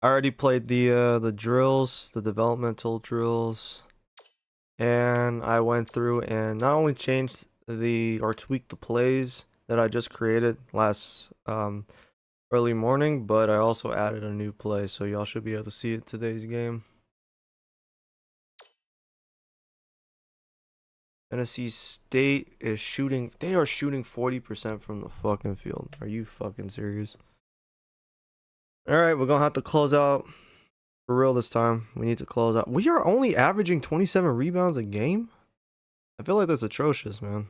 I already played the drills, the developmental drills, and I went through and not only changed the or tweaked the plays that I just created last early morning, but I also added a new play, so y'all should be able to see it today's game. Tennessee State is shooting. They are shooting 40% from the fucking field. Are you fucking serious? All right, we're gonna have to close out for real this time. We need to close out. We are only averaging 27 rebounds a game. I feel like that's atrocious, man.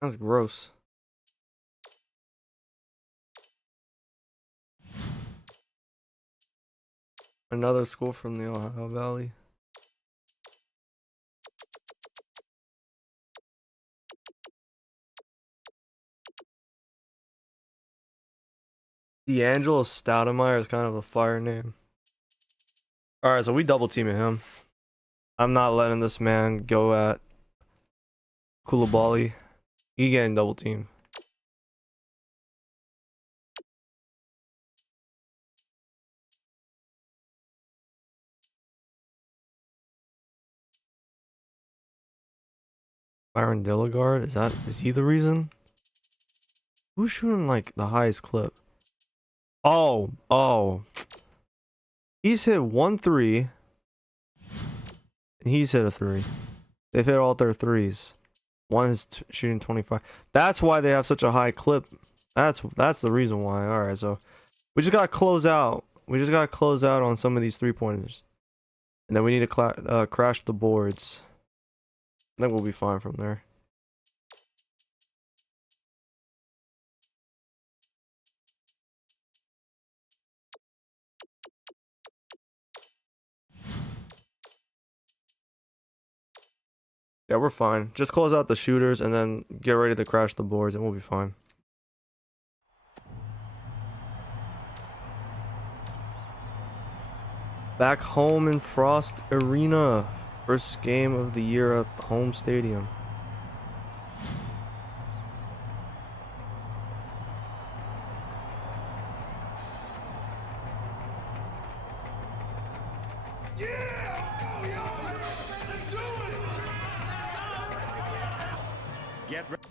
That's gross. Another school from the Ohio Valley. D'Angelo Stoudemire is kind of a fire name. Alright, so we double teaming him. I'm not letting this man go at Koulibaly. He getting double team. Byron Dilligard, is he the reason? Who's shooting like the highest clip? Oh. He's hit 1 3. And he's hit a 3. They've hit all their threes. One is shooting 25. That's why they have such a high clip. That's the reason why. All right, so we just gotta close out. We just gotta close out on some of these 3-pointers, and then we need to crash the boards. I think we'll be fine from there. Yeah, we're fine. Just close out the shooters and then get ready to crash the boards, and we'll be fine. Back home in Frost Arena. First game of the year at the home stadium. Get ready.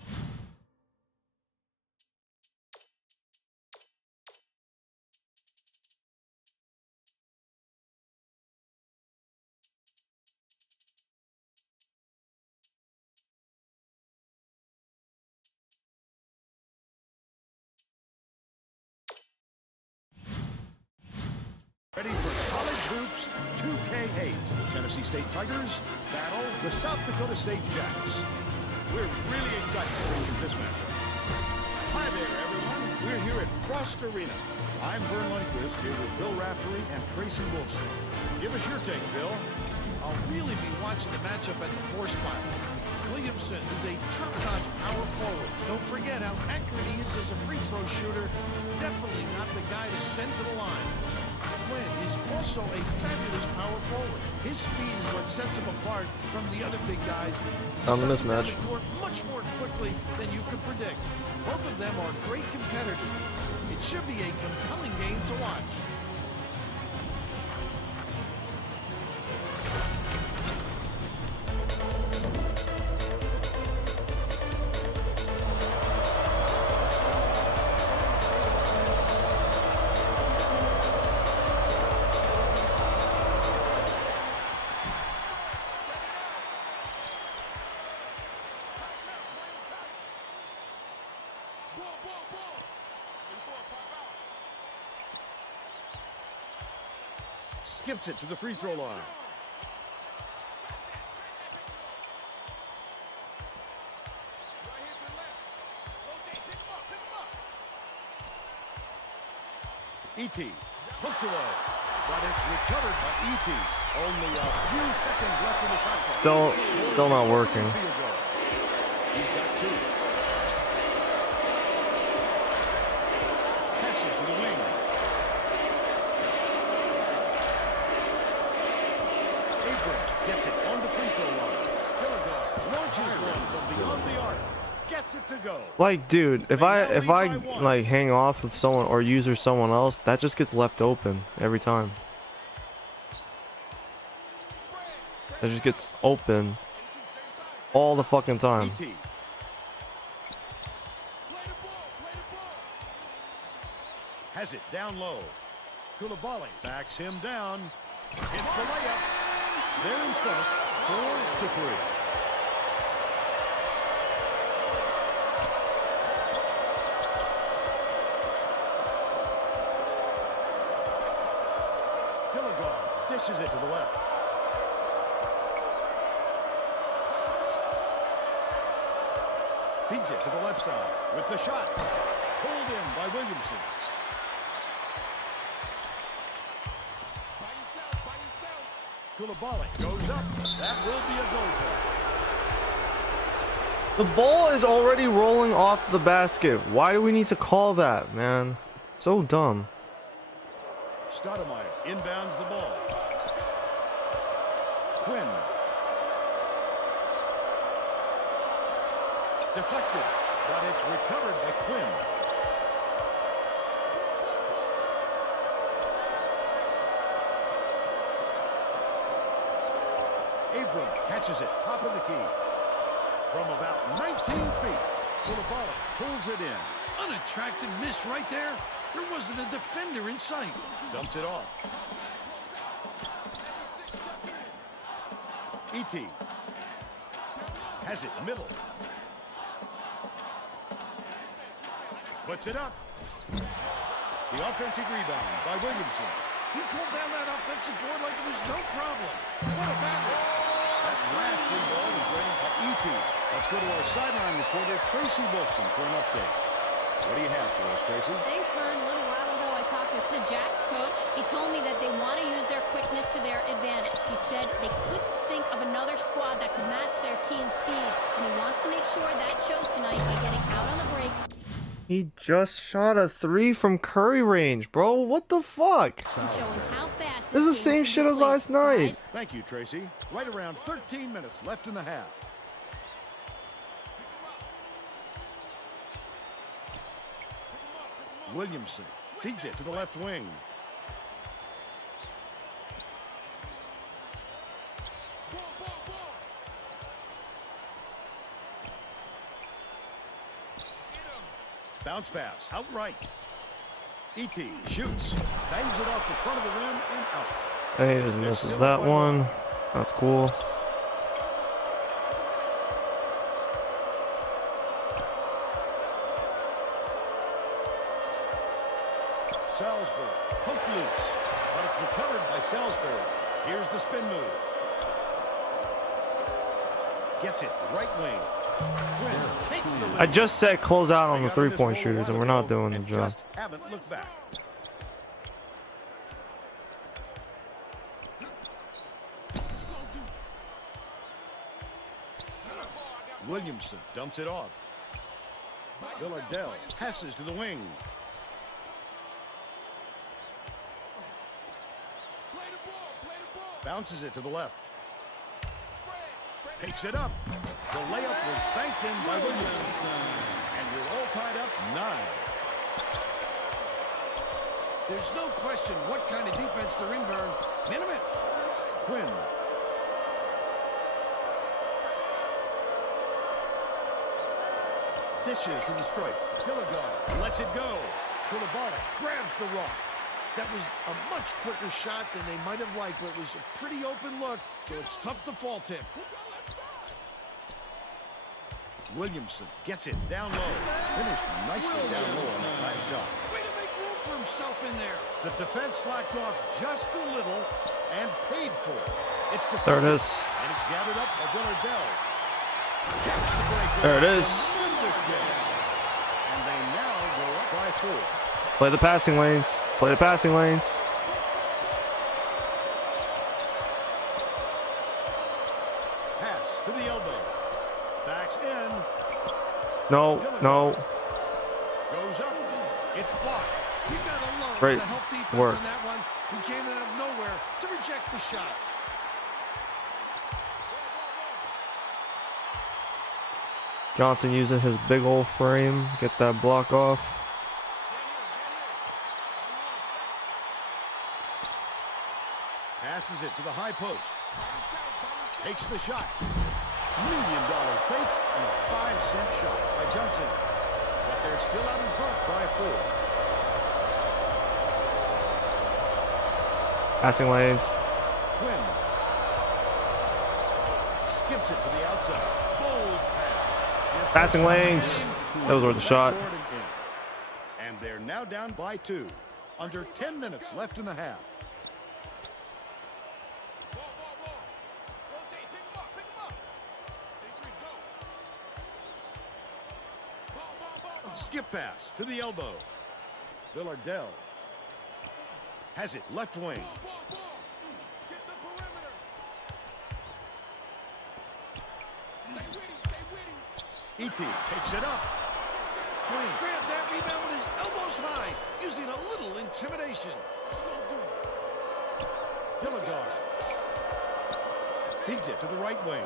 Ready for College Hoops 2K8. Tennessee State Tigers battle the South Dakota State Jacks. We're really excited to bring you this matchup. Hi there, everyone. We're here at Frost Arena. I'm Vern Lundquist here with Bill Raftery and Tracy Wolfson. Give us your take, Bill. I'll really be watching the matchup at the force pile. Williamson is a top-notch power forward. Don't forget how accurate he is as a free throw shooter. Definitely not the guy to send to the line. Quinn is also a fabulous power forward. His speed is what sets him apart from the other big guys. On the mismatch. Much more quickly than you could predict. Both of them are great competitors. It should be a compelling game to watch. Skips it to the free throw line. E.T. hooked away, but it's recovered by E.T. Only a few seconds left in the shot clock. Still not working. He's got 2. Passes to the wing. Gets it on the free throw line. Launches one from beyond the arc. gets it to go. Like, dude, if I like hang off of someone or user someone else, that just gets left open every time. It just gets open all the fucking time. E.T. Has it down low. Koulibaly backs him down. Hits the layup. They're in front, 4-3. Dishes it to the left. Feeds it to the left side with the shot. Pulled in by Williamson. By yourself. Koulibaly goes up. That will be a goal. The ball is already rolling off the basket. Why do we need to call that, man? So dumb. Stoudemire inbounds the ball. Quinn. Deflected, but it's recovered by Quinn. Abram catches it, top of the key. From about 19 feet, Koulibaly pulls it in. Unattractive miss right there. There wasn't a defender in sight. Dumps it off. E.T. has it middle. Puts it up. The offensive rebound by Williamson. He pulled down that offensive board like it was no problem. What a battle. That last free ball was ready by E.T. Let's go to our sideline reporter, Tracy Wolfson, for an update. What do you have for us, Tracy? Thanks, Vern. A little while ago, I talked with the Jacks coach. He told me that they want to use their quickness to their advantage. He said they couldn't think of another squad that could match their team speed, and he wants to make sure that shows tonight by getting out on the break. He just shot a 3 from Curry range, bro. What the fuck? And showing how fast This is the same game shit can as be last played. night. Guys, Thank you, Tracy. Right around 13 minutes left in the half. Williamson feeds it to the left wing. Bounce pass, outright. E.T. shoots, bangs it off the front of the rim and out. And he just misses that one. That's cool. Salisbury poked loose, but it's recovered by Salisbury. Here's the spin move. Gets it, right wing. Quinn takes the lead. I just said close out on the 3-point shooters, and we're not doing the and job. just haven't looked back. Williamson dumps it off. Villardell passes to the wing. Bounces it to the left. Takes it up. The layup was banked in by Williamson. And we're all tied up 9. There's no question what kind of defense they're in, Vern. Minimum. Quinn. Dishes to the stripe. Gilligan lets it go. Koulibaly grabs the rock. That was a much quicker shot than they might have liked, but it was a pretty open look, so it's tough to fault him. Williamson gets it down low. Finished nicely down low on that last shot. Way to make room for himself in there. The defense slacked off just a little and paid for it. It's There it defended, is. and it's gathered up by Villardell. Gets the break. There it is. Tremendous game. And they now go up by 4. Play the passing lanes. Play the passing lanes. Pass to the elbow. Backs in. No, no. Goes up. It's blocked. You got to love Great the help defense work. on that one. He came in out of nowhere to reject the shot. Johnson using his big old frame. Get that block off. Passes it to the high post. Takes the shot. $1 million fake and a 5-cent shot by Johnson. But they're still out in front by 4. Passing lanes. Quinn skips it to the outside. Bold pass. Passing lanes. That was worth the shot. And they're now down by 2. Under 10 minutes left in the half. Skip pass to the elbow. Villardell has it left wing. E.T. takes it up. Grant grabbed that rebound with his elbows high, using a little intimidation. Villardell feeds it to the right wing.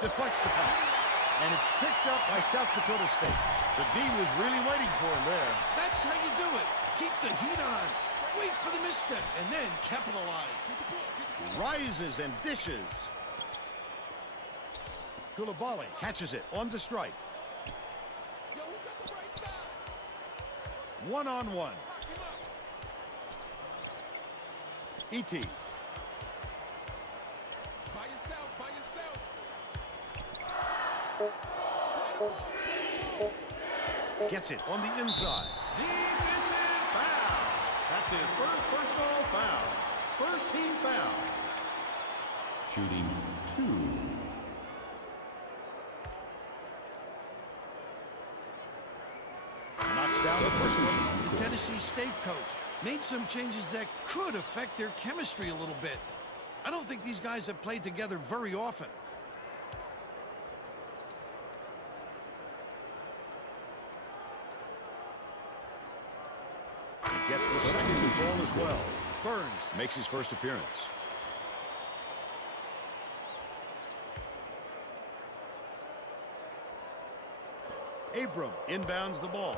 Deflects the pass, and it's picked up by South Dakota State. The D was really waiting for him there. That's how you do it. Keep the heat on. Wait for the misstep, and then capitalize. Rises and dishes. Koulibaly catches it on the strike. One-on-one. E.T. Gets it on the inside. Defensive foul. That's his first personal foul. First team foul. Shooting 2. Knocks down the first one. The Tennessee State coach made some changes that could affect their chemistry a little bit. I don't think these guys have played together very often. Gets the second ball as well. Burns makes his first appearance. Abram inbounds the ball.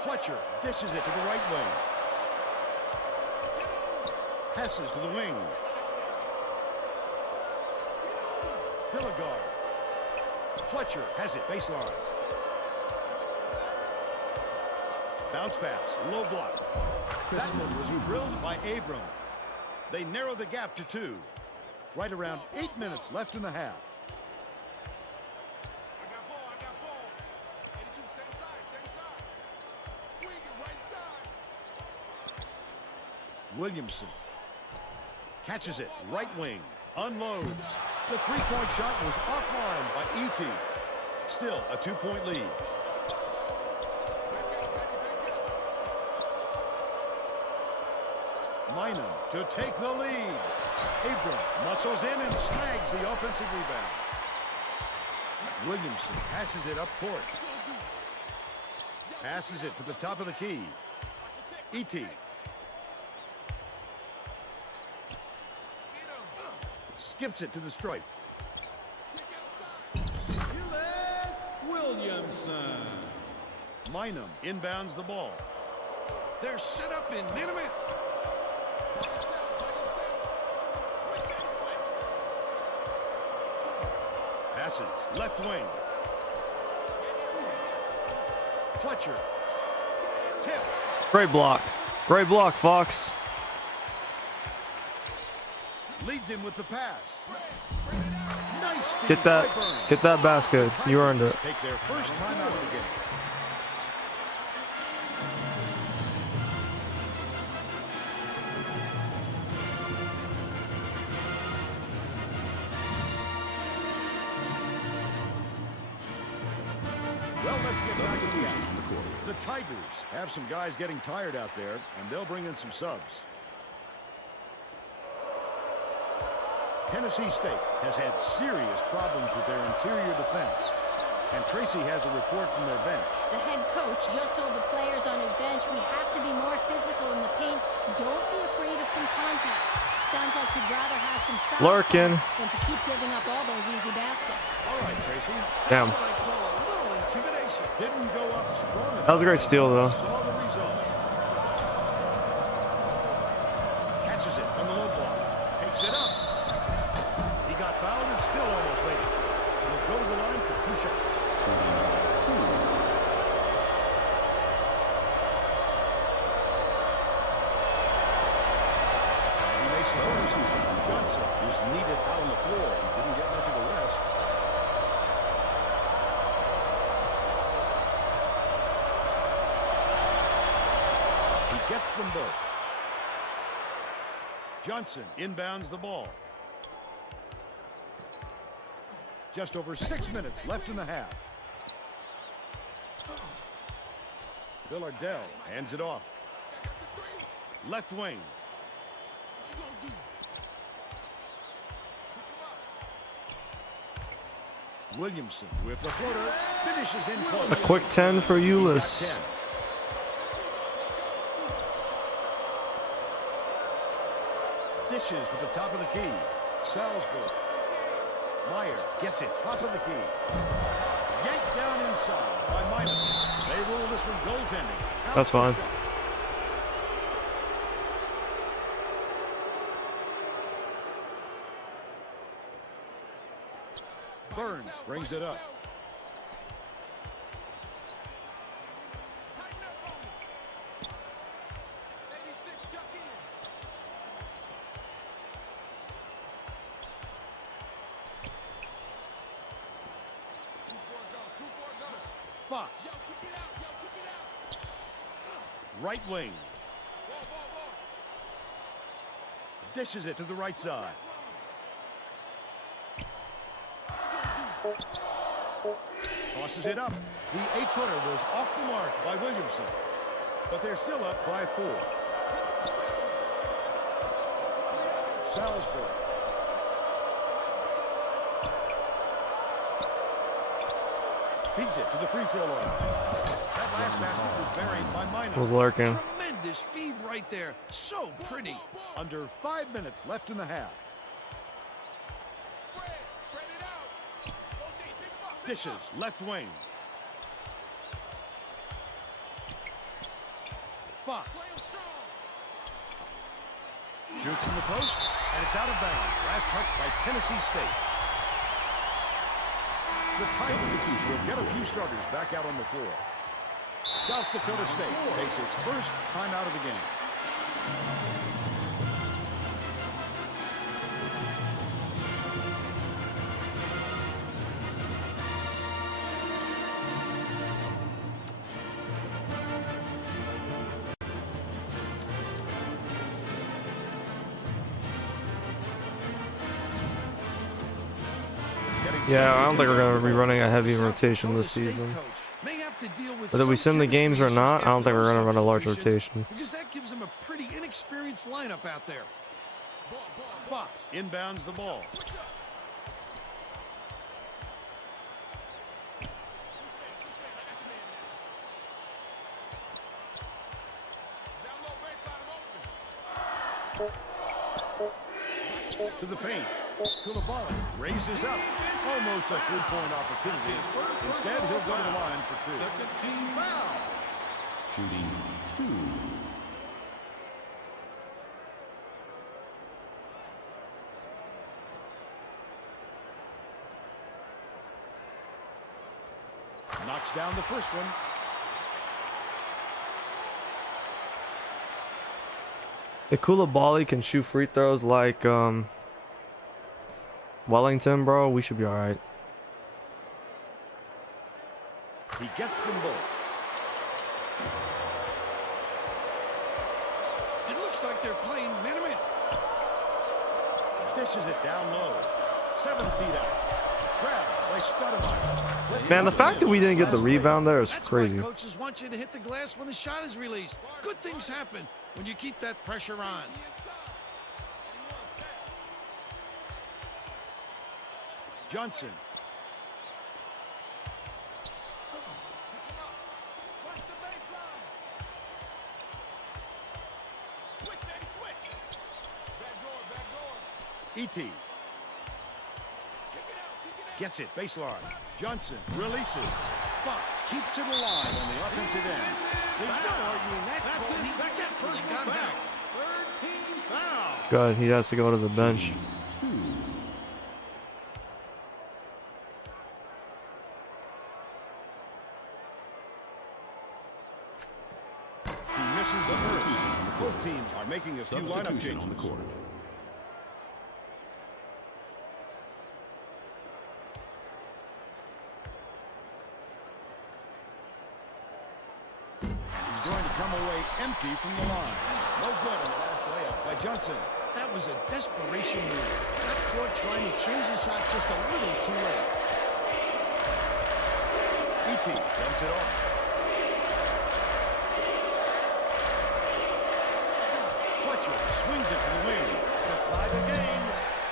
Fletcher dishes it to the right wing. Passes to the wing. Villargard. Fletcher has it baseline. Bounce pass, low block. That one was drilled by Abram. They narrow the gap to 2. Right around 8 minutes left in the half. I got ball. 82, same side. Swing it right side. Williamson catches it, right wing, unloads. The three-point shot was offline by E.T. Still a 2-point lead. Minham to take the lead. Abram muscles in and snags the offensive rebound. Williamson passes it up court. Passes it to the top of the key. E.T. skips it to the stripe. Williamson. Minham inbounds the ball. They're set up in minute. Passes left wing. Fletcher. Tip. Great block. Great block, Fox. Leads him with the pass. Nice feed Get by Burns. that basket. You earned it. Take their first time out of the game. Well, let's get back to the action. The Tigers have some guys getting tired out there, and they'll bring in some subs. Tennessee State has had serious problems with their interior defense. And Tracy has a report from their bench. The head coach just told the players on his bench, we have to be more physical in the paint. Don't be afraid of some contact. Sounds like he'd rather have some fouls Lurking. than to keep giving up all those easy baskets. All right, Tracy. Damn. What I call a little intimidation. Didn't go up strong enough. That was a great steal, though. Saw the result. Catches it on the low ball. Takes it up. He got fouled and still almost waiting. He'll go to the line for 2 shots. He makes the bonus shot. Johnson was needed out on the floor. He didn't get much of a rest. He gets them both. Johnson inbounds the ball. Just over 6 minutes left in the half. Villardell hands it off. Left wing. Williamson with the floater. Finishes in close. A quick 10 for Ulyss. Got 10. Dishes to the top of the key. Salzburg. Meyer gets it, top of the key. Yanked down inside by Minus. They rule this one goaltending. That's fine. Burns brings it up. Tighten up on it. 86, duck in. Two for a go. Fox. Yo, kick it out. Yo, kick it out. Right wing. Ball, ball, ball. Dishes it to the right side. Tosses it up. The 8-footer was off the mark by Williamson. But they're still up by 4. Salzburg. Feeds it to the free throw line. That last basket was buried by Minus. Was lurking. Tremendous feed right there. So pretty. Under 5 minutes left in the half. Spread it out. OJ, pick him up. Dishes, left wing. Fox Play him strong. shoots from the post, and it's out of bounds. Last touch by Tennessee State. The Tigers will get a few starters back out on the floor. South Dakota State takes its first time out of the game. Yeah, I don't think we're going to be running a heavy rotation this season. Whether we send the games or not, I don't think we're going to run a large rotation. Because that gives them a pretty inexperienced lineup out there. Fox inbounds the ball. Down low baseline, I'm open. To the paint. Koulibaly raises up. Almost a three-point opportunity. Instead, he'll go to the line for 2. Foul. Shooting 2. Knocks down the first one. If Koulibaly can shoot free throws like Wellington, bro, we should be all right. He gets them both. It looks like they're playing man-to-man. Dishes it down low. 7 feet out. Grab by Stoudemire. Man, the fact that we didn't get the rebound there is That's crazy. why coaches want you to hit the glass when the shot is released. Good things happen when you keep that pressure on. Johnson. E.T. Gets it, baseline. Johnson releases. Fox keeps it alive on the offensive end. There's no arguing that That's call. his He second definitely personal got foul. back. Third team foul. Good. He has to go to the bench. 2. He misses the first. Both teams are making a few lineup Substitution on the changes. court. He's going to come away empty from the line. No good on the last layup by Johnson. That was a desperation move. Got caught trying to change his shot just a little too late. E.T. dumps it off. Fletcher swings it to the wing to tie the game.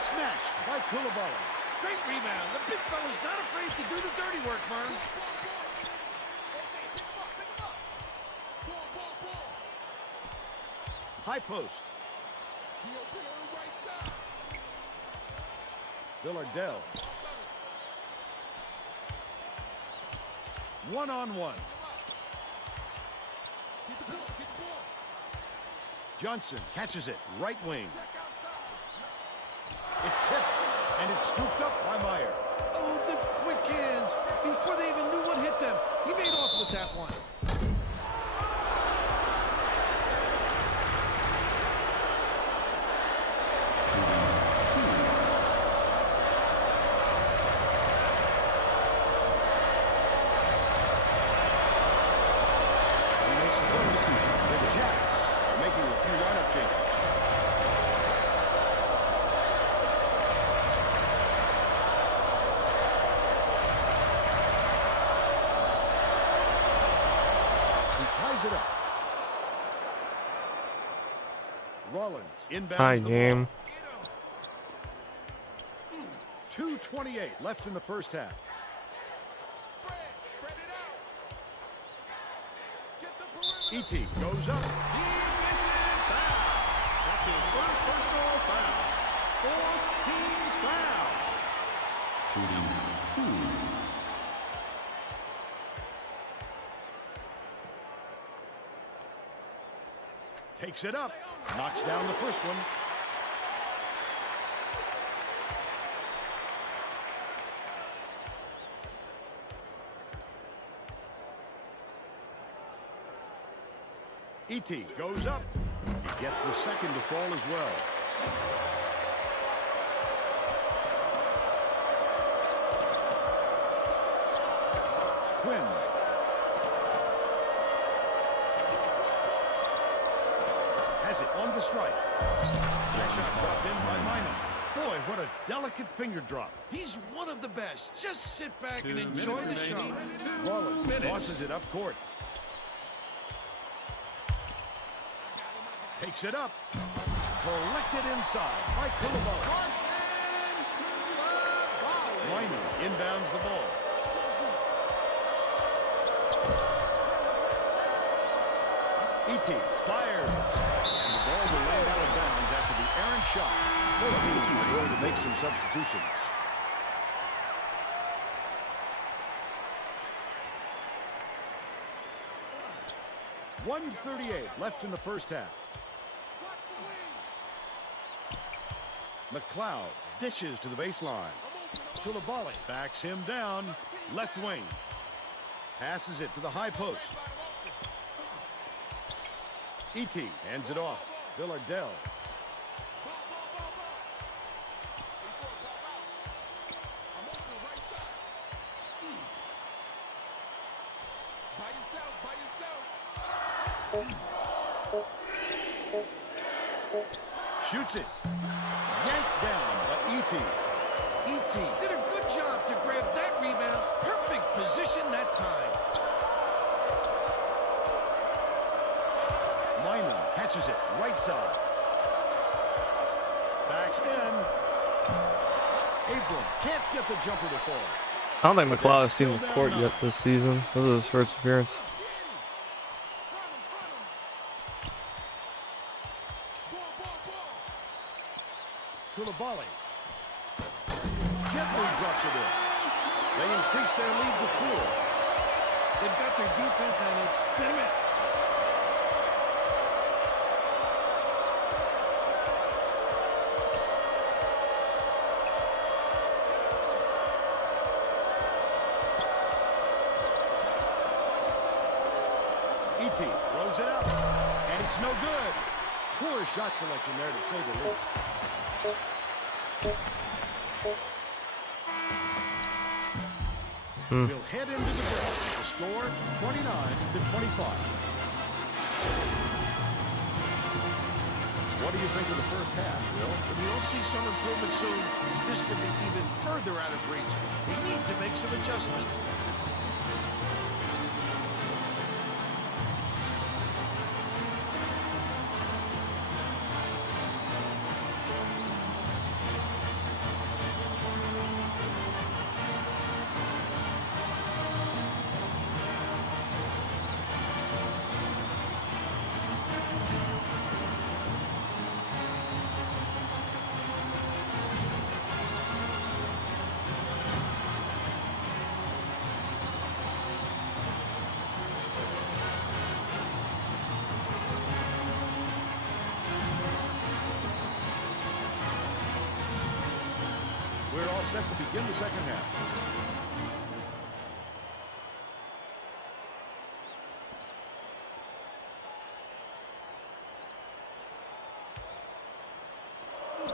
Snatched by Koulibaly. Great rebound. The big fella's not afraid to do the dirty work, Vern. High post. Villardell. One-on-one. Johnson catches it, right wing. It's tipped, and it's scooped up by Meyer. Oh, the quick hands. Before they even knew what hit them, he made off with that one. He makes the first. The Jacks are making a few lineup changes. He ties it up. Rollins inbounds Tie the game. ball. 2:28 left in the first half. E.T. goes up. He gets it. Foul. That's his first personal foul. Fourth team foul. Shooting 2. Takes it up. Knocks down the first one. E.T. goes up. He gets the second to fall as well. Quinn. Has it on the strike. That shot dropped in by Minor. Boy, what a delicate finger drop. He's one of the best. Just sit back and 2 enjoy the minutes show. remaining. 2 Rollins minutes. tosses it up court. Takes it up. Collected inside by Koulibaly. Minor inbounds the ball. E.T. fires. And the ball will land out of bounds after the errant shot. Both teams are going to make some substitutions. .138 left in the first half. McLeod dishes to the baseline. Koulibaly backs him down. Left wing. Passes it to the high post. E.T. hands it off. Villardell. Shoots it. Yanked down by E.T. E.T. did a good job to grab that rebound. Perfect position that time. Minor catches it. Right side. Backs in. Abram can't get the jumper to fall. I don't think McLeod has seen the court yet this season. This is his first appearance. Koulibaly gently drops it in. They increase their lead to 4. They've got their defense on its limit. E.T. throws it up, and it's no good. Poor shot selection there, to say the least. We'll head into the break. The score, 29-25. What do you think of the first half, Bill? If we don't see some improvement soon, this could be even further out of reach. They need to make some adjustments. We're all set to begin the second half.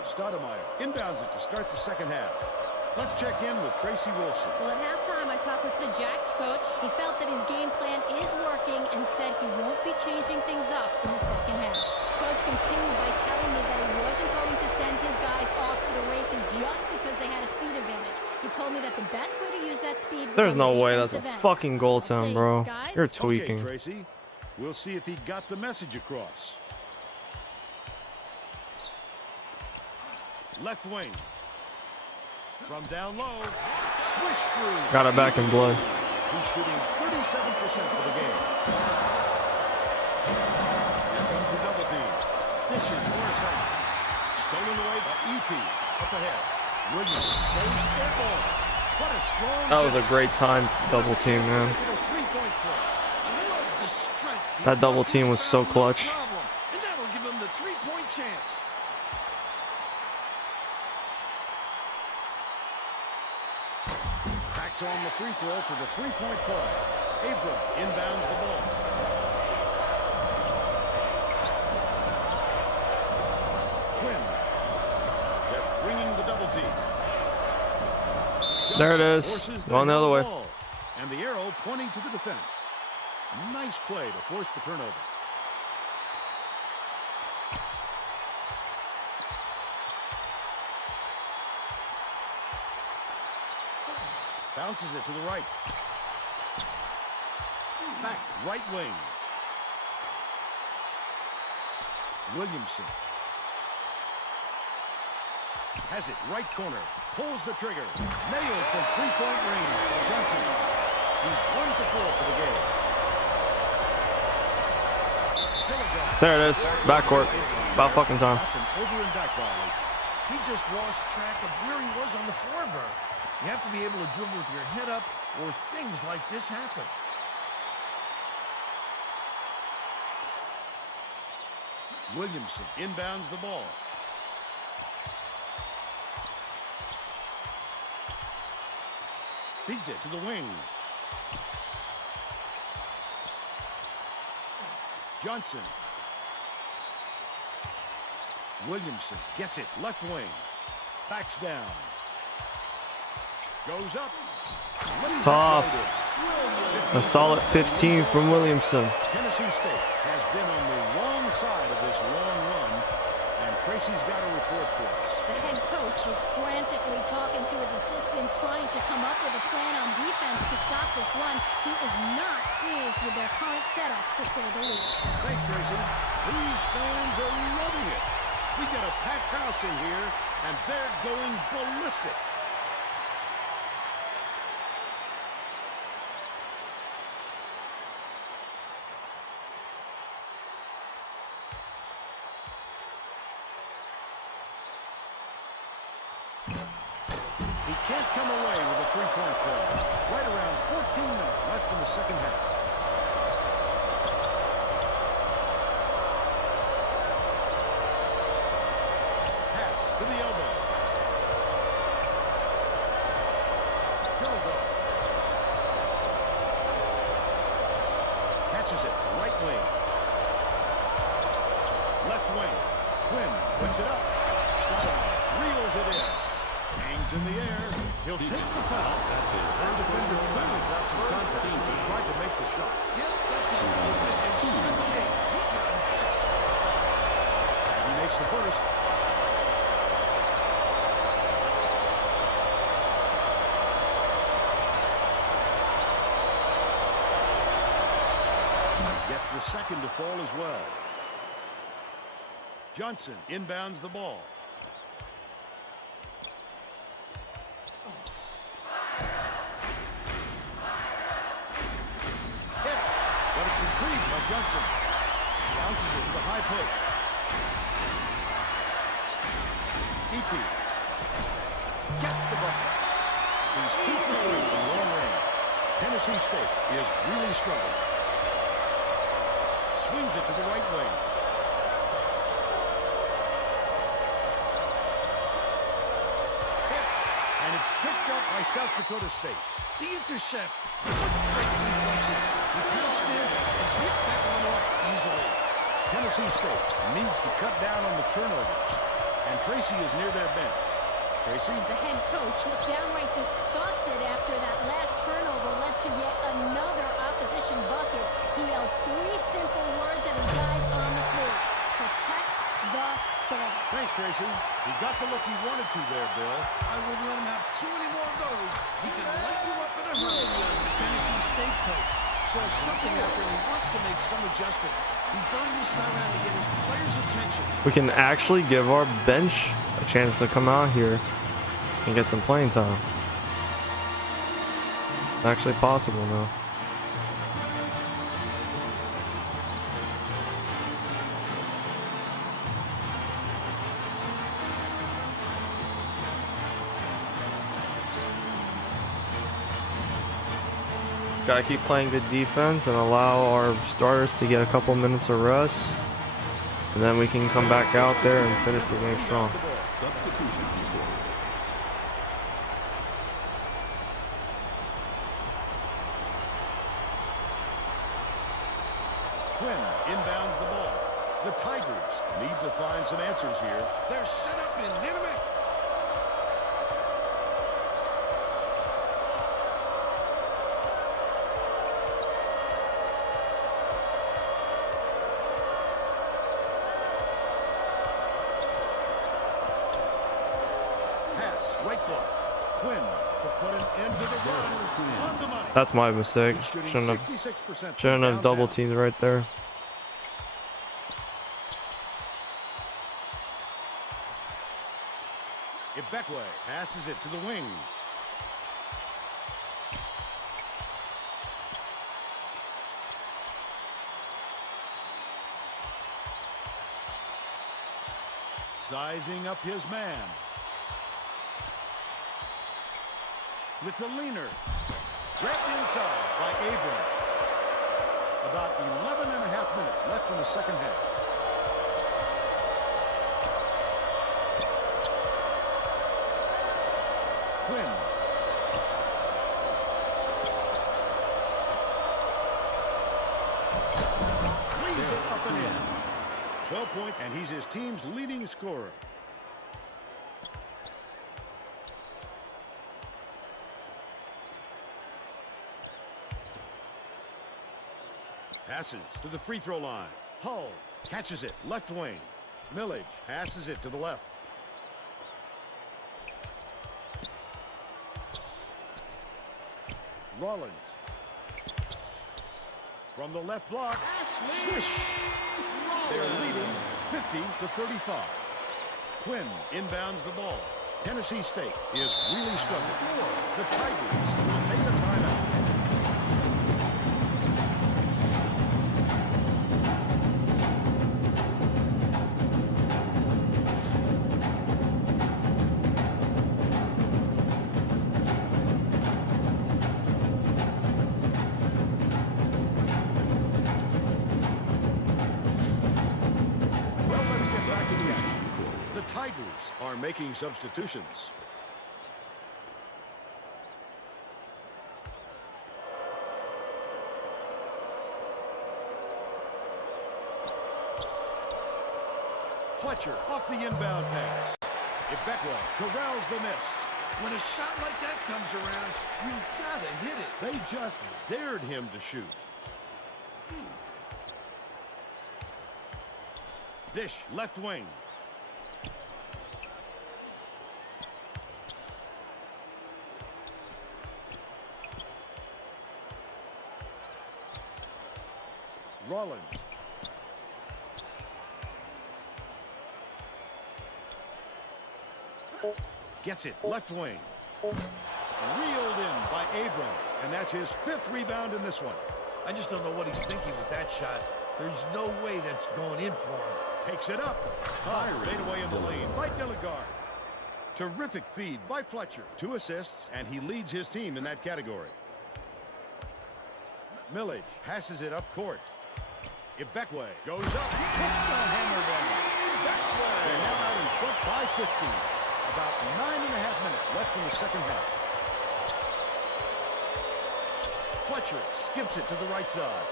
Stoudemire inbounds it to start the second half. Let's check in with Tracy Wolfson. Well, at halftime, I talked with the Jacks coach. He felt that his game plan is working and said he won't be changing things up in the second half. Coach continued by telling me that he wasn't going to send his guys off to the races just because they had a speed advantage. He told me that the best way to use that speed was There's on the no way that's a defensive end. fucking goal, I'll say, Tim, bro. guys, You're tweaking. Okay, Tracy. We'll see if he got the message across. Left wing. From down low. Swish through. Got it back in blood. He's shooting 37% for the game. Here comes the double team. Dishes near side. Stolen away by E.T. Up ahead. Williams goes airborne. What a strong... That was a great time double team, man. Three-point play. Love to strike. That double team was so clutch. And that'll give them the three-point chance. Backs on the free throw for the three-point play. Abram inbounds the ball. Quinn. They're bringing the double team. There it is. Forces Going the other way. ball. And the arrow pointing to the defense. Nice play to force the turnover. Bounces it to the right. Back, right wing. Williamson. Has it, right corner. Pulls the trigger. Nailed from three-point range by Johnson. He's 1 for 4 for the game. Still a drive. There it is. Backcourt. About fucking time. That's an over and back violation. He just lost track of where he was on the floor there. You have to be able to dribble with your head up, or things like this happen. Williamson inbounds the ball. Feeds it to the wing. Johnson. Williamson gets it left wing. Backs down. Goes up. Tough. A solid 15 from Williamson. Tennessee State has been on the wrong side of this long run, and Tracy's got a report for us. The head coach was frantically talking to his assistants, trying to come up with a plan on defense to stop this run. He is not pleased with their current setup, to say the least. Thanks, Tracy. These fans are loving it. We got a packed house in here, and they're going ballistic. He can't come away with a three-point play. Right around 14 minutes left in the second half. Pass to the elbow. Gilligan catches it. Right wing. Left wing. Quinn puts it up. Stop. Reels it in. Hangs in the air. He'll take the foul. That's his That first defender personal clearly foul. got some contact and tried to make the shot. Yep, that's it. Open and shut case. He got hit. He makes the first. Gets the second to fall as well. Johnson inbounds the ball. Tip, but it's retrieved by Johnson. Bounces it to the high post. E.T. gets the bucket. He's 2 for 3 in long range. Tennessee State is really struggling. Swings it to the right wing. And it's picked up by South Dakota State. The intercept. Great reflexes. He pounced in and picked that one off easily. Tennessee State needs to cut down on the turnovers. And Tracy is near their bench. Tracy? The head coach looked downright disgusted after that last turnover led to yet another opposition bucket. He yelled 3 simple words at his guys on the floor. Protect the ball. Thanks, Tracy. He got the look he wanted to there, Bill. I wouldn't let him have too many more of those. He can light you up in a hurry. The Tennessee State coach saw something out there. He wants to make some adjustment. He burned this time out to get his players' attention. We can actually give our bench a chance to come out here and get some playing time. It's actually possible now. Gotta keep playing good defense and allow our starters to get a couple minutes of rest, and then we can come back out there and finish the game strong. Substitution reported. Quinn inbounds the ball. The Tigers need to find some answers here. They're set up in near the middle. Pass, right block. Quinn to put an end to the run. On the money. That's my mistake. He's shooting Shouldn't have 66% shouldn't have double downtown. teamed right there. Ibekwe passes it to the wing. Sizing up his man. With the leaner. Wrapped inside by Abram. About 11 and a half minutes left in the second half. Quinn. Leads it up and in. 12 points, and he's his team's leading scorer. Passes to the free throw line. Hull catches it, left wing. Millage passes it to the left. Rollins. From the left block. Swish. They're leading 50-35. Quinn inbounds the ball. Tennessee State is really struggling. The Tigers will take a timeout. making substitutions. Fletcher off the inbound pass. Ibekwe corrals the miss. When a shot like that comes around, you've got to hit it. They just dared him to shoot. Dish, left wing. Rollins. Gets it, left wing. Reeled in by Abram, and that's his 5th rebound in this one. I just don't know what he's thinking with that shot. There's no way that's going in for him. Takes it up. Fade away in the lane by Dilligard. Terrific feed by Fletcher. 2 assists, and he leads his team in that category. Millage passes it up court. Ibekwe goes up. Puts the hammer down. Ibekwe. They're now out in front by 15. About 9.5 minutes left in the second half. Fletcher skips it to the right side.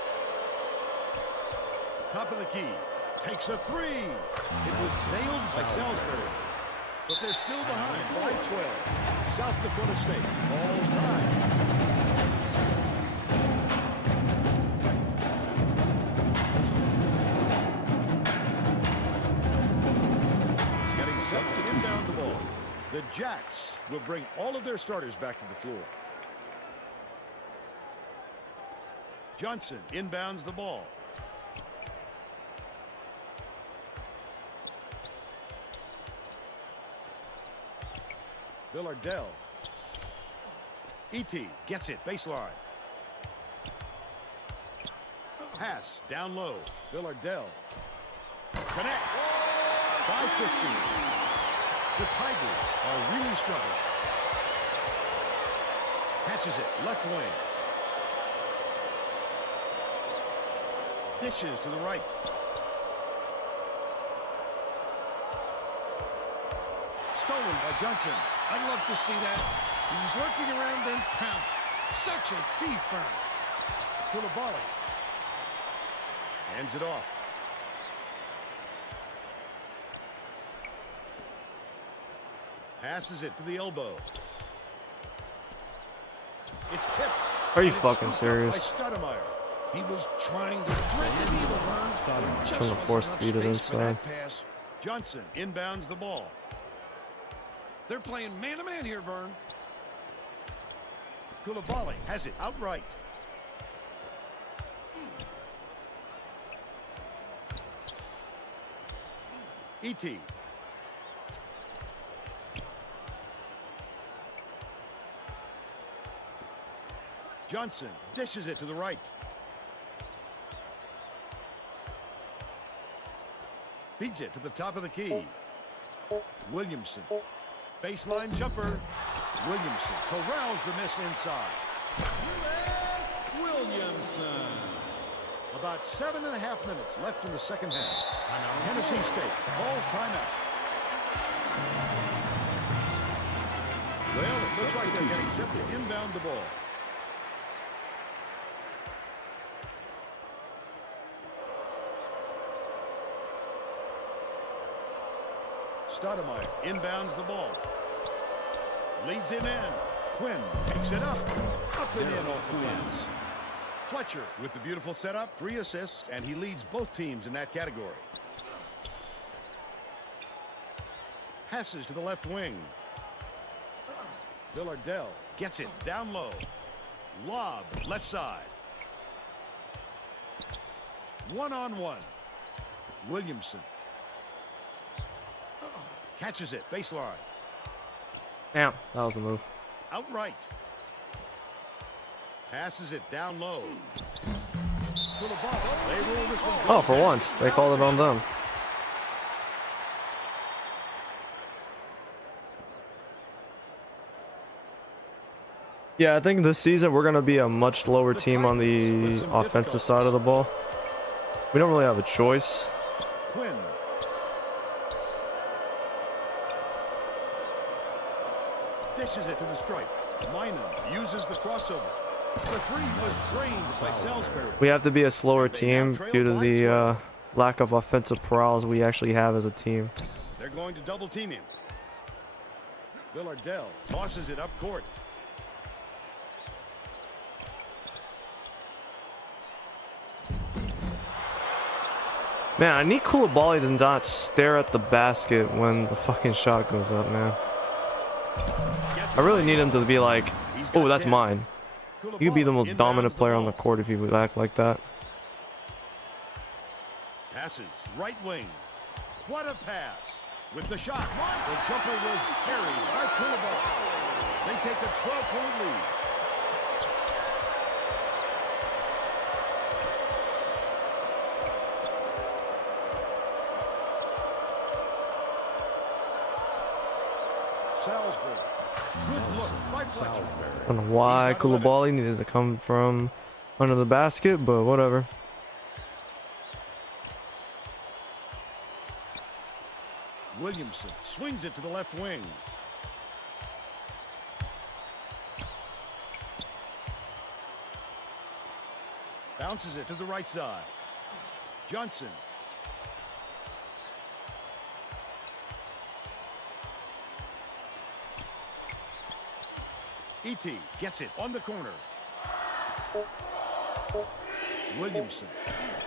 Top of the key. Takes a 3. It was nailed by Salisbury. But they're still behind by 12. South Dakota State calls time. Inbound the ball. The Jacks will bring all of their starters back to the floor. Johnson inbounds the ball. Villardell. E.T. gets it, baseline. Pass, down low. Villardell. Connects. By 15. The Tigers are really struggling. Catches it, left wing. Dishes to the right. Stolen by Johnson. I'd love to see that. He was lurking around, then pounced. Such a thief firm. Koulibaly. Hands it off. Passes it to the elbow. It's tipped. Are you And it's fucking scooped up serious? by Stoudemire. He was trying to thread the needle, Vern. Just Trying to wasn't force enough feed it space for that inside. pass. Johnson inbounds the ball. They're playing man-to-man here, Vern. Koulibaly has it outright. E.T. Johnson dishes it to the right. Feeds it to the top of the key. Williamson. Baseline jumper. Williamson corrals the miss inside. Williamson. About 7.5 minutes left in the second half. Tennessee State calls timeout. Well, it looks like they're getting set to inbound the ball. Stoudemire inbounds the ball. Leads him in. Quinn takes it up. Up and in off the pass. Fletcher with the beautiful setup, 3 assists, and he leads both teams in that category. Passes to the left wing. Villardell gets it down low. Lob left side. 1-on-1. Williamson. Catches it, baseline. Damn, that was the move. Outright. Passes it down low. They rule this one. Oh, for once, they called it on them. Yeah, I think this season we're going to be a much lower team on the offensive side of the ball. We don't really have a choice. Quinn. Dishes it to the stripe. Minor uses the crossover. The three was drained by Salisbury. We have to be a slower team due to the lack of offensive prowess we actually have as a team. They're going to double team him. Villardell tosses it up court. Man, I need Koulibaly to not stare at the basket when the fucking shot goes up, man. I really need him to be like, oh, that's mine. You'd be the most dominant player on the court if you would act like that. Passes right wing. What a pass. With the shot. The jumper was parried by Koulibaly. They take a 12-point lead. Salisbury. Good look by Fletcher. I don't know why Koulibaly needed to come from under the basket, but whatever. Williamson swings it to the left wing. Bounces it to the right side. Johnson. E.T. gets it on the corner. Williamson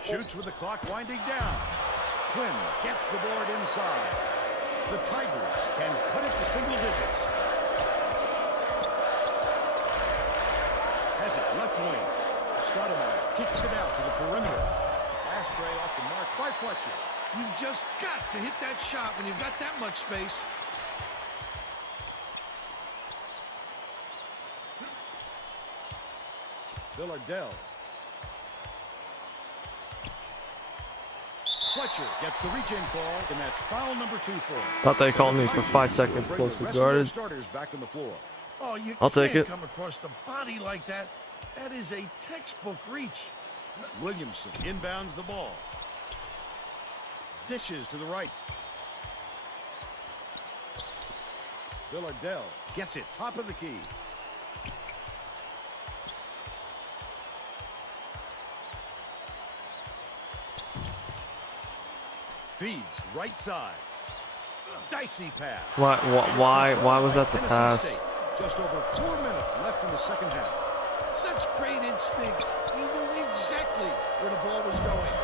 shoots with the clock winding down. Quinn gets the board inside. The Tigers can cut it to single digits. Has it left wing. Stoudemire kicks it out to the perimeter. Ashtray off the mark by Fletcher. You've just got to hit that shot when you've got that much space. Villardell. Fletcher gets the reach-in call, and that's foul number 2 for him. Thought they called me for 5 seconds Bring closely the rest of their guarded. starters back on the floor. Oh, you I'll take can't it. come across the body like that. That is a textbook reach. Williamson inbounds the ball. Dishes to the right. Villardell gets it top of the key. Feeds right side. Dicey pass. Why was that the Tennessee pass? State. Just over 4 minutes left in the second half. Such great instincts. He knew exactly where the ball was going.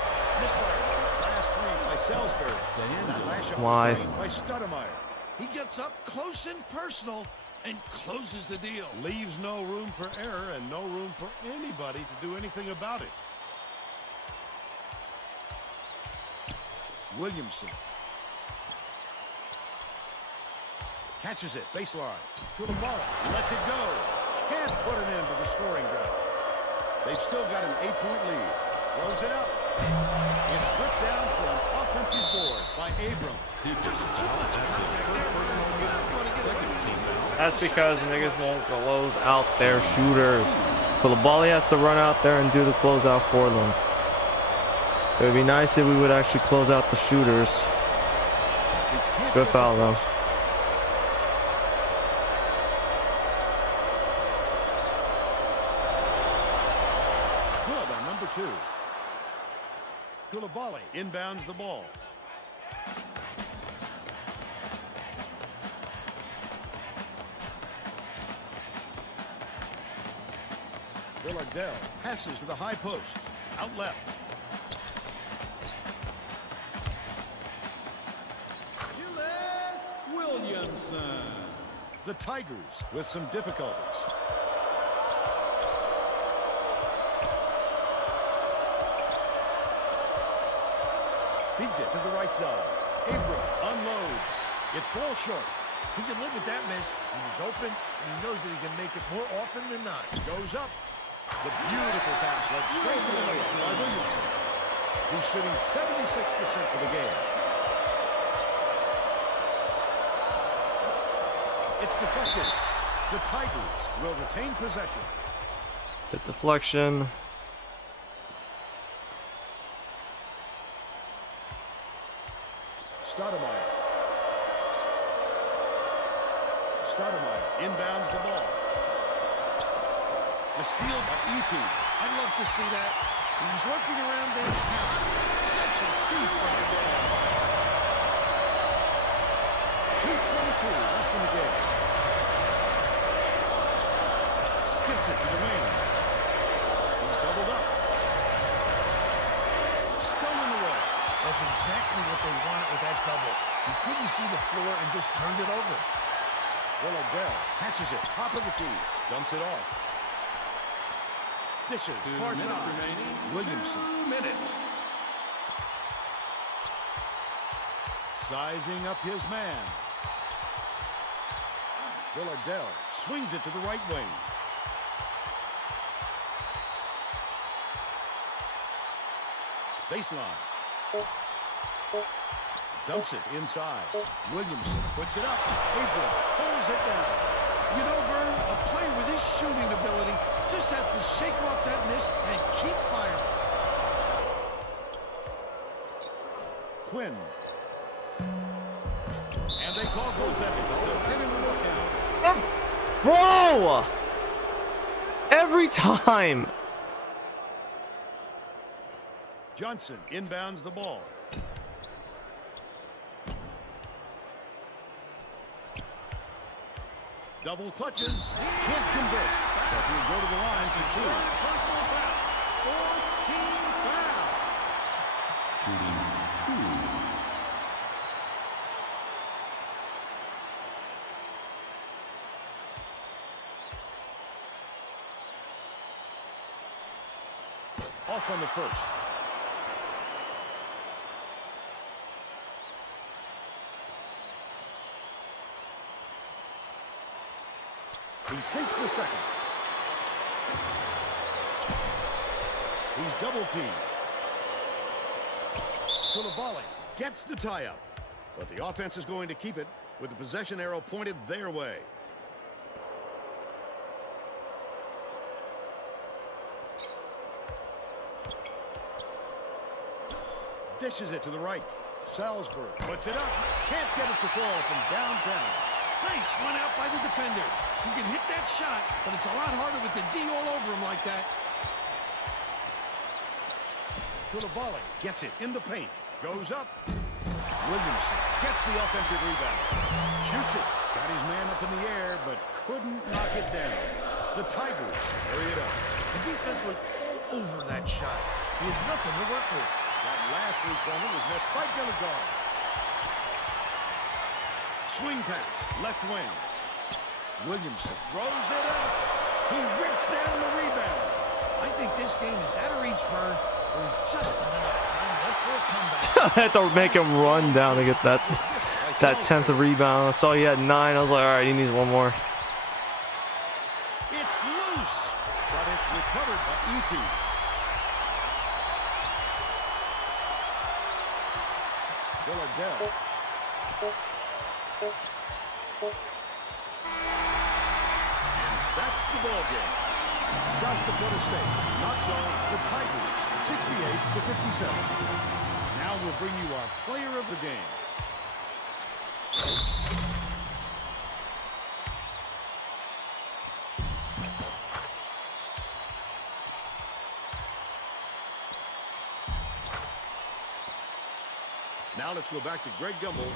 Misfire. Last three by Salisbury. That last shot Why? was made by Stoudemire. He gets up close and personal and closes the deal. Leaves no room for error and no room for anybody to do anything about it. Williamson. Catches it, baseline. To the ball, lets it go. Can't put an end to the scoring drought. They've still got an 8-point lead. Throws it up. It's ripped down for an offensive board by Abram. Just too much contact there. You're not going to get away with it. That's because niggas won't close out their shooters. Koulibaly has to run out there and do the closeout for them. It would be nice if we would actually close out the shooters. Good foul though. Good on number 2. Koulibaly inbounds the ball. Villardell passes to the high post. Out left. Williamson. The Tigers with some difficulties. Feeds it to the right side. Abram unloads. It falls short. He can live with that miss. He was open, and he knows that he can make it more often than not. Goes up. The beautiful pass led straight to the layup by Williamson. He's shooting 76% for the game. It's deflected. The Tigers will retain possession. Good deflection. Stoudemire inbounds the ball. The steal by E.T. I'd love to see that. He was lurking around Dave's house. Such a thief from the ball. 2:22 left in the game. Skips it to the wing. He's doubled up. Stolen away. That's exactly what they wanted with that double. He couldn't see the floor and just turned it over. Bell catches it, top of the key, dumps it off. Dishes, 2 far minutes side. remaining. Williamson 2 minutes. sizing up his man. Villardell swings it to the right wing. Baseline. Dumps it inside. Williamson puts it up. Abram pulls it down. You know, Vern, a player with his shooting ability just has to shake off that miss and keep firing. Quinn. And they call goaltending. They'll give him a lookout. Bro! Every time. Johnson inbounds the ball. Double clutches. Can't convert. But he'll go to the line for two. Personal foul. 14 foul. Shooting 2. Off on the first. He sinks the second. He's double teamed. Koulibaly gets the tie-up. But the offense is going to keep it with the possession arrow pointed their way. Dishes it to the right. Salzburg puts it up. Can't get it to fall from downtown. Nice run out by the defender. He can hit that shot, but it's a lot harder with the D all over him like that. Koulibaly gets it in the paint. Goes up. Williamson gets the offensive rebound. Shoots it. Got his man up in the air, but couldn't knock it down. The Tigers carry it up. The defense was all over that shot. He had nothing to work with. That last three-pointer was missed by Delegard. Swing pass, left wing. Williamson throws it up. He rips down the rebound. I think this game is out of reach for him. There's just not enough time left for a comeback. I had to make him run down to get that 10th rebound. I saw he had 9. I was like, all right, he needs one more. It's loose, but it's recovered by E.T. Villardell. And that's the ball game. South Dakota State knocks off the Tigers 68-57. Now we'll bring you our player of the game. Now let's go back to Greg Gumbel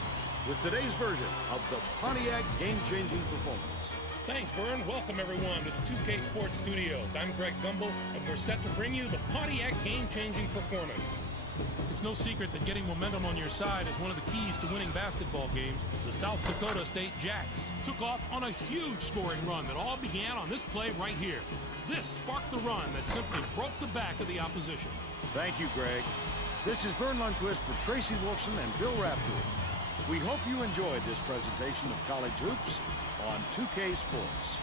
with today's version of the Pontiac game-changing performance. Thanks, Vern. Welcome, everyone, to the 2K Sports Studios. I'm Greg Gumbel, and we're set to bring you the Pontiac game-changing performance. It's no secret that getting momentum on your side is one of the keys to winning basketball games. The South Dakota State Jacks took off on a huge scoring run that all began on this play right here. This sparked the run that simply broke the back of the opposition. Thank you, Greg. This is Vern Lundquist for Tracy Wolfson and Bill Raftery. We hope you enjoyed this presentation of college hoops on 2K Sports.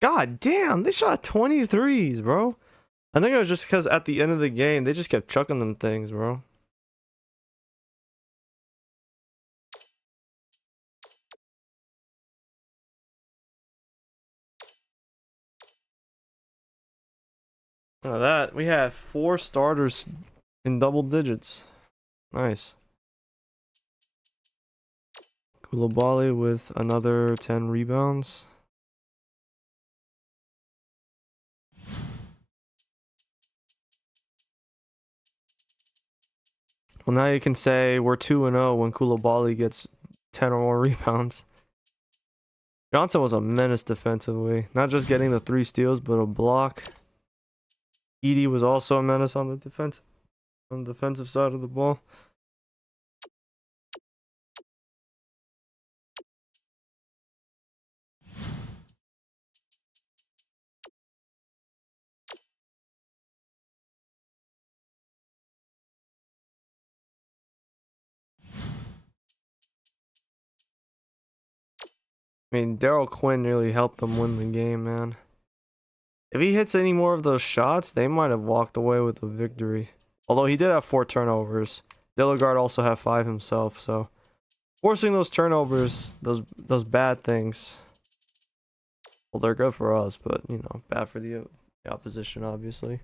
God damn, they shot 23s, bro. I think it was just because at the end of the game, they just kept chucking them things, bro. Look at that. We have 4 starters in double digits. Nice. Koulibaly with another 10 rebounds. Well, now you can say we're 2-0 when Koulibaly gets 10 or more rebounds. Johnson was a menace defensively. Not just getting the 3 steals, but a block. Edie was also a menace on the defensive side of the ball. I mean, Daryl Quinn nearly helped them win the game, man. If he hits any more of those shots, they might have walked away with the victory. Although he did have 4 turnovers. Dilligard also had 5 himself, so forcing those turnovers, those bad things. Well, they're good for us, but you know, bad for the opposition, obviously.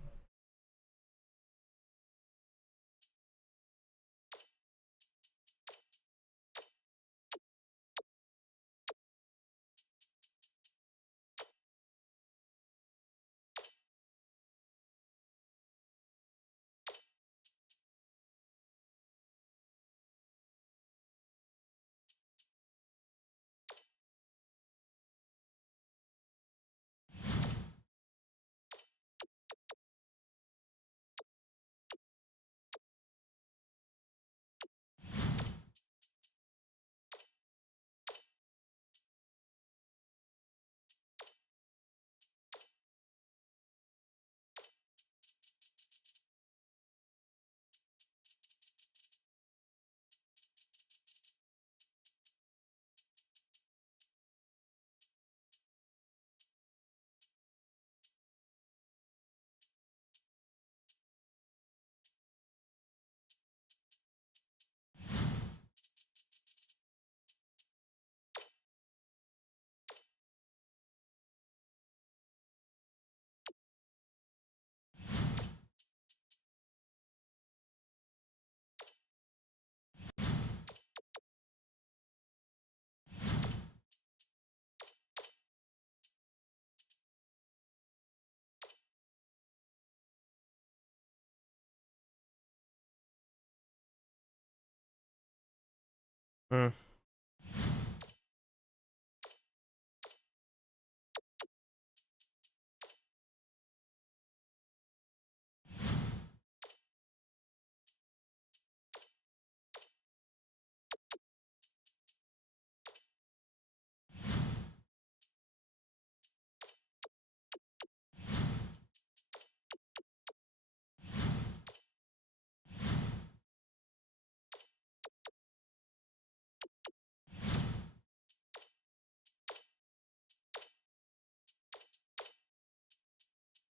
Hmm.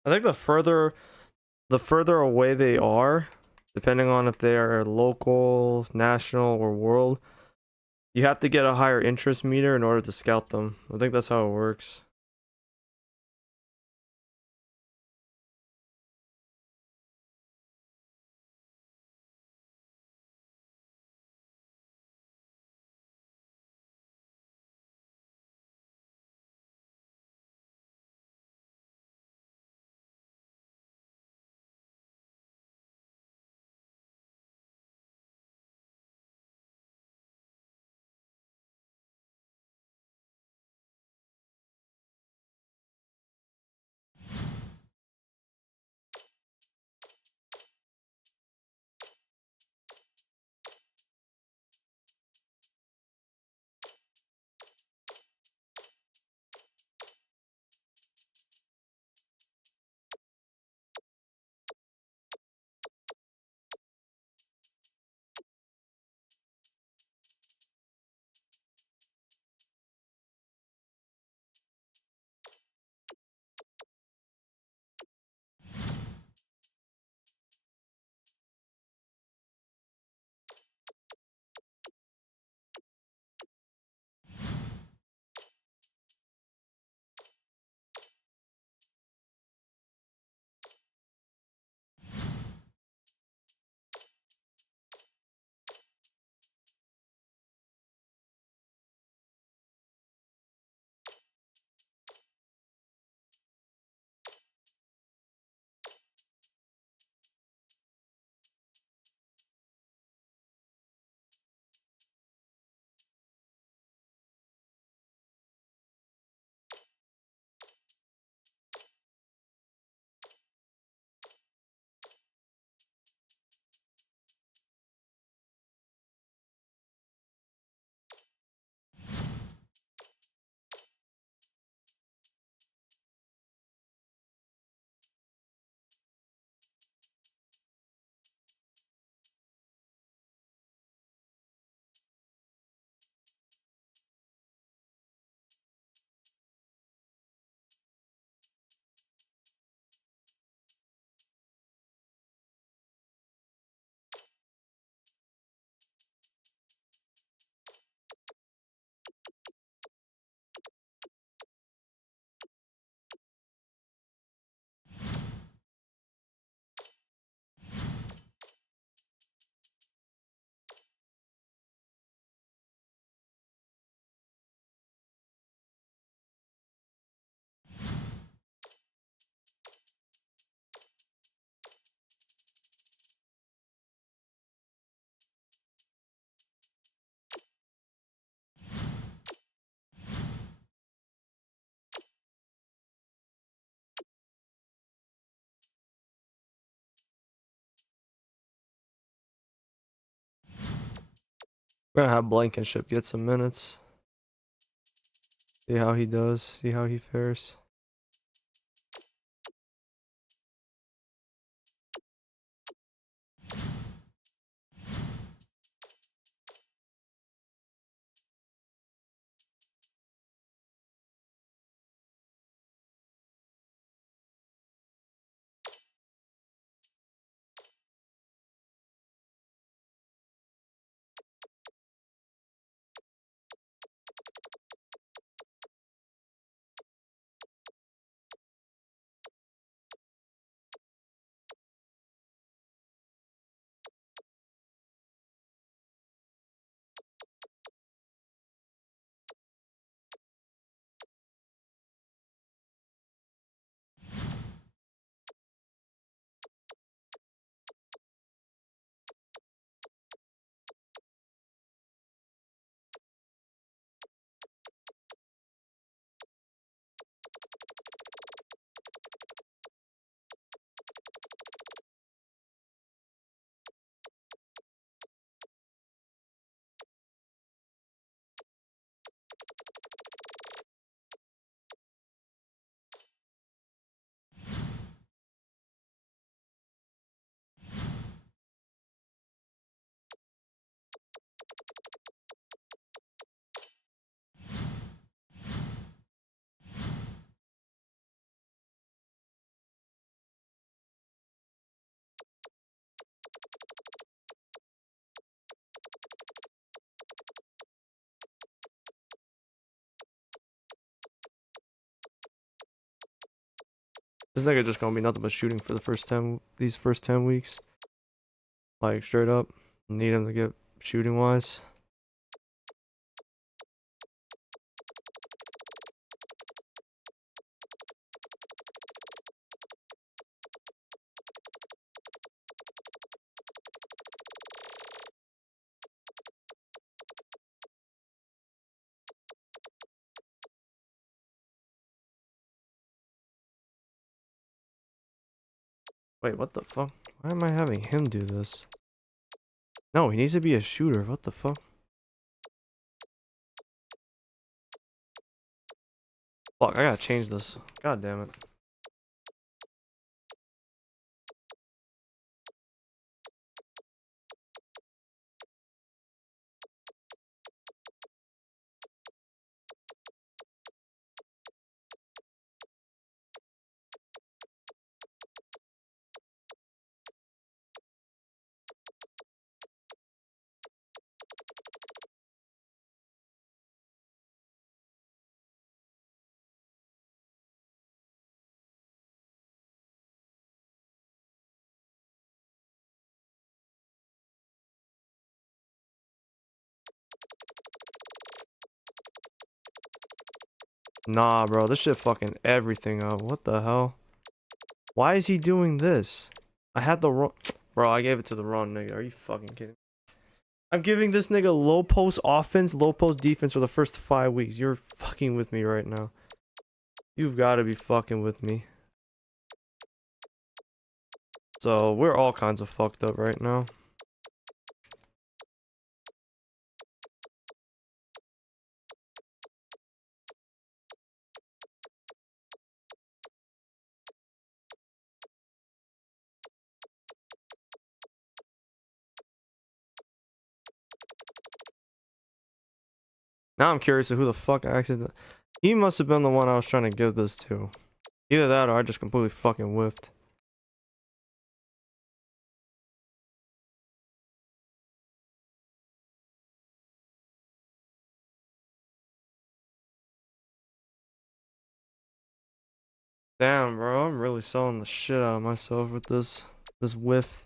I think the further away they are, depending on if they are local, national, or world, you have to get a higher interest meter in order to scout them. I think that's how it works. We're gonna have Blankenship get some minutes. See how he does. See how he fares. This nigga just gonna be nothing but shooting for the first 10, these first 10 weeks. Like, straight up. Need him to get shooting wise. Wait, what the fuck? Why am I having him do this? No, he needs to be a shooter. What the fuck? Fuck, I gotta change this. God damn it. Nah, bro, this shit fucking everything up. What the hell? Why is he doing this? I had the wrong... Bro, I gave it to the wrong nigga. Are you fucking kidding? I'm giving this nigga low post offense, low post defense for the first 5 weeks. You're fucking with me right now. You've got to be fucking with me. So, we're all kinds of fucked up right now. Now I'm curious of who the fuck I accidentally... He must have been the one I was trying to give this to. Either that or I just completely fucking whiffed. Damn, bro, I'm really selling the shit out of myself with this whiff.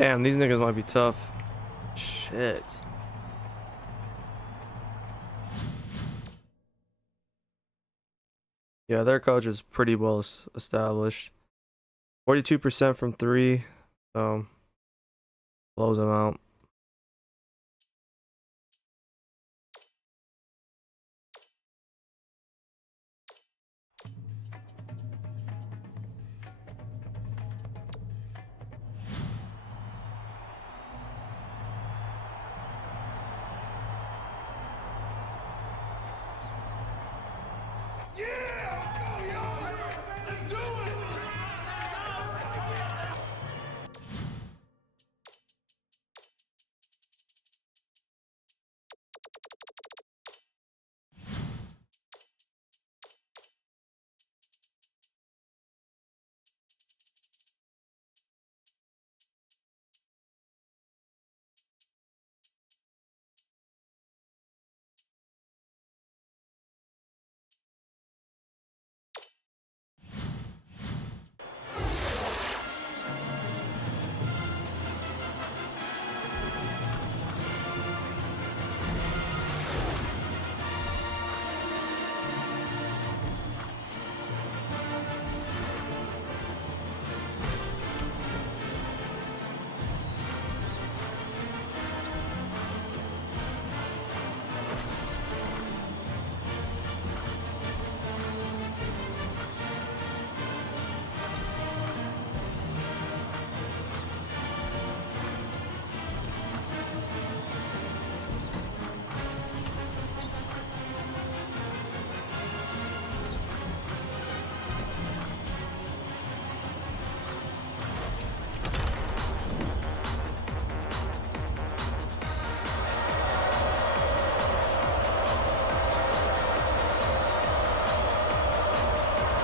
Damn, these niggas might be tough. Shit. Yeah, their coach is pretty well established. 42% from three. Blows them out.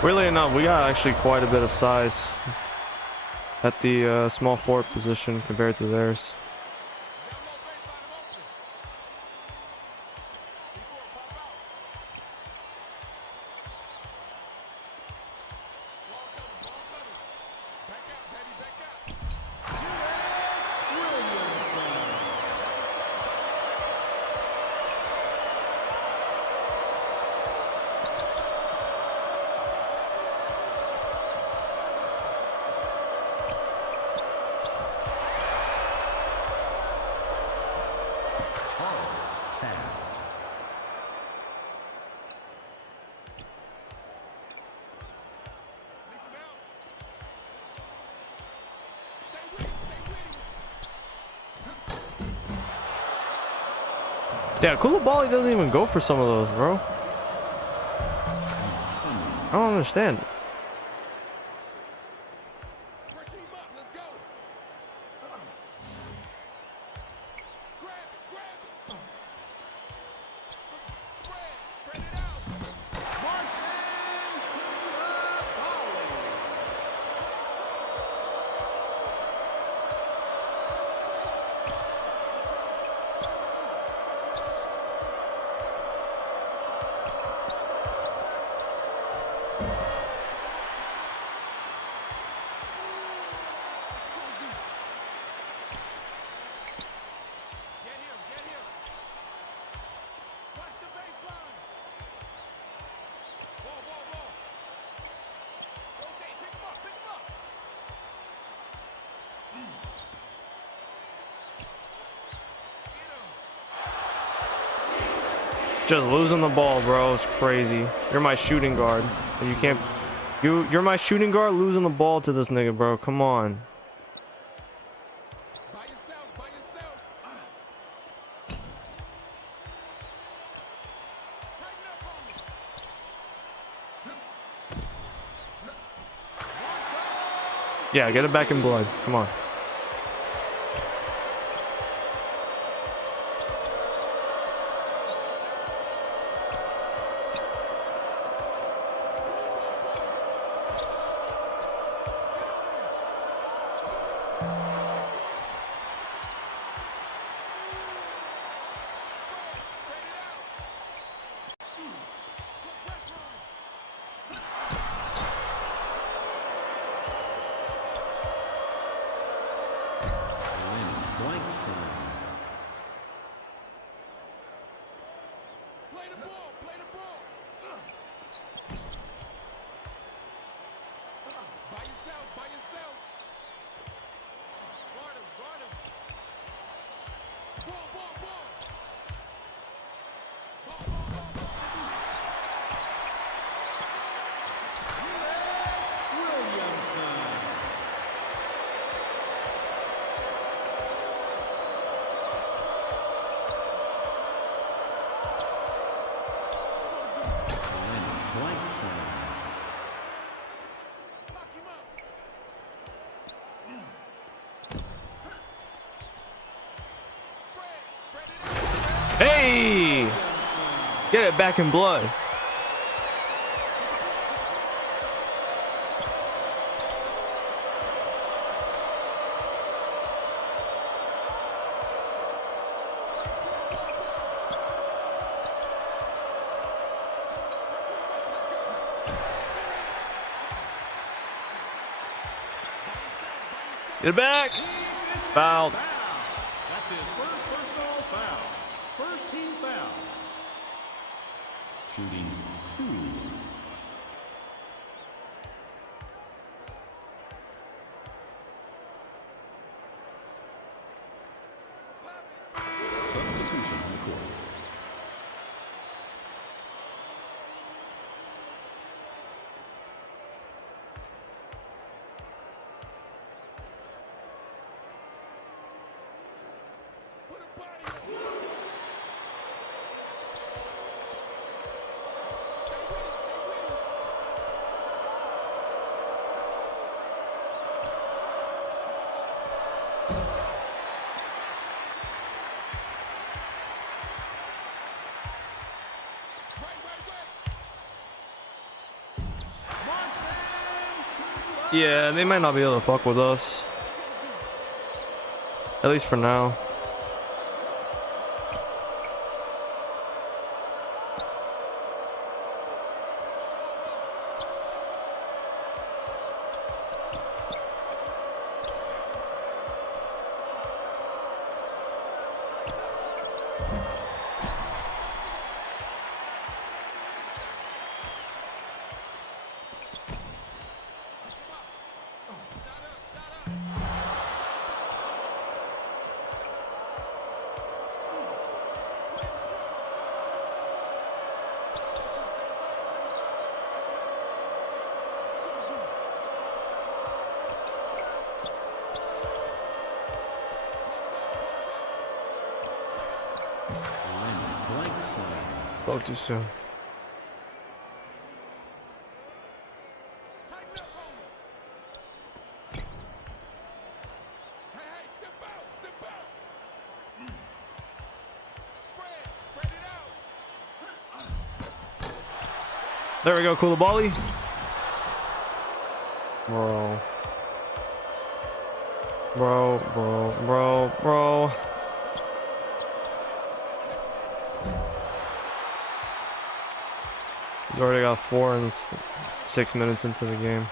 Really enough, we got actually quite a bit of size at the small forward position compared to theirs. Yeah, Koulibaly doesn't even go for some of those, bro. I don't understand. Just losing the ball, bro. It's crazy. You're my shooting guard. And you can't... You're my shooting guard losing the ball to this nigga, bro. Come on. By yourself, by yourself. Tighten up on me. Yeah, get it back in blood. Come on. slam. Play the ball, play the ball. By yourself, by yourself. Guard him, guard him. Ball, ball, ball. Ball, ball, ball, ball. Blank slam. Lock him up. Spread it out. Hey! Get it back in blood. Get it back. Fouled. That's his first personal foul. First team foul. Shooting 2. Substitution on the court. Put a body on. Stay with him, stay with him. Right. Yeah, they might not be able to fuck with us. At least for now. Blank slam. Spoke too soon. Tighten up on him. Hey, step out, step out. Spread it out. There we go, Koulibaly. Bro. Bro. He's already got 4 and 6 minutes into the game.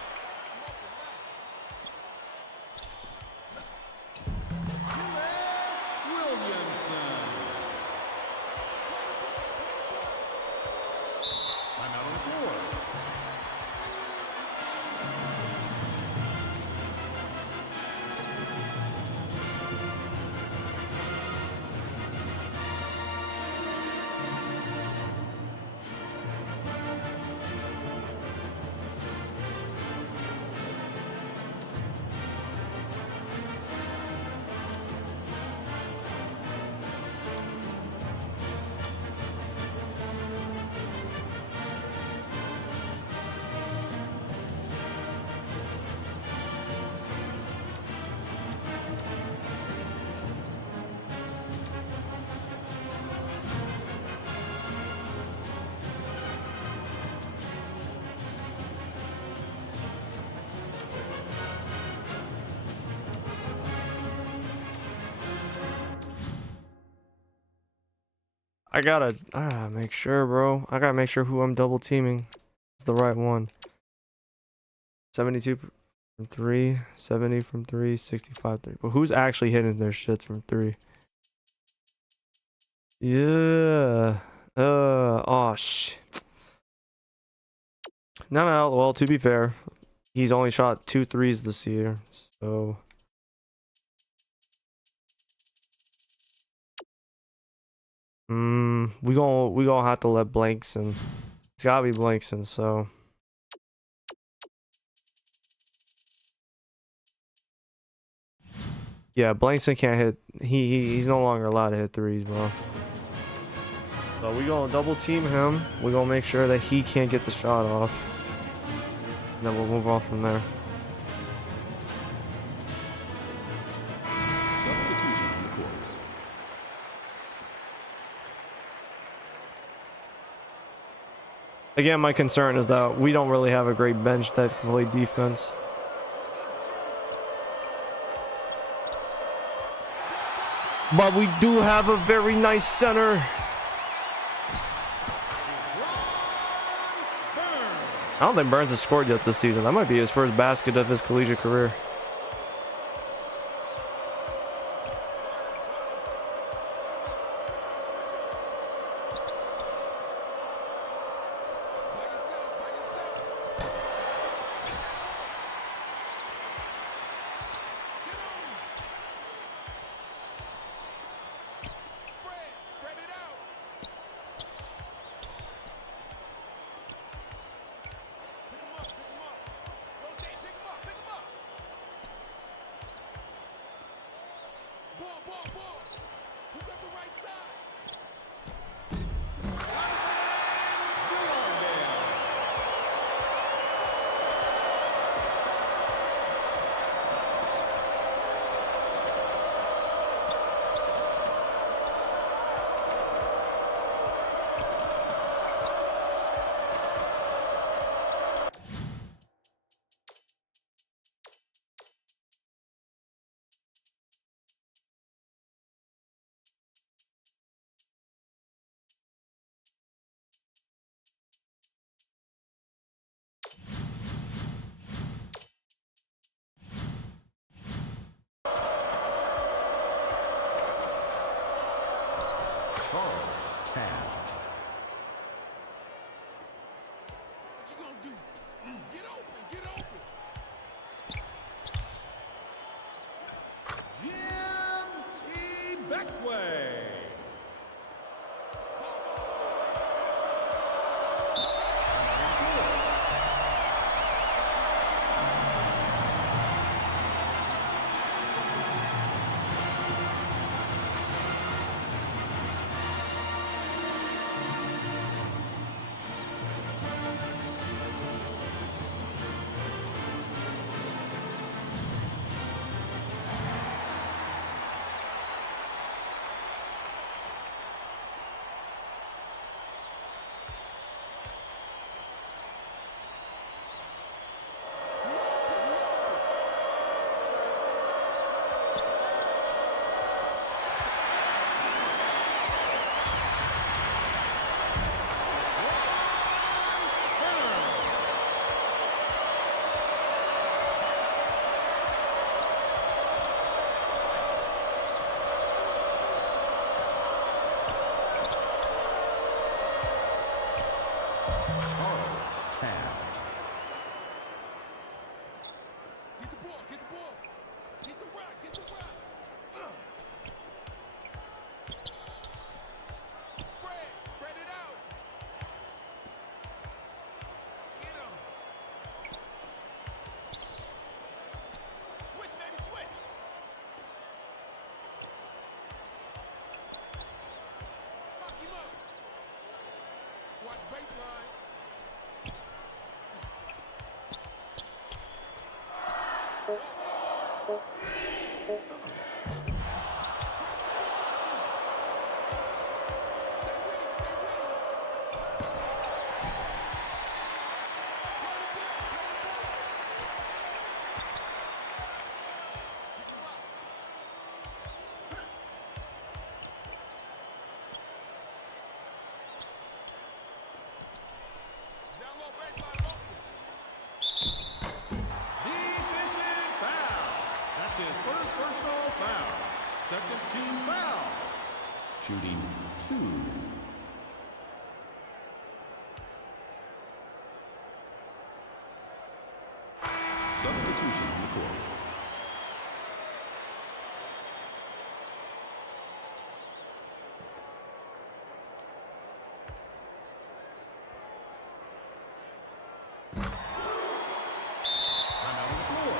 Timeout on the floor. I gotta make sure, bro. I gotta make sure who I'm double teaming is the right one. 72 from 3, 70 from 3, 65 3. But who's actually hitting their shits from 3? Yeah. Oh shit. No. Well, to be fair, he's only shot 2 threes this year, so. We gonna have to let Blankson. It's gotta be Blankson, so. Yeah, Blankson can't hit. He's no longer allowed to hit threes, bro. So we gonna double team him. We gonna make sure that he can't get the shot off. And then we'll move on from there. Substitution on the court. Again, my concern is that we don't really have a great bench that can play defense. But we do have a very nice center. I don't think Burns has scored yet this season. That might be his first basket of his collegiate career. Taft. What you gonna do? Get open, get open. Jim E. Beckway. Taft. Get the ball, get the ball. Get the rock, get the rock. Spread it out. Get him. Switch, baby, switch. Lock him up. Watch baseline. second team foul. Shooting 2. Substitution on the court. Timeout on the floor.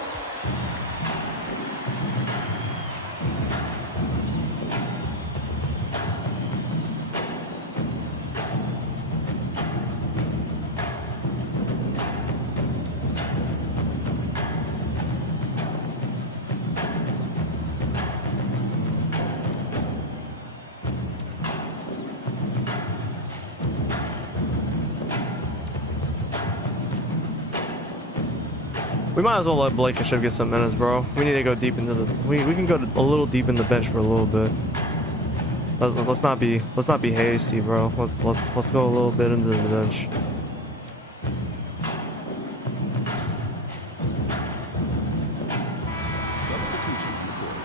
We might as well let Blankenship get some minutes, bro. We need to go deep into the. We can go a little deep in the bench for a little bit. Let's not be hasty, bro. Let's go a little bit into the bench. Substitution on the court.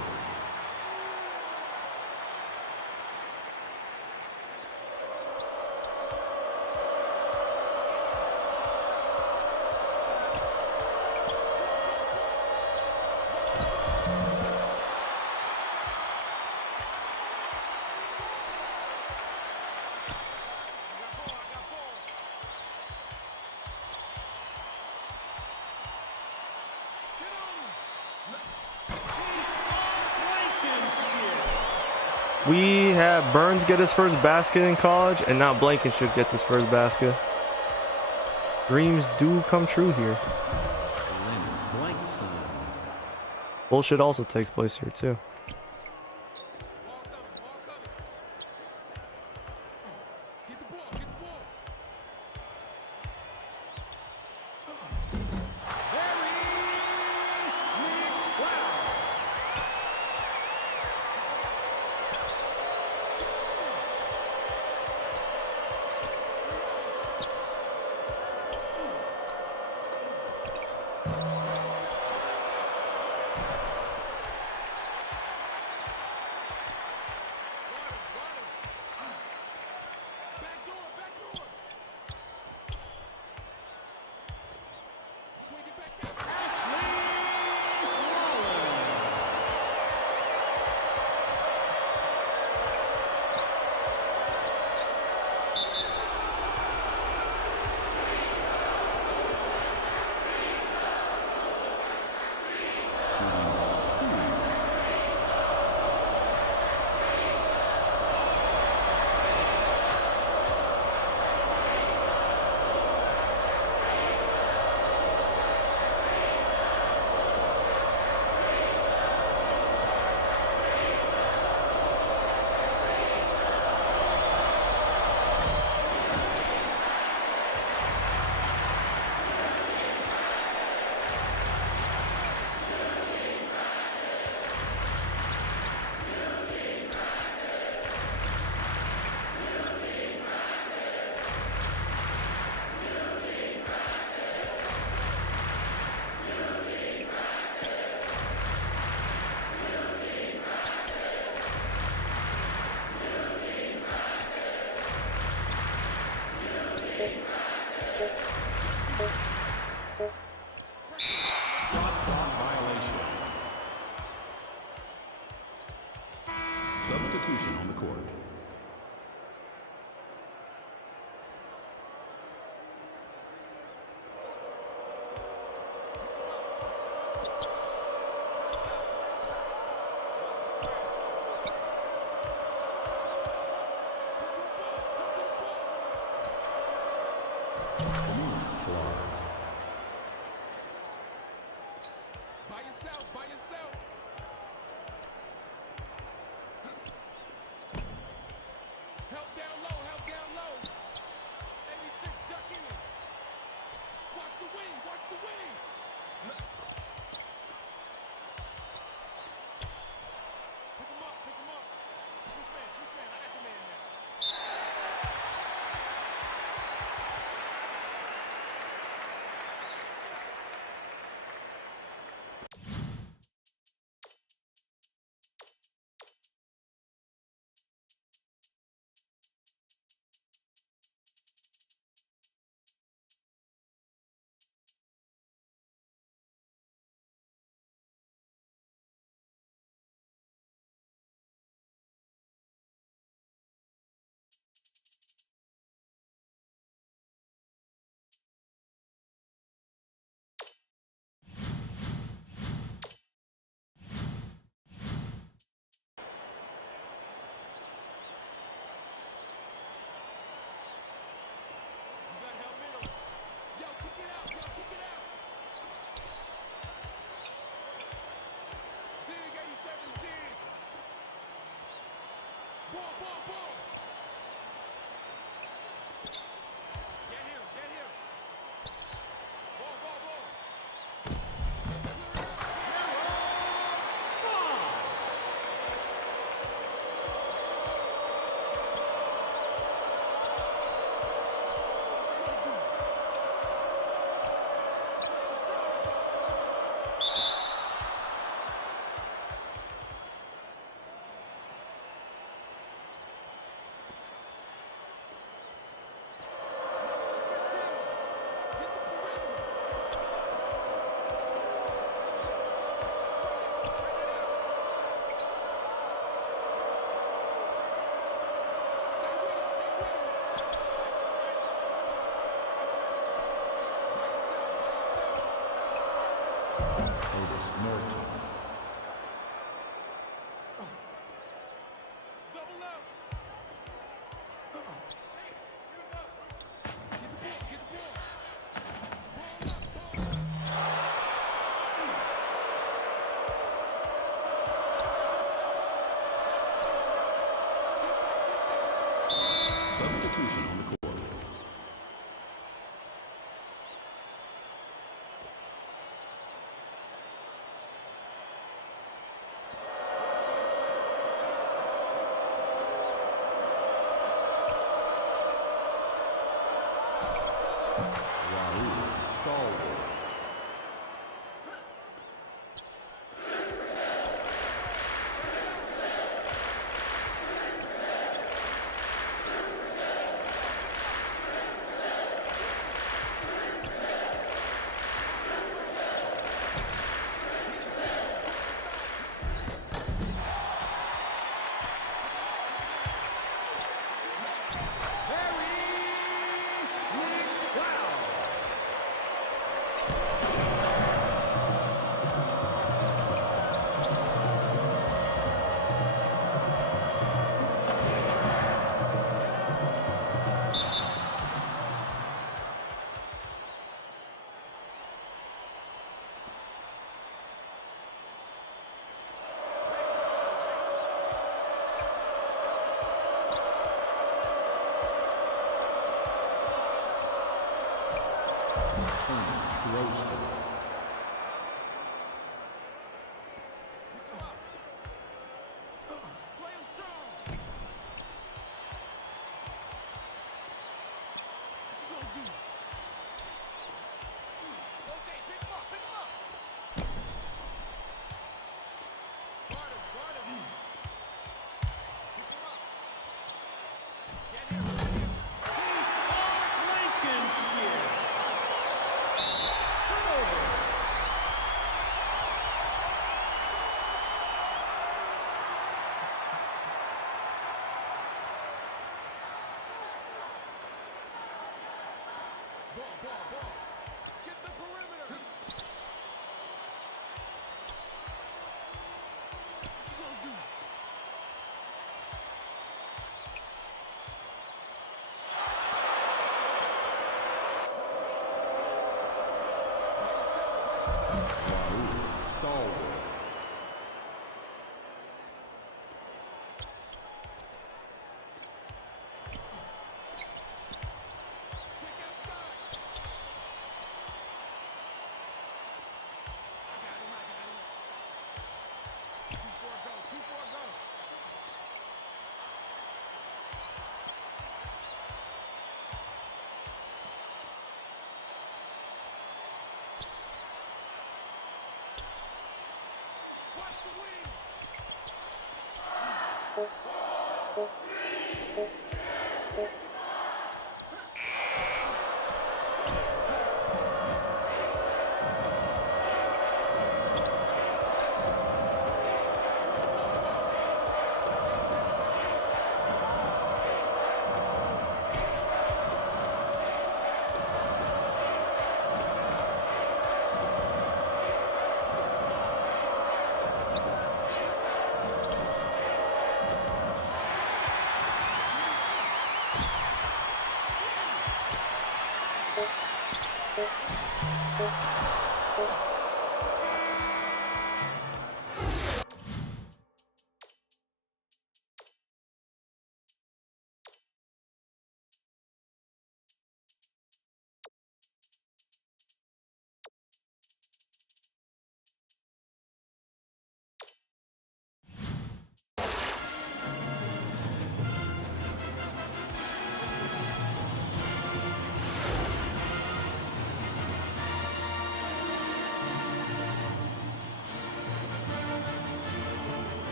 We have Burns get his first basket in college, and now Blankenship gets his first basket. Dreams do come true here. Leonard Blankside. Bullshit also takes place here too. Ball coming, ball coming. Get the ball, get the ball. Back door, back door. Swing it back out. Shot clock violation. Substitution on the court. Clark. By yourself, by yourself. Help down low, help down low. 86, duck in it. Watch the wing, watch the wing. Pick him up, pick him up. Switch man, I got your man now. Ball, ball, ball. Get him, get him. Ball, ball, ball. Otis Norton. Double up. Get the ball, get the ball. Ball up, ball up. Substitution on the court. Raul Stallworth. Roasted. Play him strong. What you gonna do? Okay, pick him up, pick him up. Guard him, guard him. Pick him up. Get him, get him. Ball, ball, ball. Get the perimeter. What you gonna do? By yourself, by yourself. Raul Stallworth. Check outside. I got him, I got him. 2-4 go, 2-4 go. Watch the wing.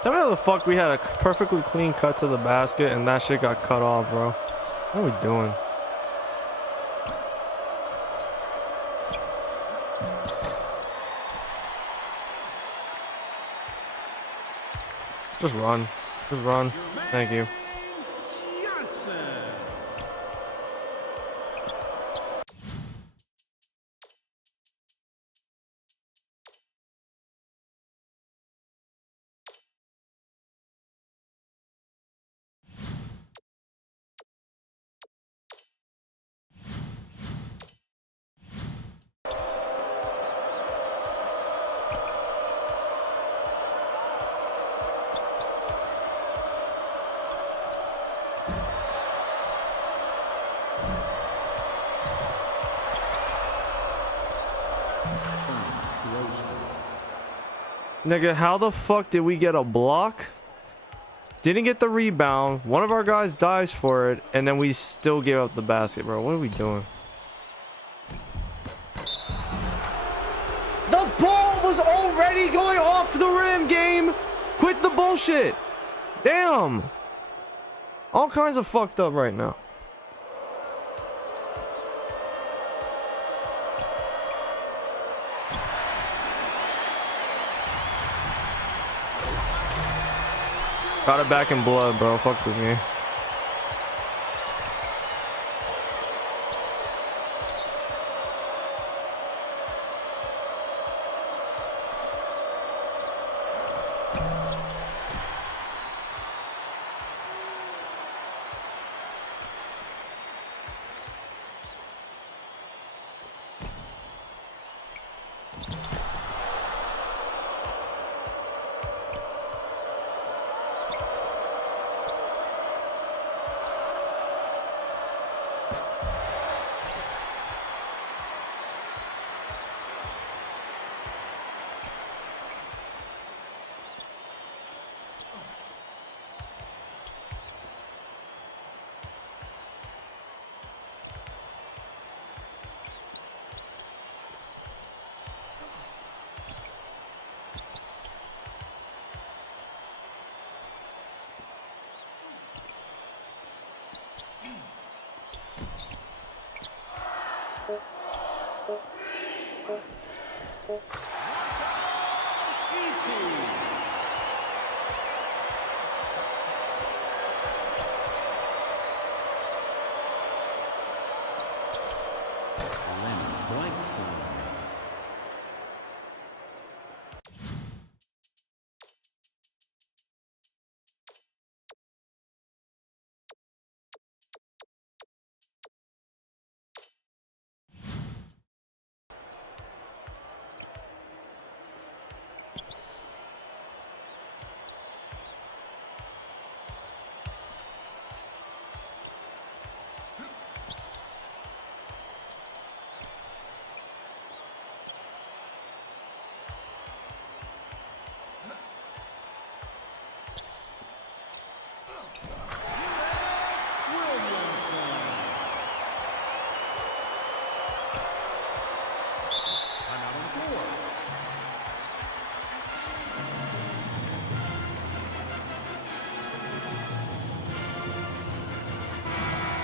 Tell me how the fuck we had a perfectly clean cut to the basket and that shit got cut off, bro. What are we doing? Just run. Just run. Thank you. Johnson. Nigga, how the fuck did we get a block? Didn't get the rebound. One of our guys dives for it, and then we still gave up the basket, bro. What are we doing? The ball was already going off the rim, game. Quit the bullshit. Damn. All kinds of fucked up right now. Got it back in blood, bro. Fuck this game.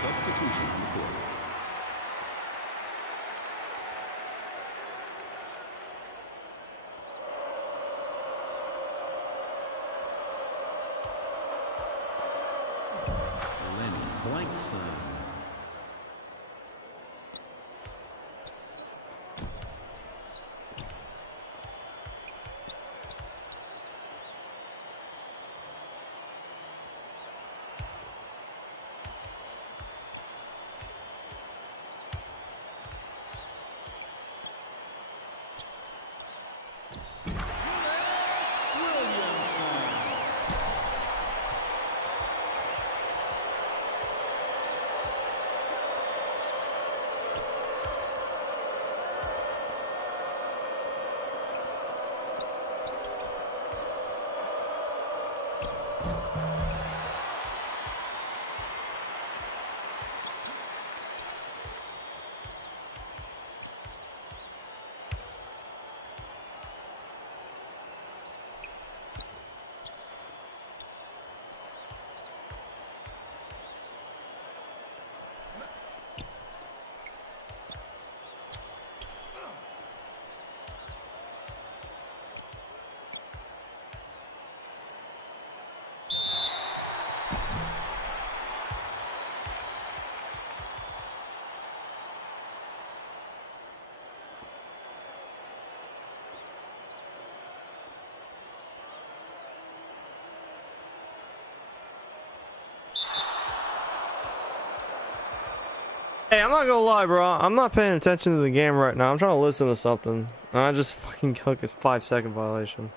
Substitution recorded. Lenny Blankson. Hey, I'm not gonna lie, bro. I'm not paying attention to the game right now. I'm trying to listen to something. And I just fucking took a 5-second violation.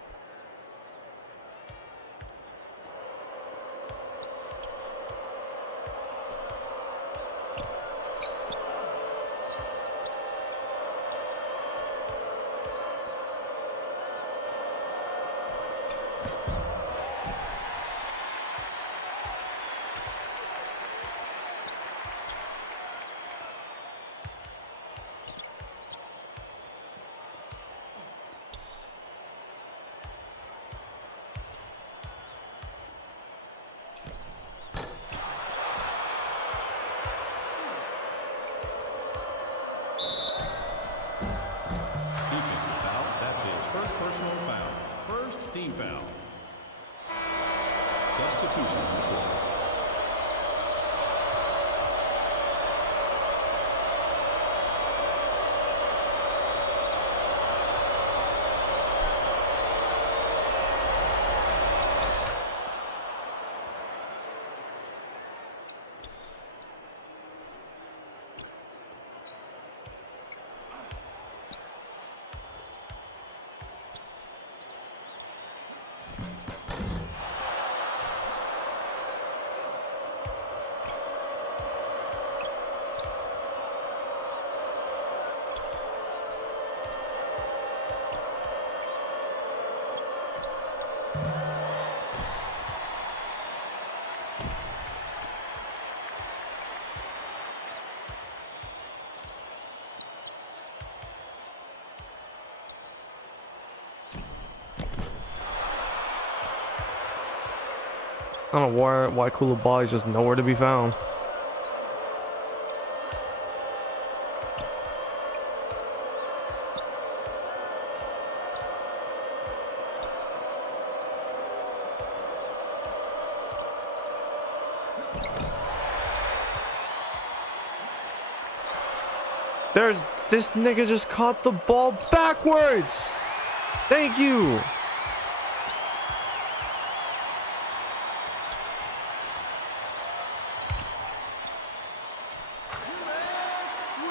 Defensive foul. That's his first personal foul. First team foul. Substitution on the court. I don't know why Koulibaly is just nowhere to be found. This nigga just caught the ball backwards. Thank you.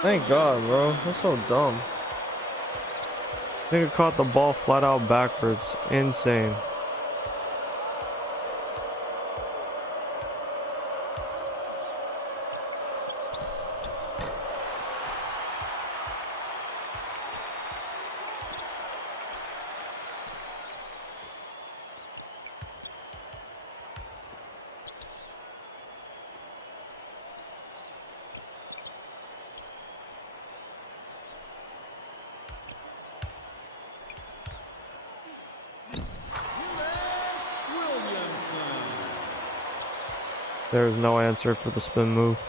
Thank God, bro. That's so dumb. Nigga caught the ball flat out backwards. Insane. There is no answer for the spin move.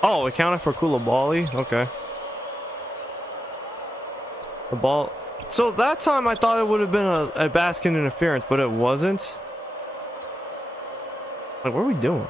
Oh, it counted for Koulibaly? Okay. The ball... So that time I thought it would have been a basket interference, but it wasn't. Like, what are we doing?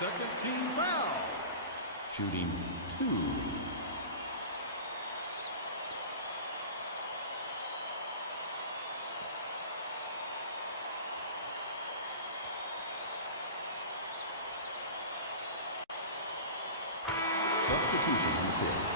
Second team foul. Shooting 2. Substitution on the court.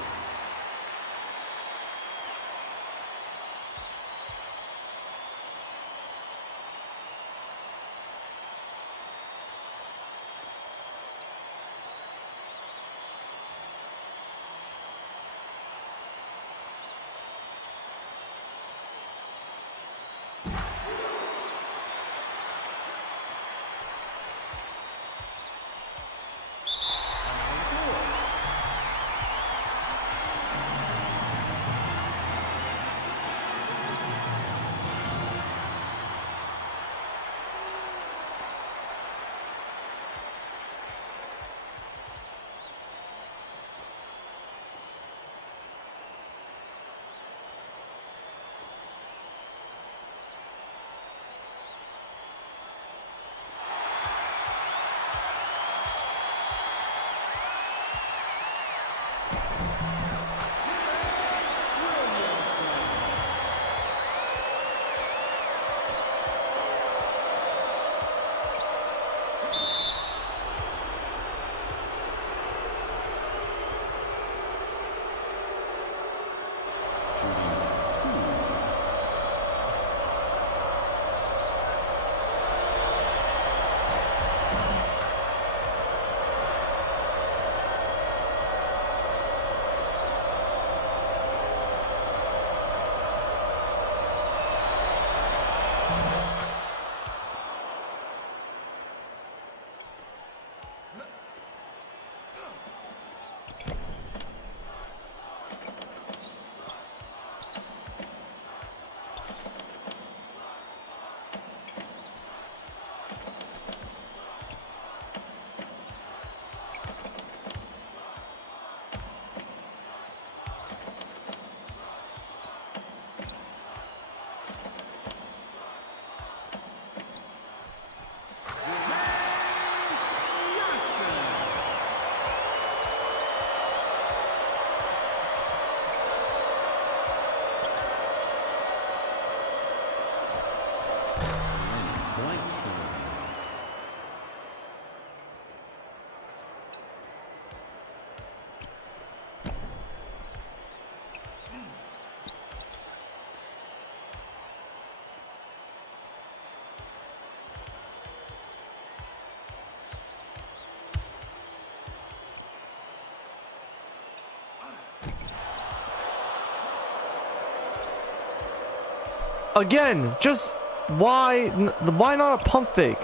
Again, just why not a pump fake?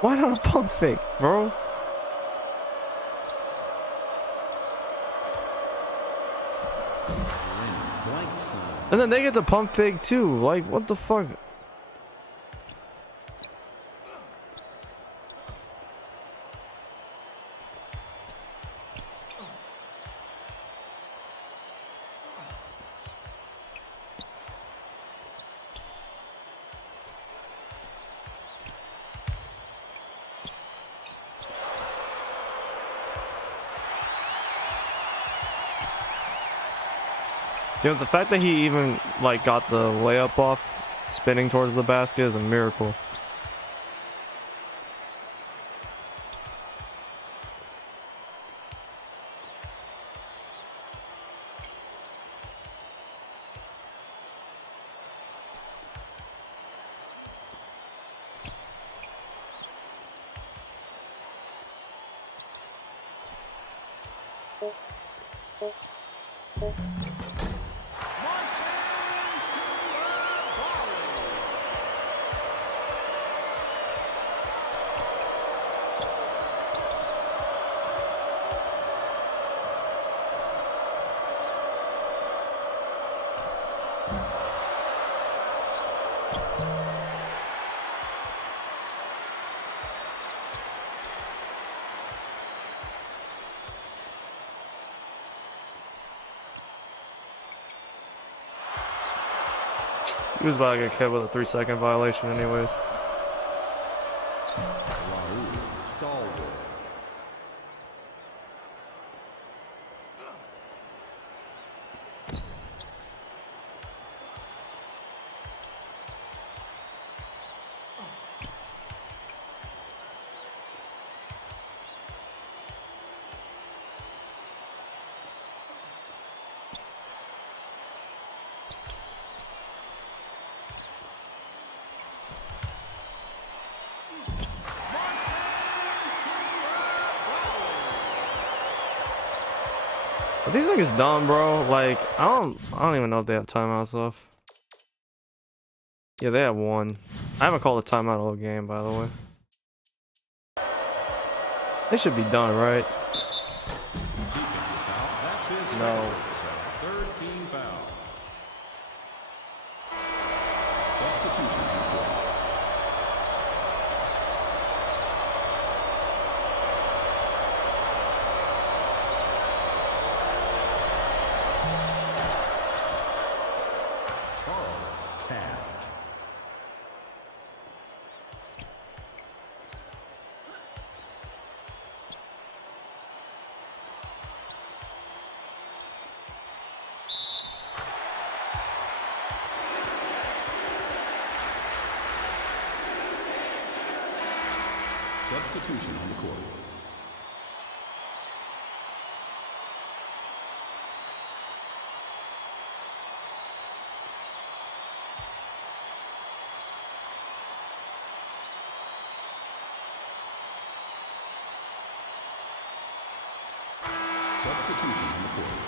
Why not a pump fake, bro? And then they get the pump fake too. Like, what the fuck? You know, the fact that he even like got the layup off spinning towards the basket is a miracle. He was about to get hit with a 3-second violation anyways. Are these niggas dumb, bro? Like, I don't even know if they have timeouts left. Yeah, they have one. I haven't called a timeout all game, by the way. They should be done, right? That's his No. second third team foul. Substitution on the court. Charles Taft. Substitution on the court. Substitution on the court.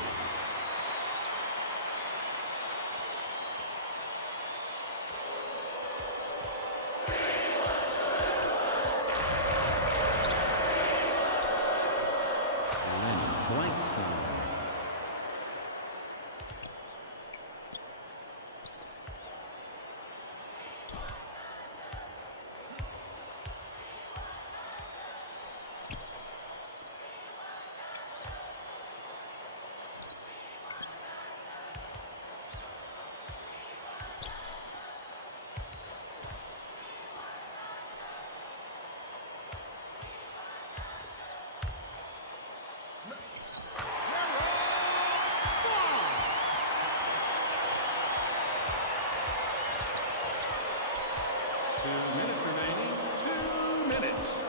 Blank sign. Minutes remaining. 2 minutes.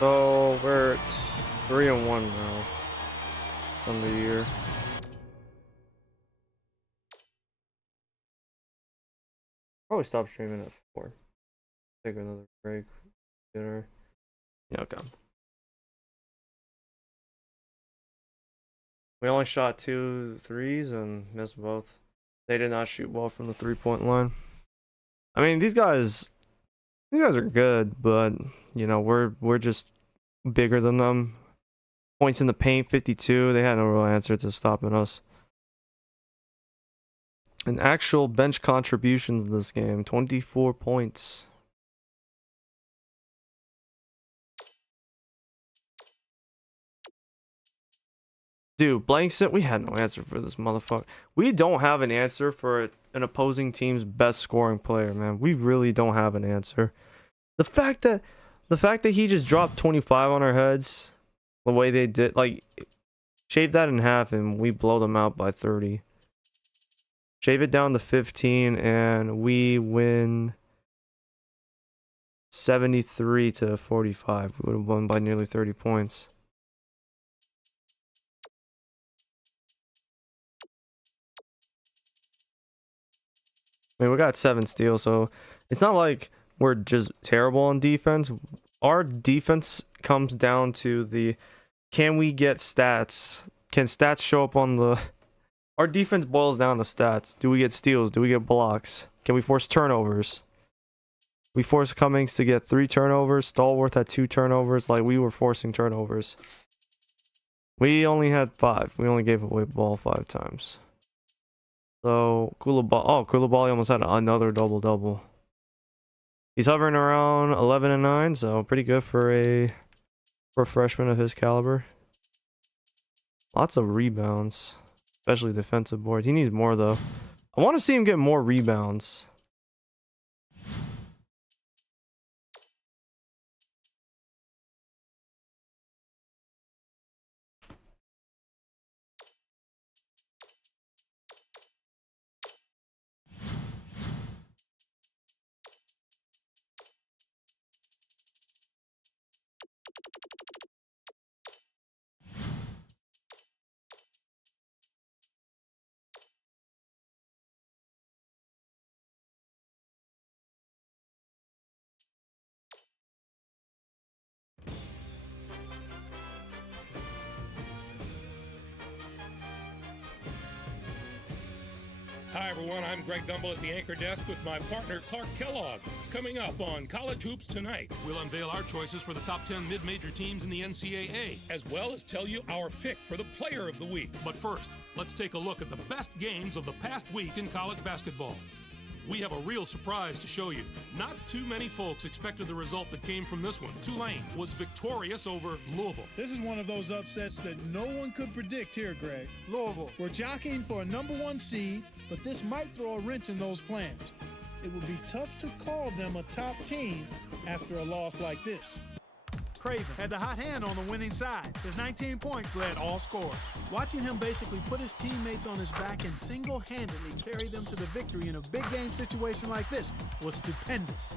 So we're at 3-1 now on the year. Probably stop streaming at 4. Take another break. Dinner. Yeah, okay. We only shot 2 threes and missed both. They did not shoot well from the 3-point line. I mean, these guys are good, but you know, we're just bigger than them. Points in the paint, 52. They had no real answer to stopping us. And actual bench contributions in this game, 24 points. Dude, blank set, we had no answer for this motherfucker. We don't have an answer for an opposing team's best scoring player, man. We really don't have an answer. The fact that he just dropped 25 on our heads, the way they did, like, shave that in half and we blow them out by 30. Shave it down to 15 and we win 73 to 45. We would have won by nearly 30 points. I mean, we got 7 steals, so it's not like we're just terrible on defense. Our defense comes down to the, can we get stats? Can stats show up on the... Our defense boils down to stats. Do we get steals? Do we get blocks? Can we force turnovers? We forced Cummings to get 3 turnovers. Stallworth had 2 turnovers. Like, we were forcing turnovers. We only had 5. We only gave away the ball 5 times. So, Koulibaly almost had another double-double. He's hovering around 11 and 9, so pretty good for a freshman of his caliber. Lots of rebounds, especially defensive boards. He needs more, though. I want to see him get more rebounds. Hi, everyone. I'm Greg Gumbel at the anchor desk with my partner, Clark Kellogg. Coming up on College Hoops Tonight, We'll unveil our choices for the top 10 mid-major teams in the NCAA. as well as tell you our pick for the Player of the Week. But first, let's take a look at the best games of the past week in college basketball. We have a real surprise to show you. Not too many folks expected the result that came from this one. Tulane was victorious over Louisville. This is one of those upsets that no one could predict here, Greg. Louisville, we're jockeying for a #1 seed, but this might throw a wrench in those plans. It would be tough to call them a top team after a loss like this. Craven had the hot hand on the winning side. His 19 points led all scorers. Watching him basically put his teammates on his back and single-handedly carry them to the victory in a big game situation like this was stupendous.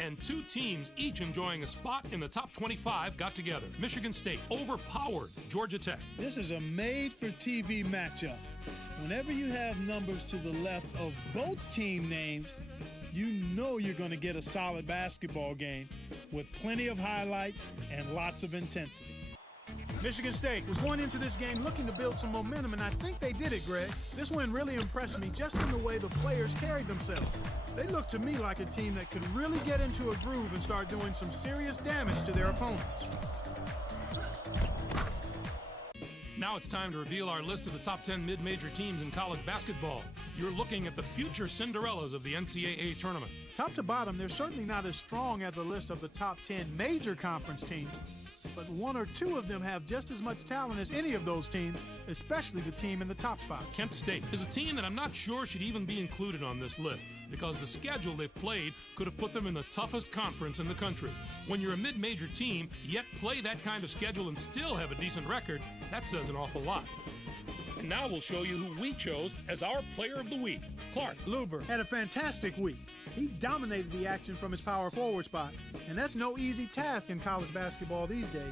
And 2 teams, each enjoying a spot in the top 25, got together. Michigan State overpowered Georgia Tech. This is a made-for-TV matchup. Whenever you have numbers to the left of both team names, you know you're going to get a solid basketball game with plenty of highlights and lots of intensity. Michigan State was going into this game looking to build some momentum, and I think they did it, Greg. This win really impressed me just in the way the players carried themselves. They looked to me like a team that could really get into a groove and start doing some serious damage to their opponents. Now it's time to reveal our list of the top 10 mid-major teams in college basketball. You're looking at the future Cinderellas of the NCAA tournament. Top to bottom, they're certainly not as strong as a list of the top 10 major conference teams, but 1 or 2 of them have just as much talent as any of those teams, especially the team in the top spot. Kent State is a team that I'm not sure should even be included on this list because the schedule they've played could have put them in the toughest conference in the country. When you're a mid-major team, yet play that kind of schedule and still have a decent record, that says an awful lot. And now we'll show you who we chose as our Player of the Week. Clark. Luber had a fantastic week. He dominated the action from his power forward spot, and that's no easy task in college basketball these days.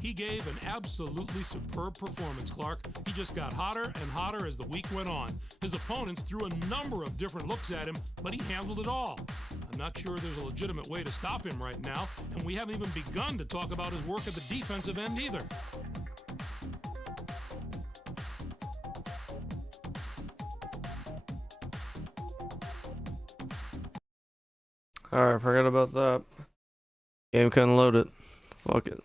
He gave an absolutely superb performance, Clark. He just got hotter and hotter as the week went on. His opponents threw a number of different looks at him, but he handled it all. I'm not sure there's a legitimate way to stop him right now, and we haven't even begun to talk about his work at the defensive end either. Alright, forget about that. Game couldn't load it. Fuck it.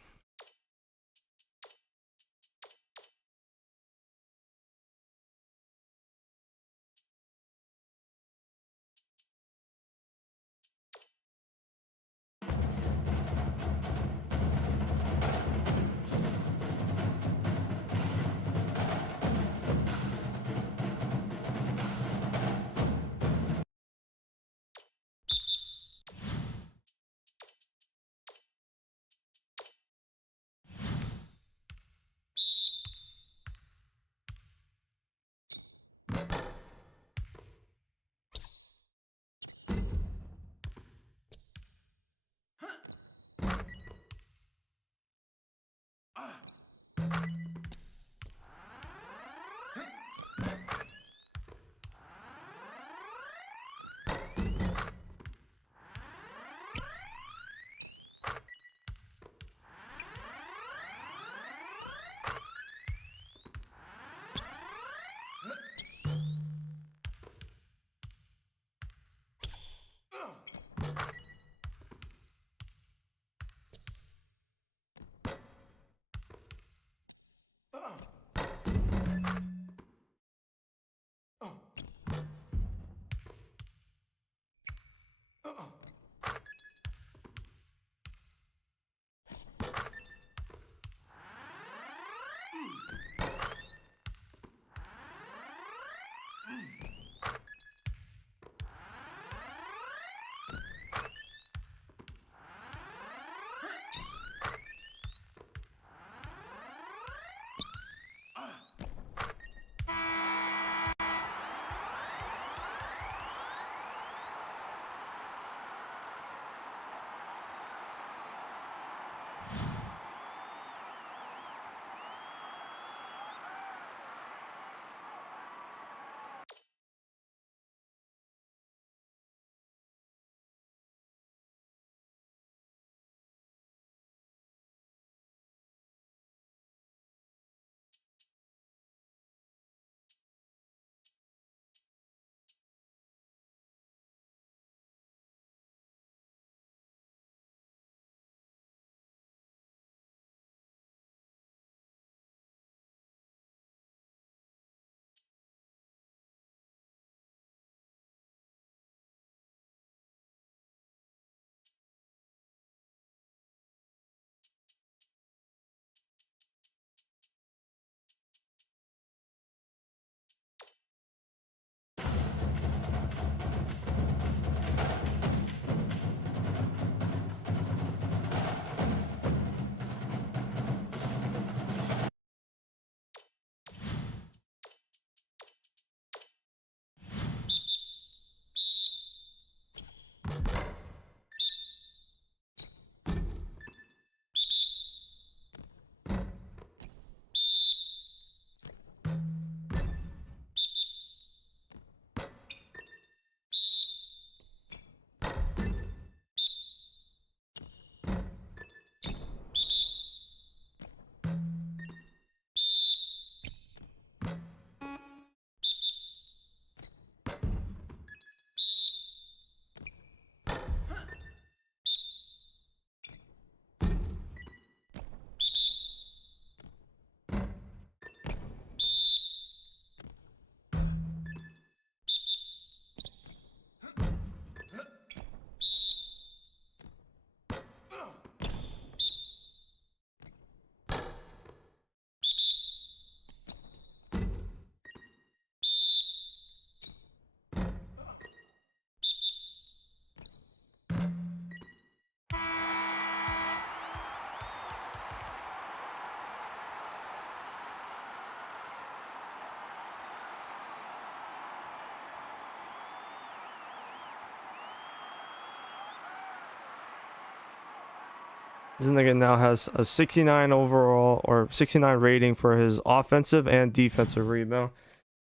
This nigga now has a 69 overall or 69 rating for his offensive and defensive rebound.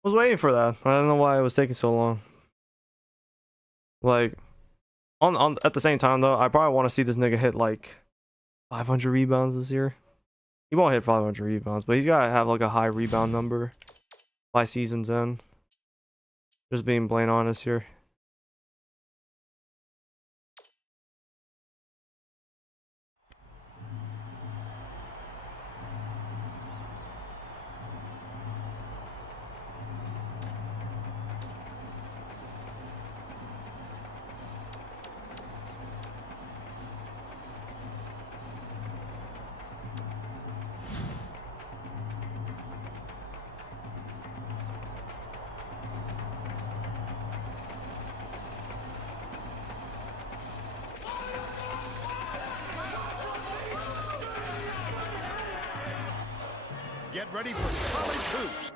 I was waiting for that. I don't know why it was taking so long. Like, on at the same time though, I probably want to see this nigga hit like 500 rebounds this year. He won't hit 500 rebounds, but he's gotta have like a high rebound number by season's end. Just being plain honest here. Get ready for college hoops.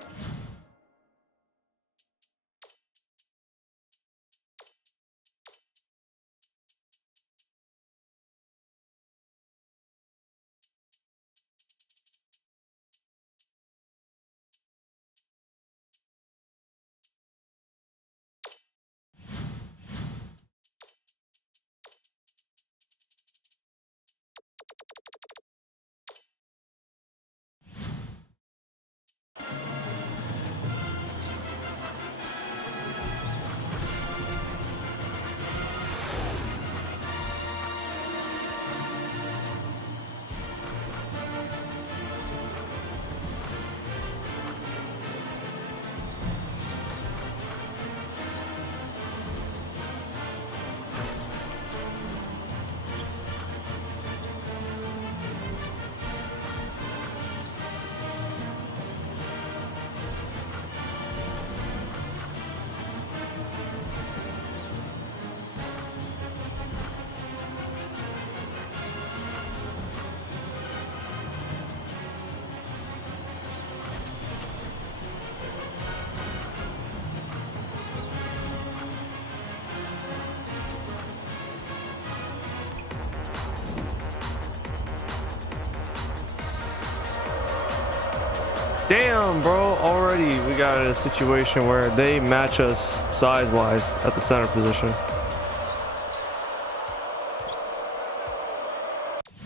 Damn, bro. Already we got in a situation where they match us size-wise at the center position.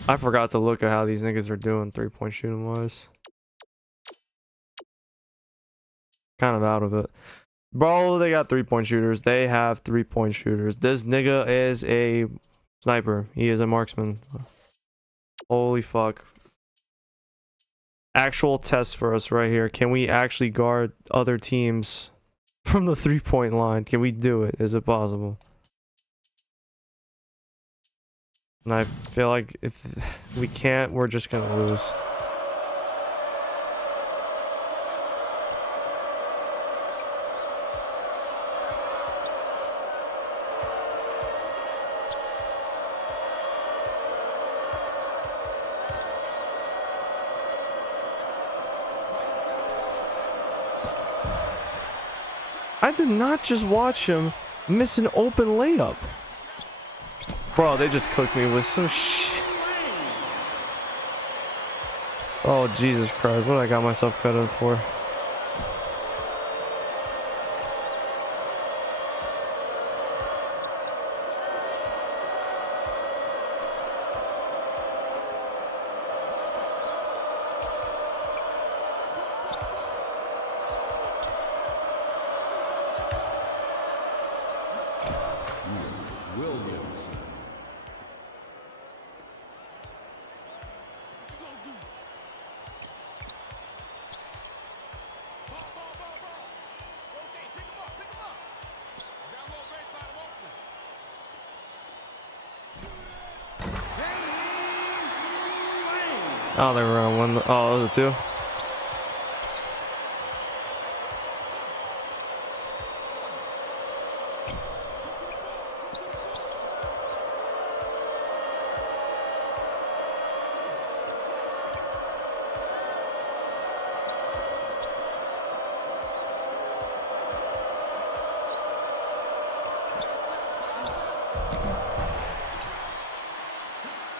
I forgot to look at how these niggas are doing three-point shooting-wise. Kind of out of it. Bro, they got three-point shooters. They have three-point shooters. This nigga is a sniper. He is a marksman. Holy fuck. Actual test for us right here. Can we actually guard other teams from the three-point line? Can we do it? Is it possible? And I feel like if we can't, we're just gonna lose. I did not just watch him miss an open layup. Bro, they just cooked me with some shit. Oh, Jesus Christ. What I got myself cut in for? Williams. Oh, they were on one. Oh, those are two.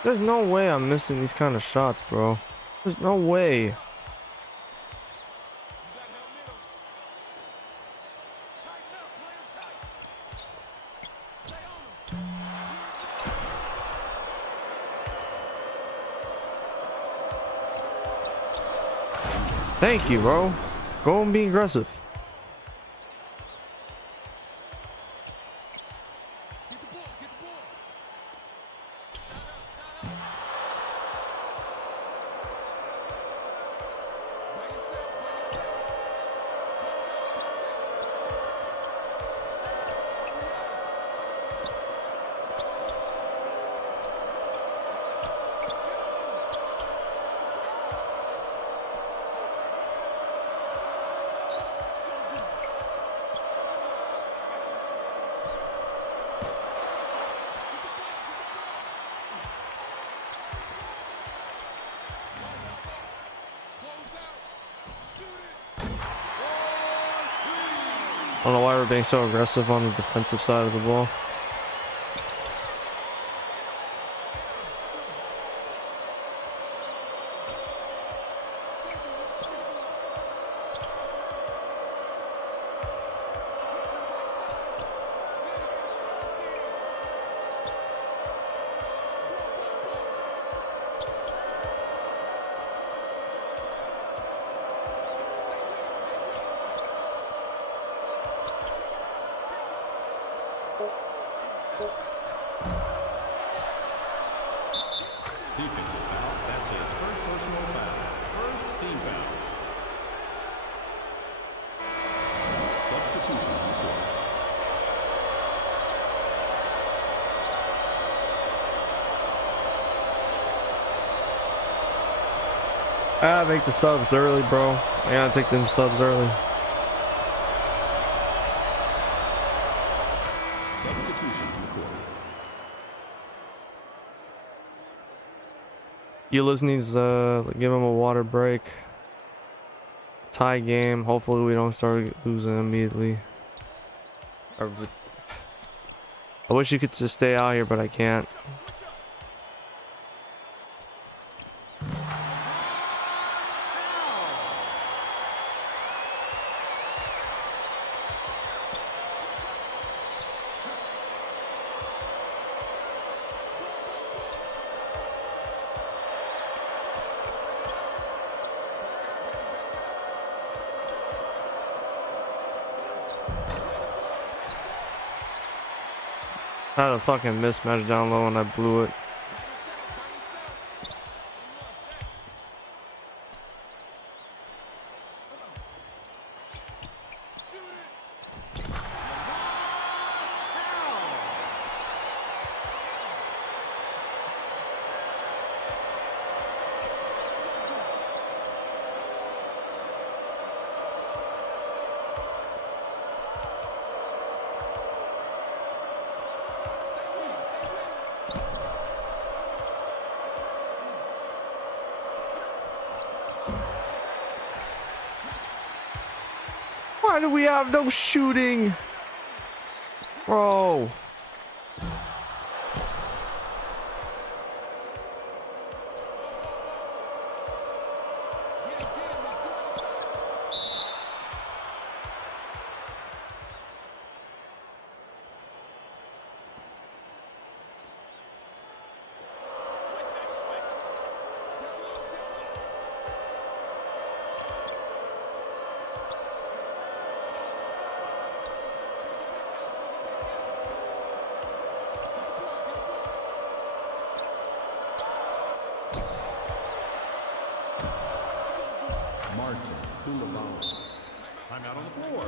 There's no way I'm missing these kind of shots, bro. There's no way. Thank you, bro. Go and be aggressive. I don't know why we're being so aggressive on the defensive side of the ball. Defensive foul. That's his first personal foul. First team foul. Substitution on the court. I gotta make the subs early, bro. I gotta take them subs early. Substitution on the court. Ulis needs give him a water break. Tie game. Hopefully we don't start losing immediately. I wish you could just stay out here, but I can't. I had a fucking mismatch down low and I blew it. Why do we have no shooting? Bro. Martin Koulibaly. Timeout on the floor.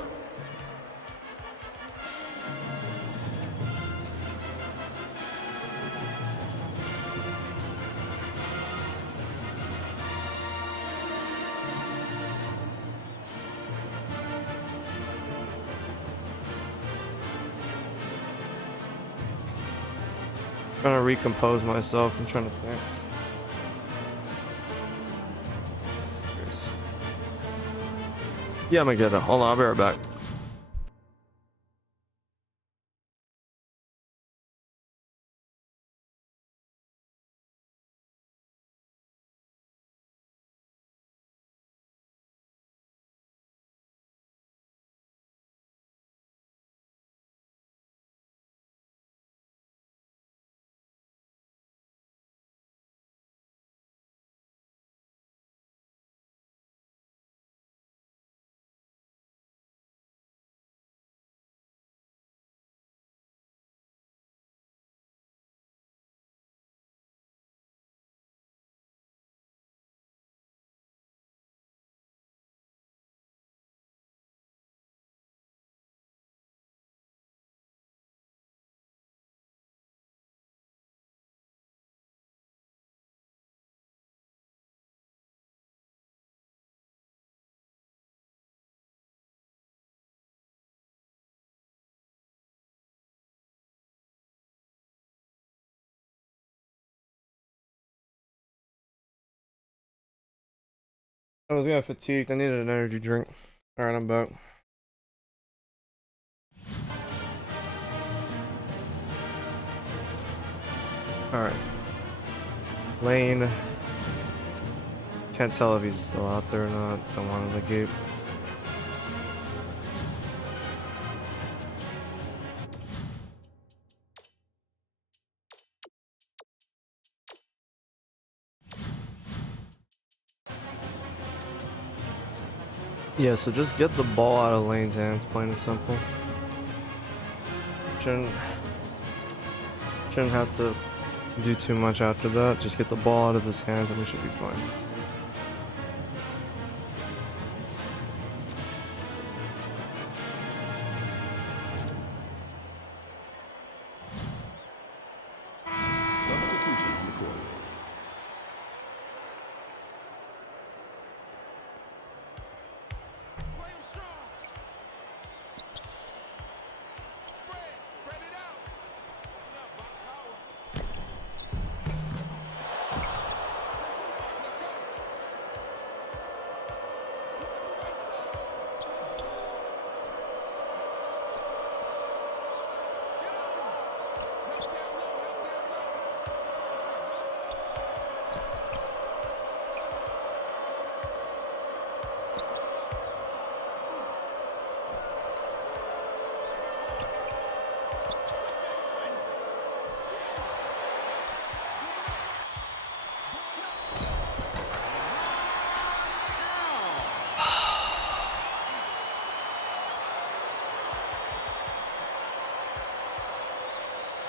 Trying to recompose myself. I'm trying to think. Yeah, I'm gonna get it. Hold on, I'll be right back. I was getting fatigued. I needed an energy drink. Alright, I'm back. Alright. Lane. Can't tell if he's still out there or not. Don't want to negate. Yeah, so just get the ball out of Lane's hands, plain and simple. Shouldn't have to do too much after that. Just get the ball out of his hands and we should be fine. Substitution on the court. Play 'em strong. Spread it out. Open up, box power. Let's go. Look at the right side. Get on him. Help down low, help down low.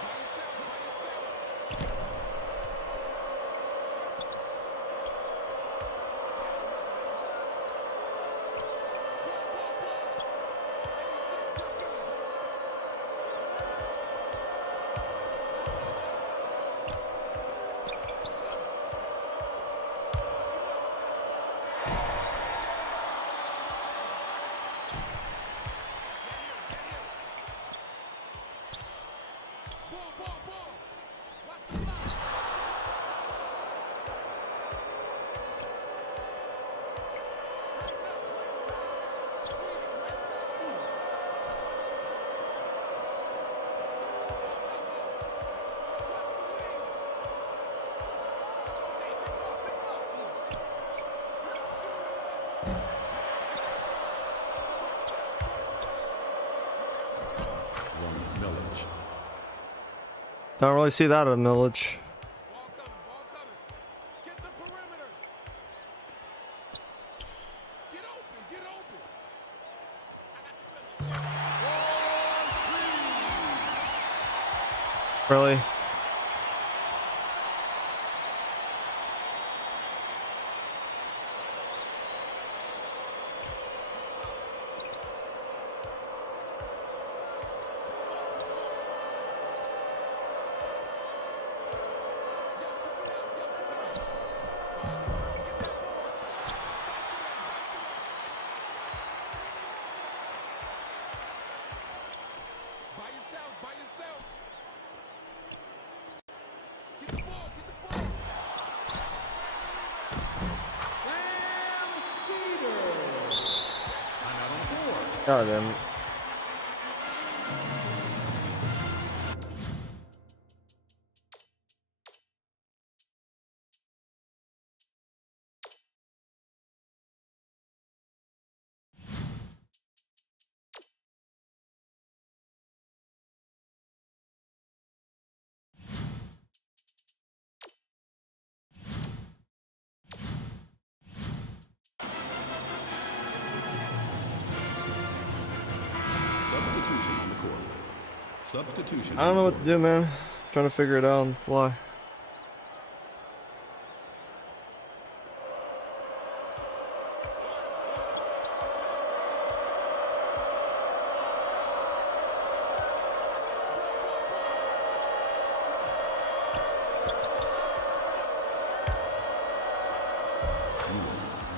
By yourself. Ball. Watch the block. Tighten up, tight. Swing it, right side. Watch the wing. Okay, pick him up. One millage. Don't really see that at Millage. Ball coming. Get the perimeter. Get open. Really? By yourself. Get the ball. Timeout on the board. God damn it. Substitution on the court. Substitution. I don't know what to do, man. Trying to figure it out on the fly.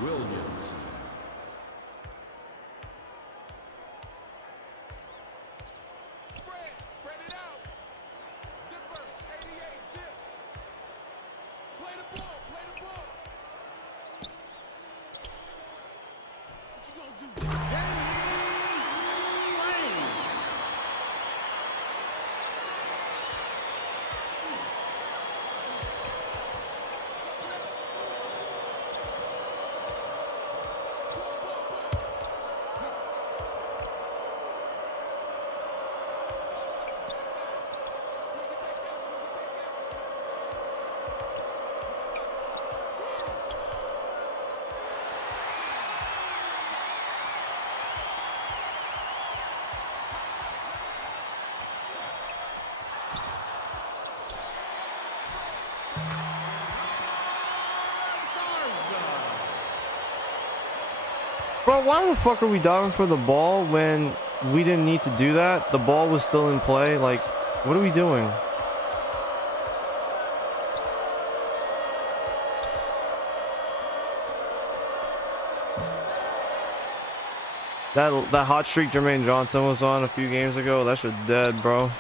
Williams. Spread it out. Zipper, 88, zip. Play the ball. What you gonna do? Bro, why the fuck are we diving for the ball when we didn't need to do that? The ball was still in play. Like, what are we doing? That hot streak Jermaine Johnson was on a few games ago, that shit dead, bro.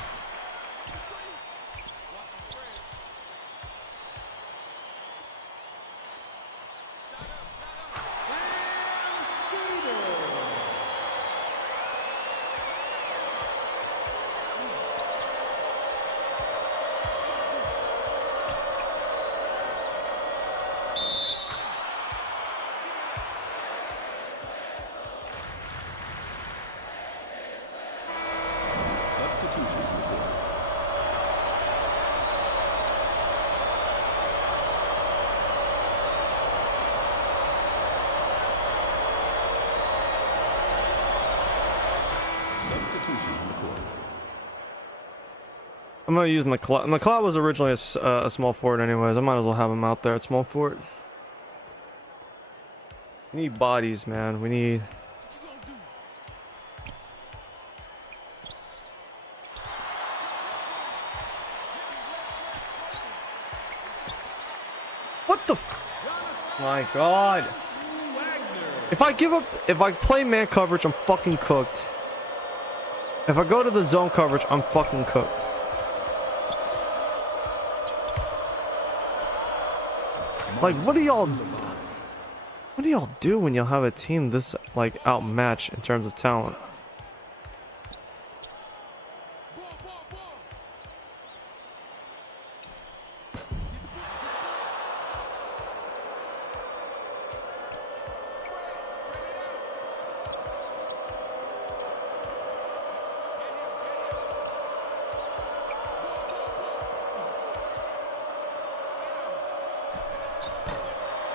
Substitution report. Substitution on the court. I'm gonna use McLeod. McLeod was originally a small forward anyways. I might as well have him out there at small forward. We need bodies, man. We need... What the f... My god. If I play man coverage, I'm fucking cooked. If I go to the zone coverage, I'm fucking cooked. Like, what do y'all do when y'all have a team this, like, outmatched in terms of talent?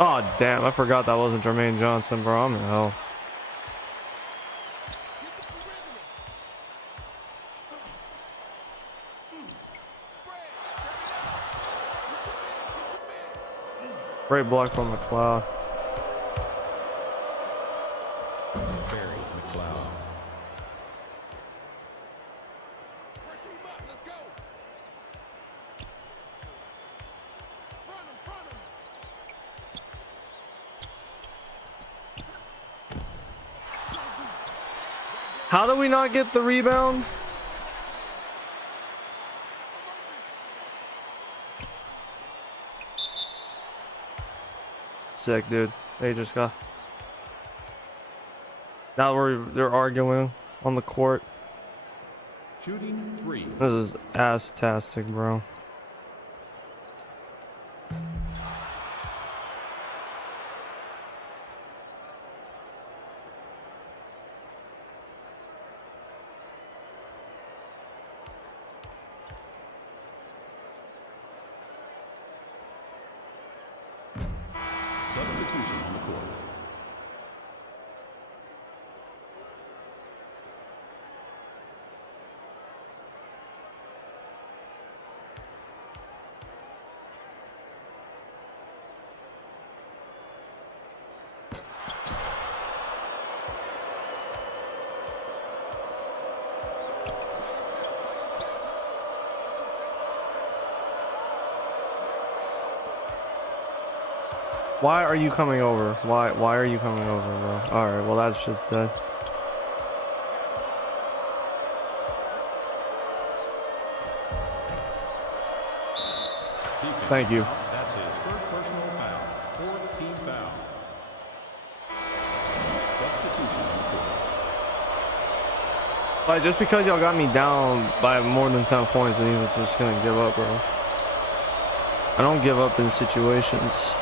Oh damn, I forgot that wasn't Jermaine Johnson, bro. I'm in hell. Great block from McLeod. Barry McLeod. How do we not get the rebound? Sick, dude. They just got... Now they're arguing on the court. Shooting 3. This is ass-tastic, bro. Substitution on the court. Why are you coming over? Why are you coming over, bro? Alright, well that's just dead. Thank you. That's his first personal foul. 4th team foul. Substitution on the court. Like, just because y'all got me down by more than 10 points, and he's just gonna give up, bro. I don't give up in situations.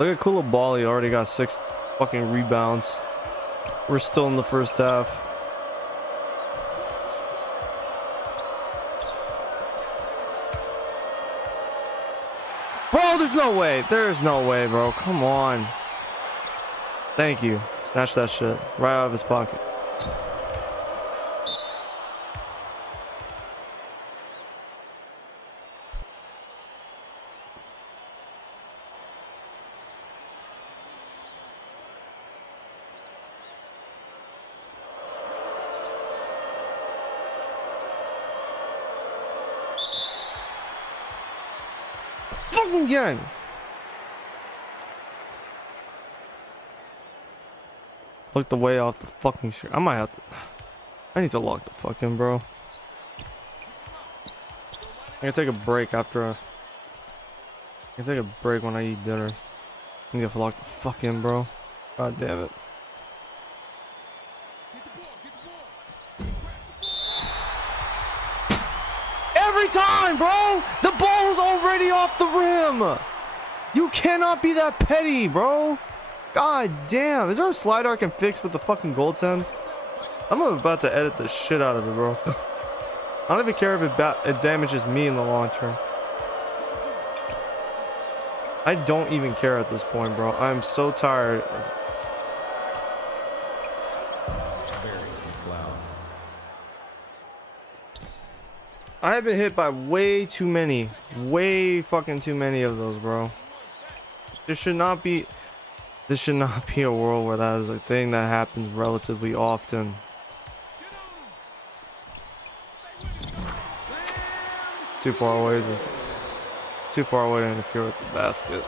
Look at Koulibaly, already got 6 fucking rebounds. We're still in the first half. Bro, there's no way. There's no way, bro. Come on. Thank you. Snatch that shit right out of his pocket. Fucking again. Look the way off the fucking screen. I might have to. I need to lock the fuck in, bro. I can take a break after I can take a break when I eat dinner. I need to lock the fuck in, bro. God damn it. Every time, bro! The ball's already off the rim! You cannot be that petty, bro! God damn. Is there a slider I can fix with the fucking goaltend? I'm about to edit the shit out of it, bro. I don't even care if it damages me in the long term. I don't even care at this point, bro. I'm so tired of... I have been hit by way too many. Way fucking too many of those, bro. This should not be a world where that is a thing that happens relatively often. Too far away, too far away to interfere with the basket.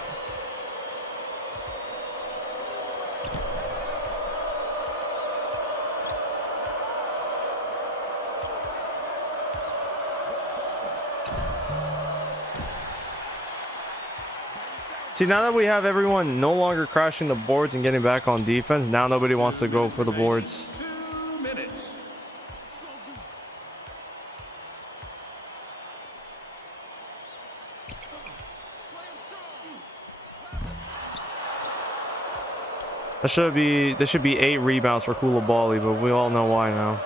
See, now that we have everyone no longer crashing the boards and getting back on defense, now nobody wants to go for the boards. 2 minutes. There should be 8 rebounds for Koulibaly, but we all know why now.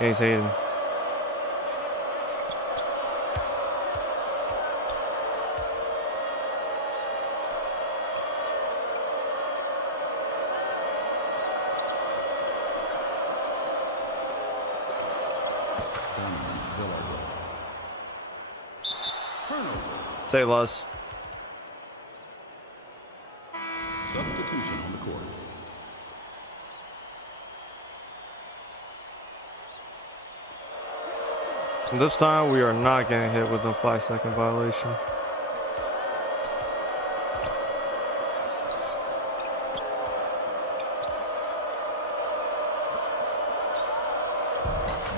Yeah, he's hating. Say less. Substitution on the court. And this time we are not getting hit with a 5-second violation.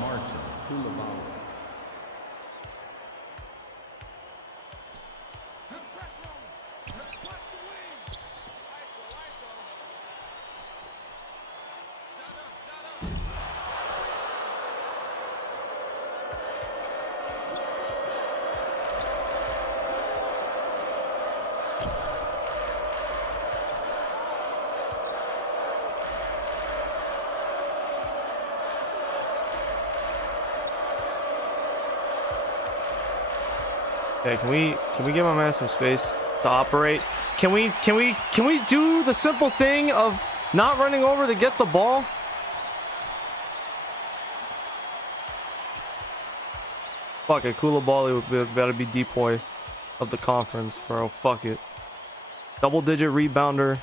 Martin Koulibaly. Okay, can we give my man some space to operate? Can we do the simple thing of not running over to get the ball? Fuck it, Koulibaly better be depoy of the conference, bro. Fuck it. Double-digit rebounder.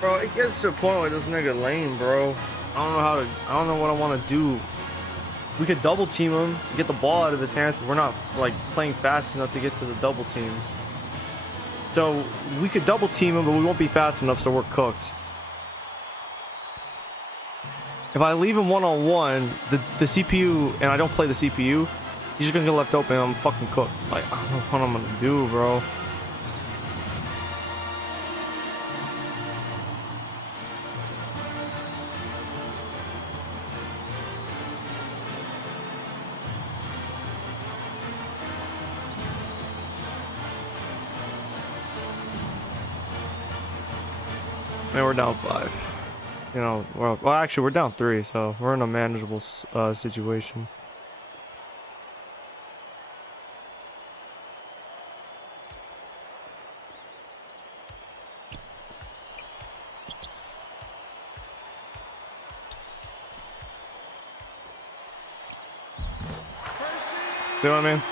Bro, it gets to a point where this nigga lame, bro. I don't know what I want to do. We could double team him, get the ball out of his hands, but we're not like playing fast enough to get to the double teams. So we could double team him, but we won't be fast enough, so we're cooked. If I leave him one-on-one, the CPU, and I don't play the CPU, he's just gonna get left open and I'm fucking cooked. Like, I don't know what I'm gonna do, bro. Man, we're down 5. You know, well, actually, we're down 3, so we're in a manageable situation. See what I mean?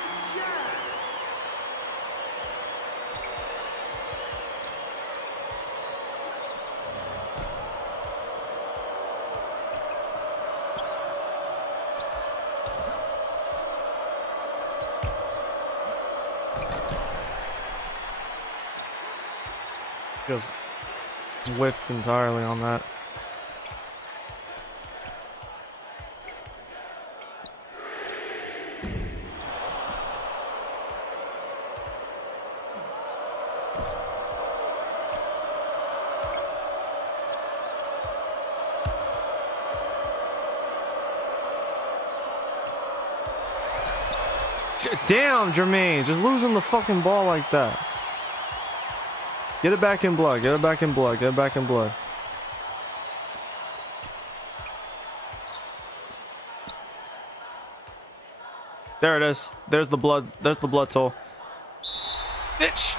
Just whiffed entirely on that. Damn, Jermaine, just losing the fucking ball like that. Get it back in blood. Get it back in blood. Get it back in blood. There it is. There's the blood. There's the blood toll. Bitch.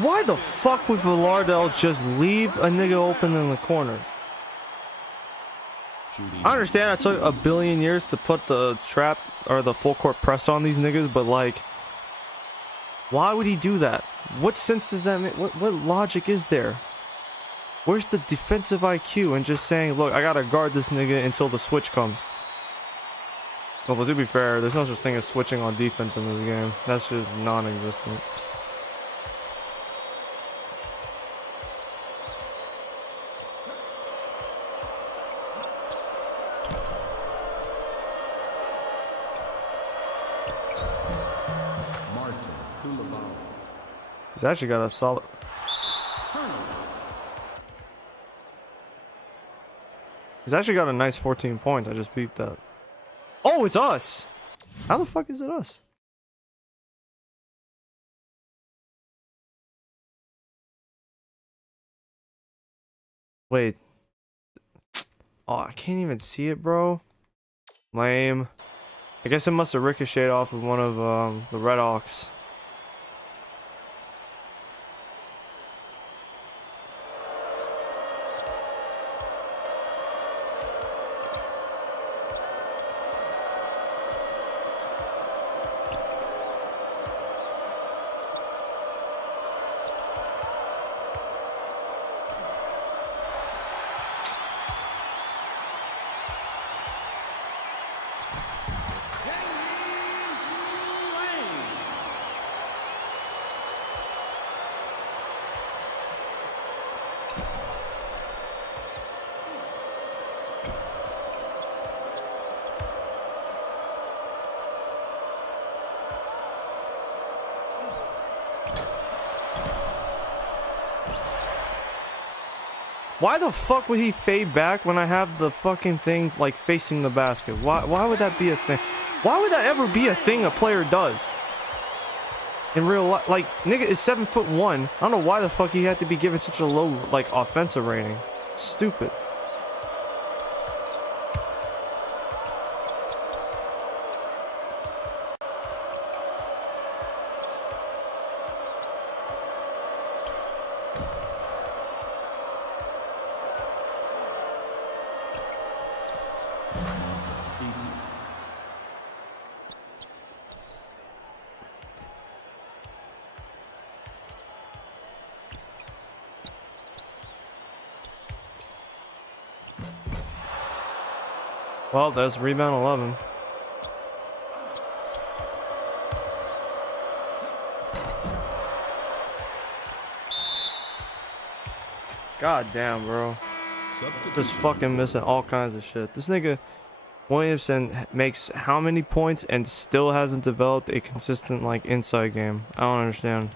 Why the fuck would Villardell just leave a nigga open in the corner? I understand it took a billion years to put the trap or the full court press on these niggas, but like, why would he do that? What sense does that make? What logic is there? Where's the defensive IQ and just saying, look, I gotta guard this nigga until the switch comes? Well, to be fair, there's no such thing as switching on defense in this game. That's just non-existent. He's actually got a solid. He's actually got a nice 14 points. I just peeped that. Oh, it's us. How the fuck is it us? Wait. Oh, I can't even see it, bro. Lame. I guess it must have ricocheted off of one of the Red Hawks. Why the fuck would he fade back when I have the fucking thing like facing the basket? Why would that be a thing? Why would that ever be a thing a player does? In real life, like, nigga is 7'1". I don't know why the fuck he had to be given such a low like offensive rating. It's stupid. Well, that's rebound 11. God damn, bro. Just fucking missing all kinds of shit. This nigga Williamson makes how many points and still hasn't developed a consistent like inside game? I don't understand.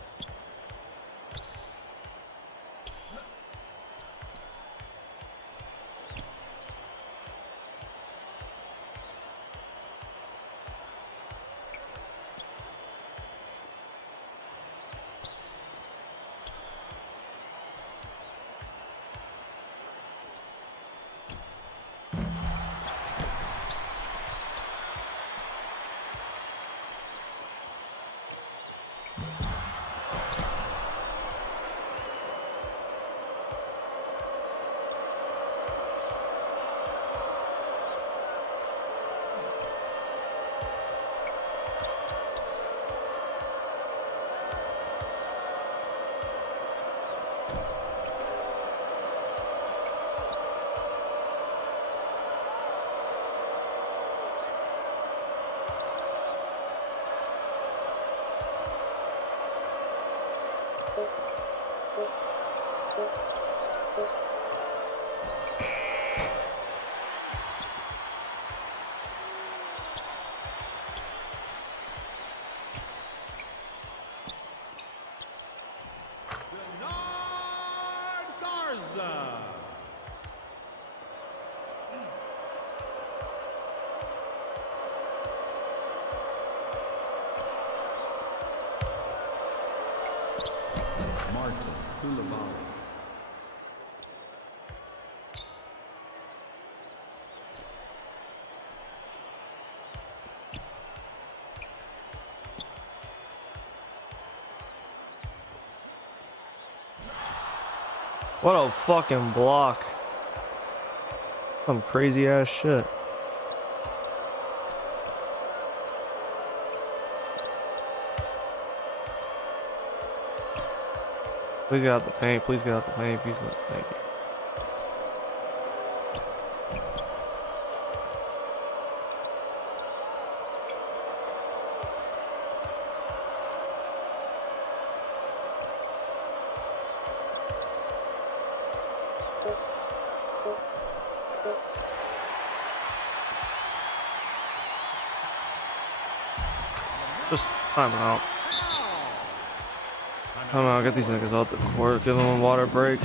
Bernard Garza. Martin Koulibaly. What a fucking block. Some crazy ass shit. Please get out the paint. Please get out the paint. Please let. Thank you. Just time out. Time out. Get these niggas out the court. Give them a water break.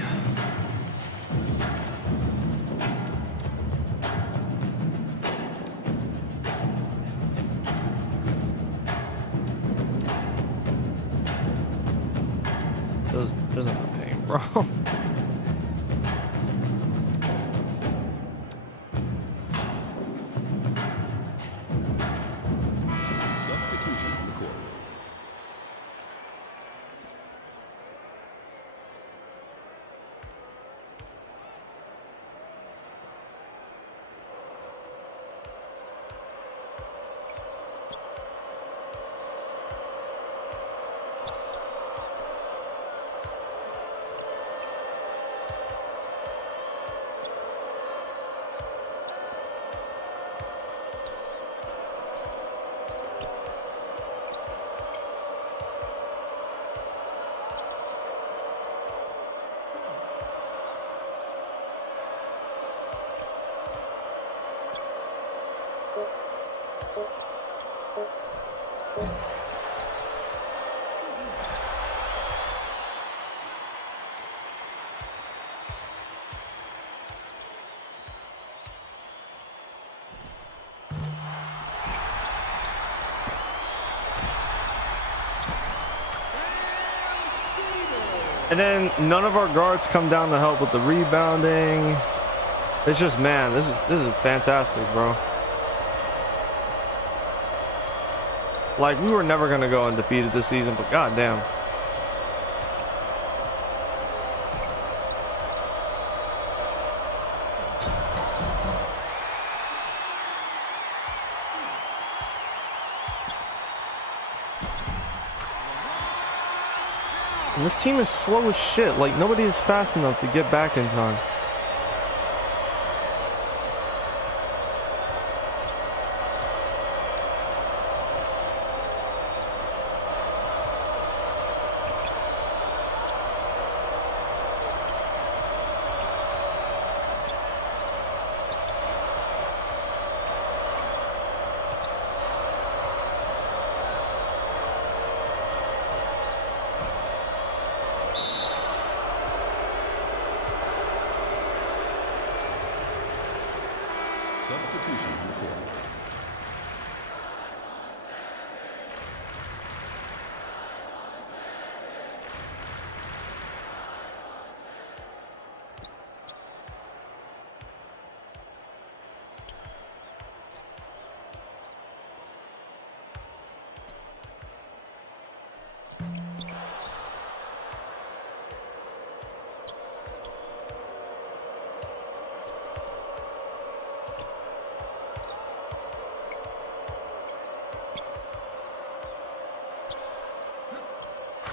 There's no pain, bro. Substitution on the court. And then none of our guards come down to help with the rebounding. It's just, man, this is fantastic, bro. Like, we were never gonna go undefeated this season, but goddamn. And this team is slow as shit. Like, nobody is fast enough to get back in time. substitution recorded.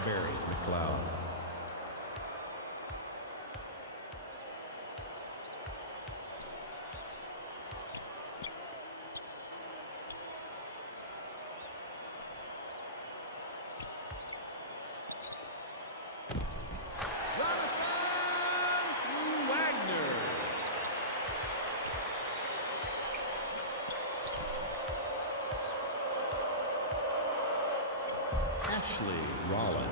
Barry McLeod. Jonathan Wagner. Ashley Rollins.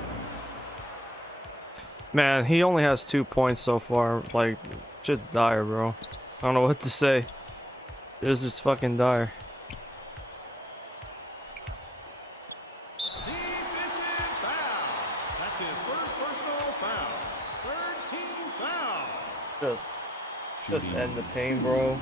Man, he only has 2 points so far. Like, shit dire, bro. I don't know what to say. It's just fucking dire. Defensive foul. That's his first personal foul. Third team foul. Just end the pain, bro.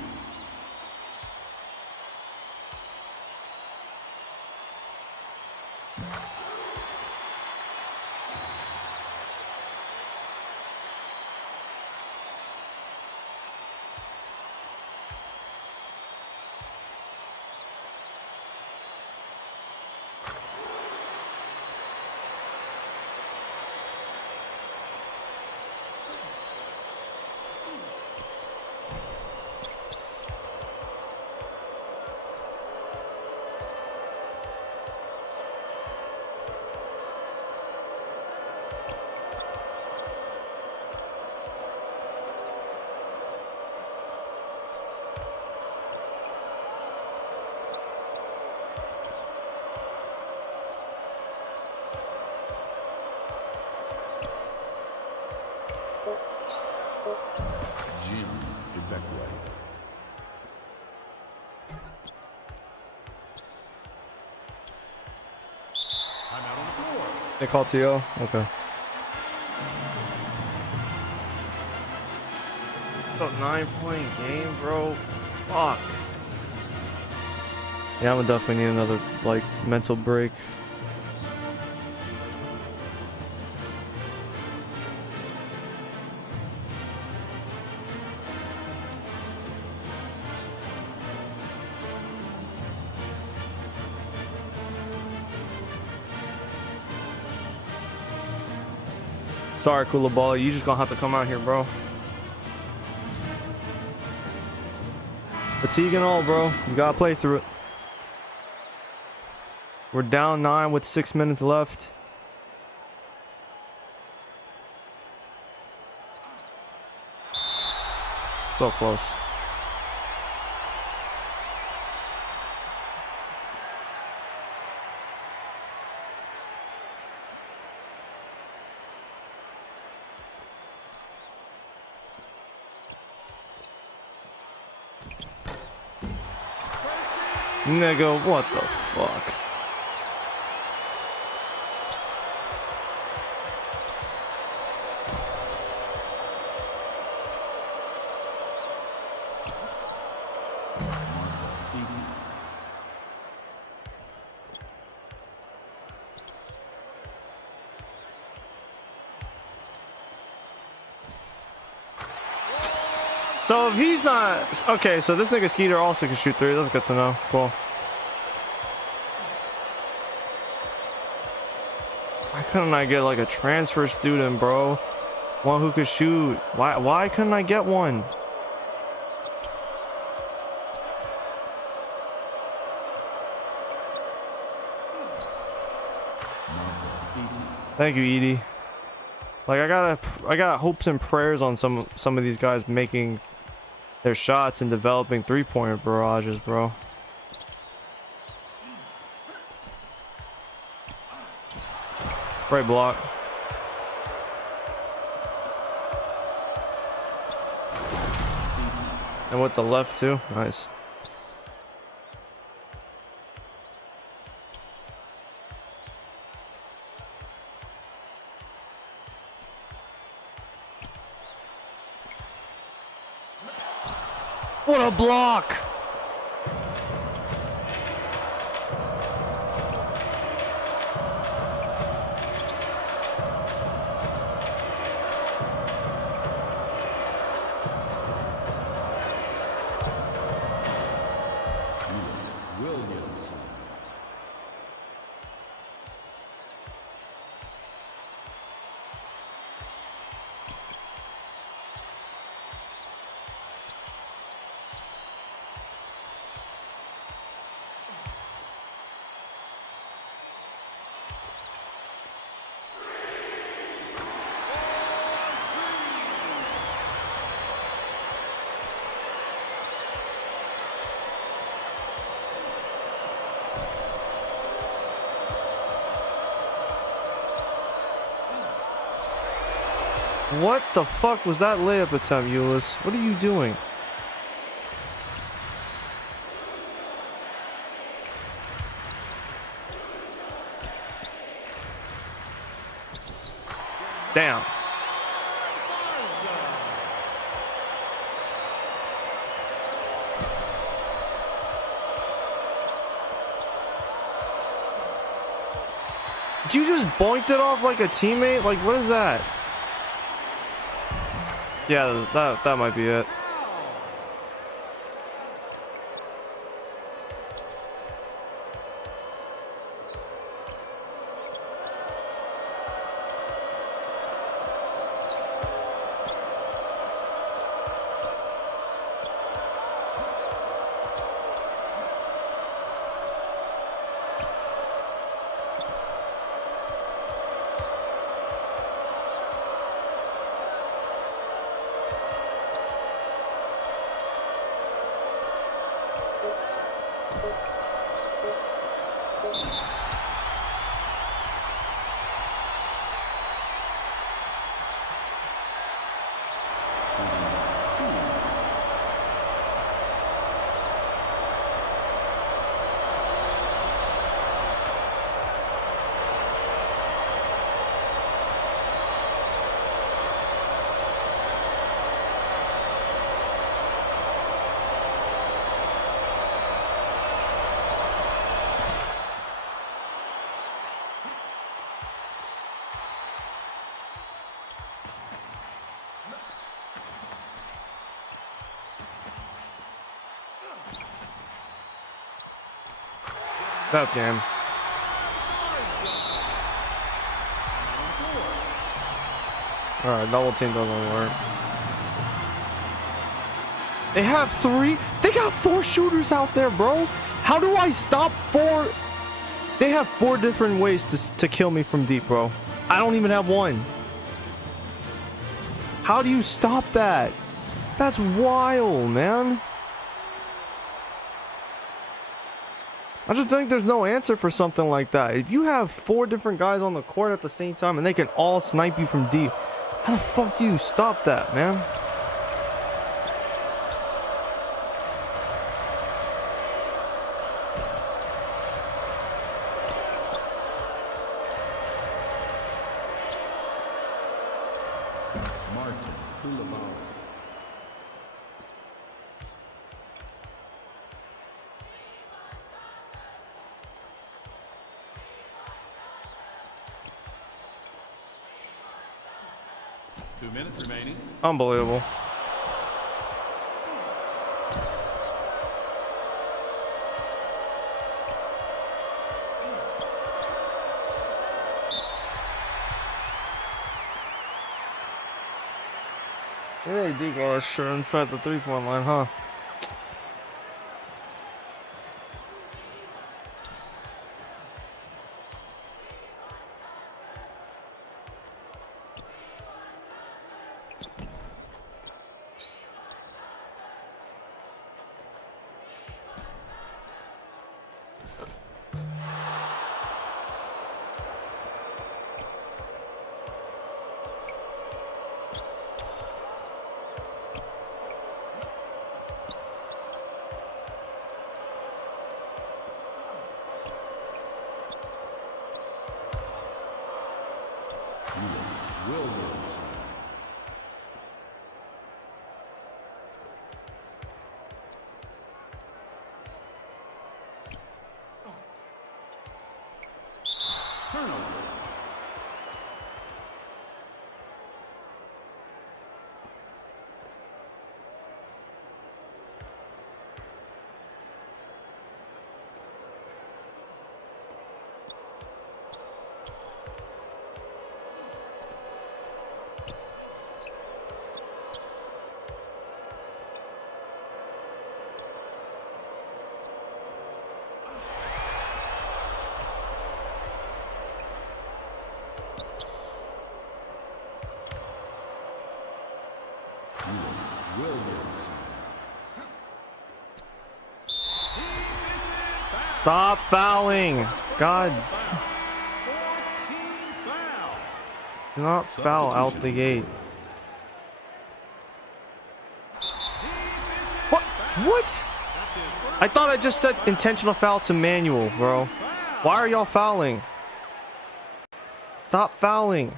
Jim Ibekwe. Timeout on the floor. They call TO? Okay. It's a 9-point game, bro. Fuck. Yeah, I'm gonna definitely need another, like, mental break. Sorry, Koulibaly, you just gonna have to come out here, bro. Fatigue and all, bro. You gotta play through it. We're down 9 with 6 minutes left. So close. Nigga, what the fuck? So if he's not okay, so this nigga Skeeter also can shoot 3. That's good to know. Cool. Why couldn't I get like a transfer student, bro? One who could shoot. Why couldn't I get one? Thank you, Edie. Like I got hopes and prayers on some of these guys making their shots and developing 3-pointer barrages, bro. Right block. And with the left too. Nice. What a block! Williams. What the fuck was that layup attempt, Euless? What are you doing? Damn. You just boinked it off like a teammate? Like, what is that? Yeah, that might be it. That's game. Alright, double team doesn't work. They have three. They got 4 shooters out there, bro. How do I stop 4? They have 4 different ways to kill me from deep, bro. I don't even have one. How do you stop that? That's wild, man. I just think there's no answer for something like that. If you have 4 different guys on the court at the same time and they can all snipe you from deep, how the fuck do you stop that, man? Martin Koulibaly. Two minutes remaining. Unbelievable. They really do go sure inside the 3-point line, huh? Williams. Stop fouling. God. 14 foul. Do not foul out the gate. What? What? I thought I just said intentional foul to manual, bro. Why are y'all fouling? Stop fouling.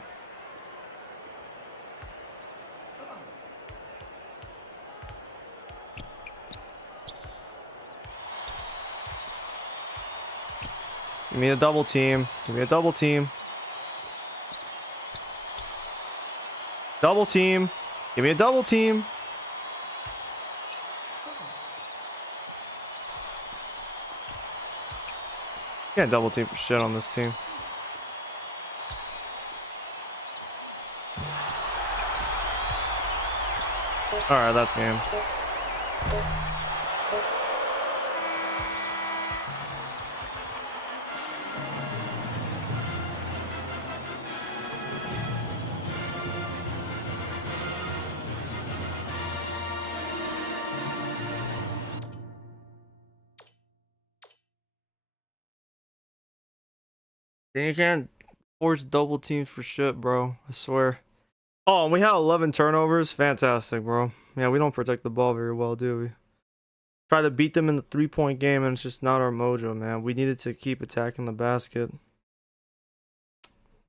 Give me a double team. Give me a double team. Double team. Give me a double team. Can't double team for shit on this team. Alright, that's game. You can't force double teams for shit, bro. I swear. Oh, and we had 11 turnovers. Fantastic, bro. Yeah, we don't protect the ball very well, do we? Try to beat them in the 3-point game, and it's just not our mojo, man. We needed to keep attacking the basket.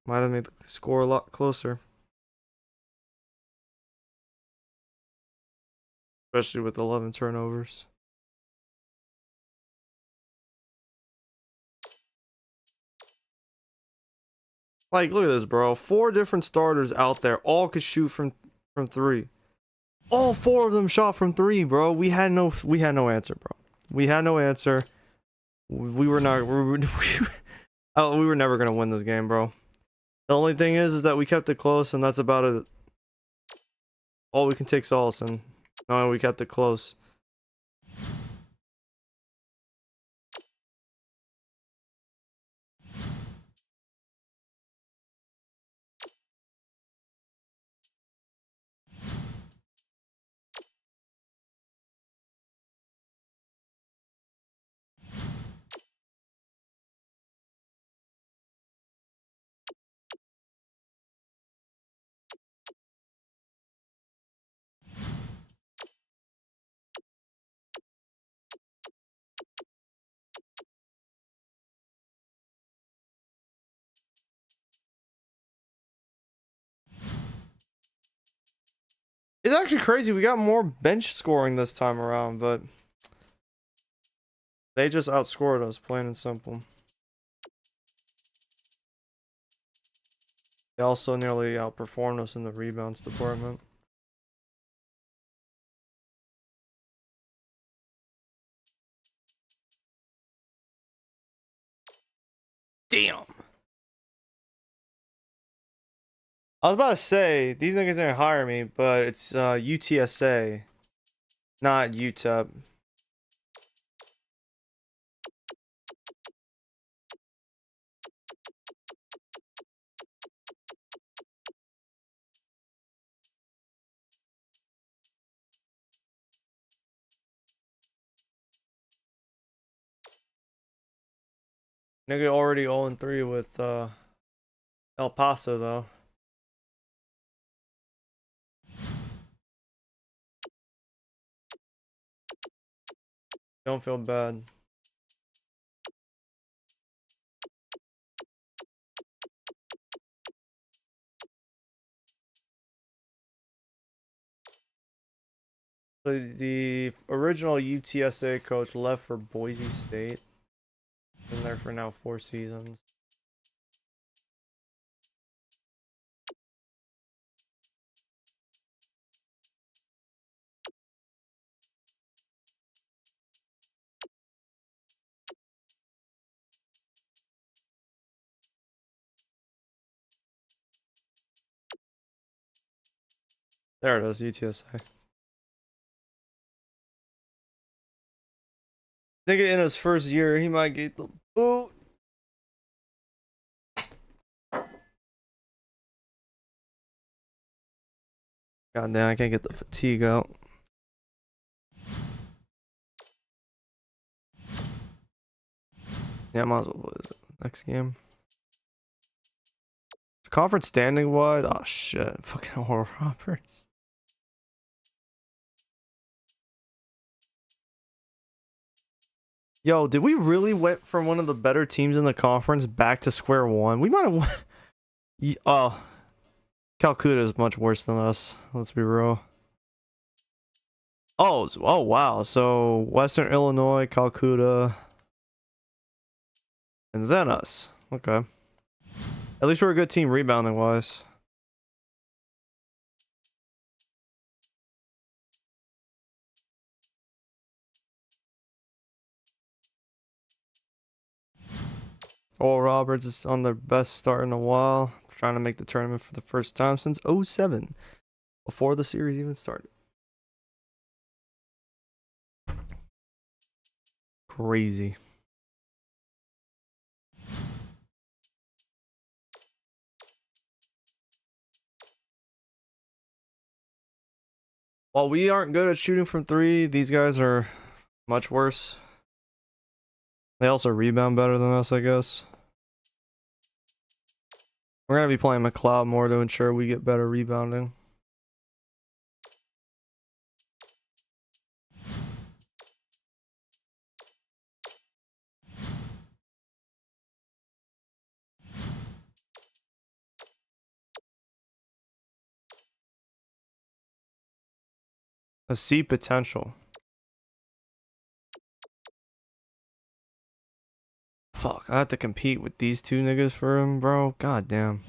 Might have made the score a lot closer. Especially with 11 turnovers. Like, look at this, bro. 4 different starters out there. All could shoot from 3. All 4 of them shot from 3, bro. We had no answer, bro. We had no answer. We were not we were never gonna win this game, bro. The only thing is that we kept it close, and that's about it. All we can take solace in. No, we kept it close. It's actually crazy. We got more bench scoring this time around, but they just outscored us, plain and simple. They also nearly outperformed us in the rebounds department. Damn. I was about to say, these niggas didn't hire me, but it's UTSA, not UTEP. Nigga already 0-3 with El Paso, though. Don't feel bad. The original UTSA coach left for Boise State. Been there for now 4 seasons. There it is, UTSA. Nigga in his first year, he might get the boot. God damn, I can't get the fatigue out. Yeah, I might as well play it. Next game. Conference standing wise. Oh shit. Fucking Oral Roberts. Yo, did we really went from one of the better teams in the conference back to square one? We might have won. Oh, Calcutta is much worse than us. Let's be real. Oh wow. So Western Illinois, Calcutta, and then us. Okay. At least we're a good team rebounding wise. Oral Roberts is on their best start in a while. Trying to make the tournament for the first time since 07. Before the series even started. Crazy. While we aren't good at shooting from three, these guys are much worse. They also rebound better than us, I guess. We're going to be playing McLeod more to ensure we get better rebounding. I see potential. Fuck, I have to compete with these two niggas for him, bro. God damn.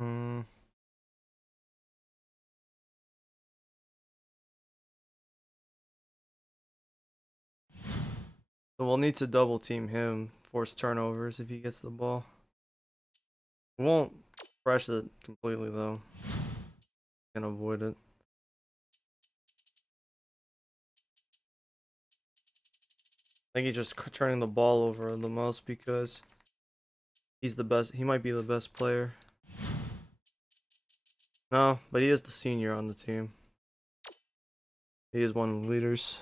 Hmm. So we'll need to double team him, force turnovers if he gets the ball. We won't crush it completely though. Can avoid it. I think he's just turning the ball over the most because he's the best. He might be the best player. No, but he is the senior on the team. He is one of the leaders.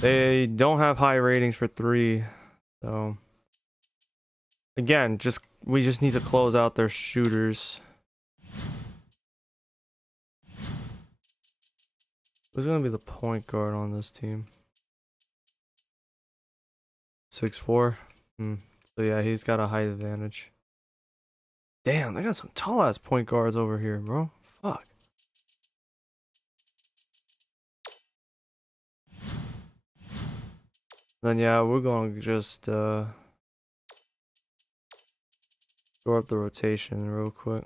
They don't have high ratings for 3, so again, we just need to close out their shooters. Who's gonna be the point guard on this team? 6'4". So yeah, he's got a height advantage. Damn, they got some tall ass point guards over here, bro. Fuck. Then yeah, we're gonna just go up the rotation real quick.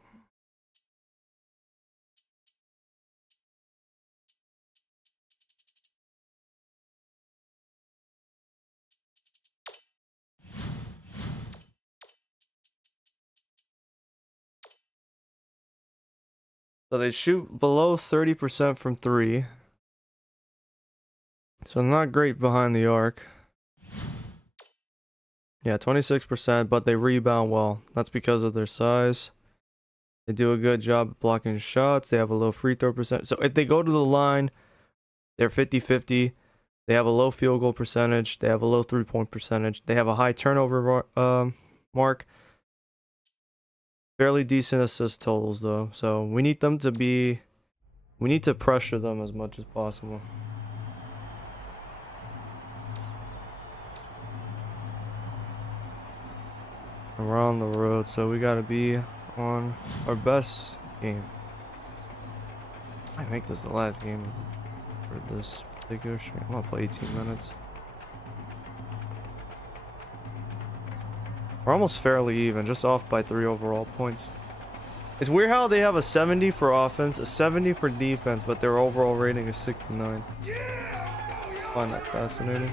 So they shoot below 30% from 3. So not great behind the arc. Yeah, 26%, but they rebound well. That's because of their size. They do a good job at blocking shots. They have a low free throw percent. So if they go to the line, they're 50-50. They have a low field goal percentage. They have a low three-point percentage. They have a high turnover mark. Fairly decent assist totals, though. So we need them to be... We need to pressure them as much as possible. And we're on the road, so we gotta be on our best game. I make this the last game for this particular stream. I'm gonna play 18 minutes. We're almost fairly even, just off by 3 overall points. It's weird how they have a 70 for offense, a 70 for defense, but their overall rating is 69. I find that fascinating.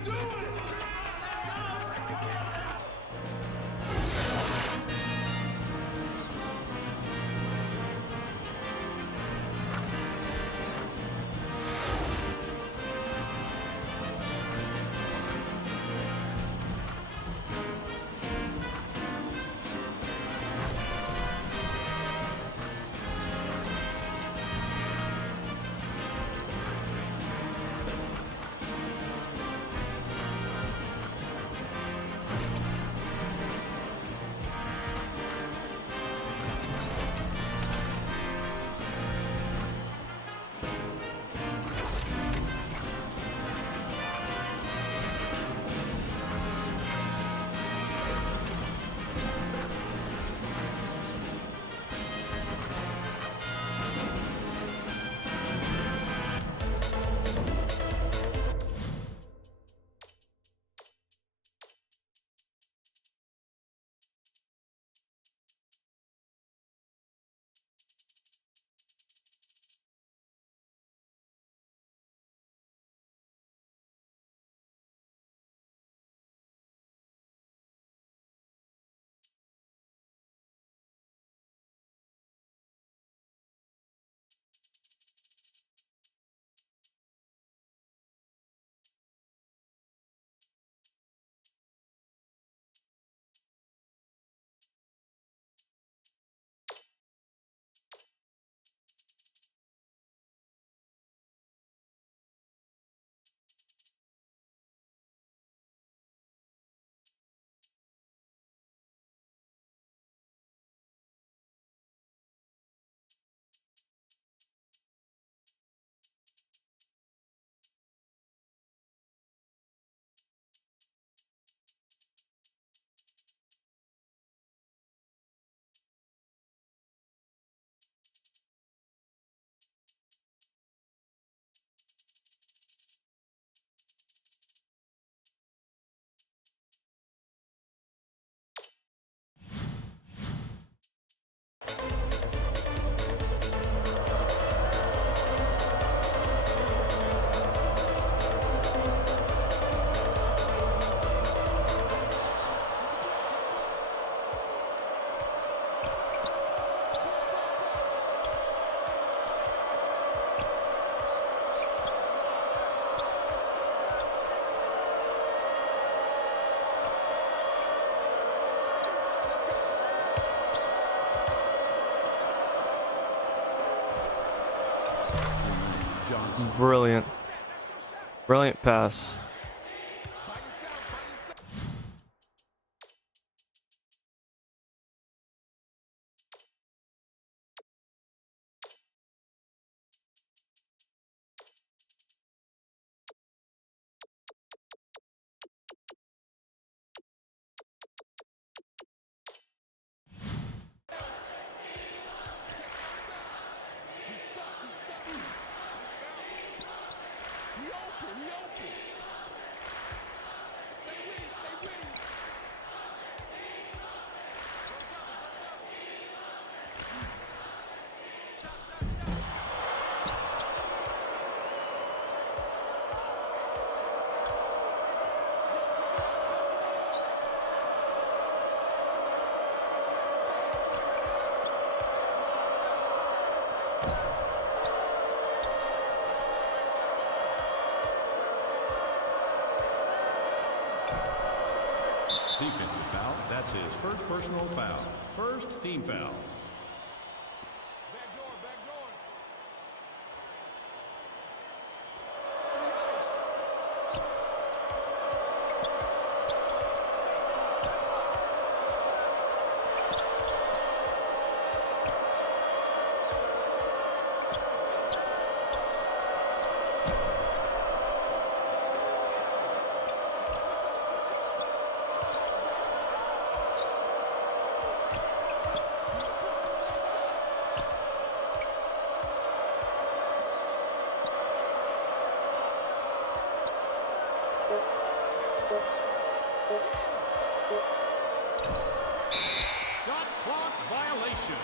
Brilliant. Brilliant pass. He open. Stay with him. Stay with him. Shot, shot, shot. Defensive foul. That's his first personal foul. First team foul. Back door, back door. Shot clock violation.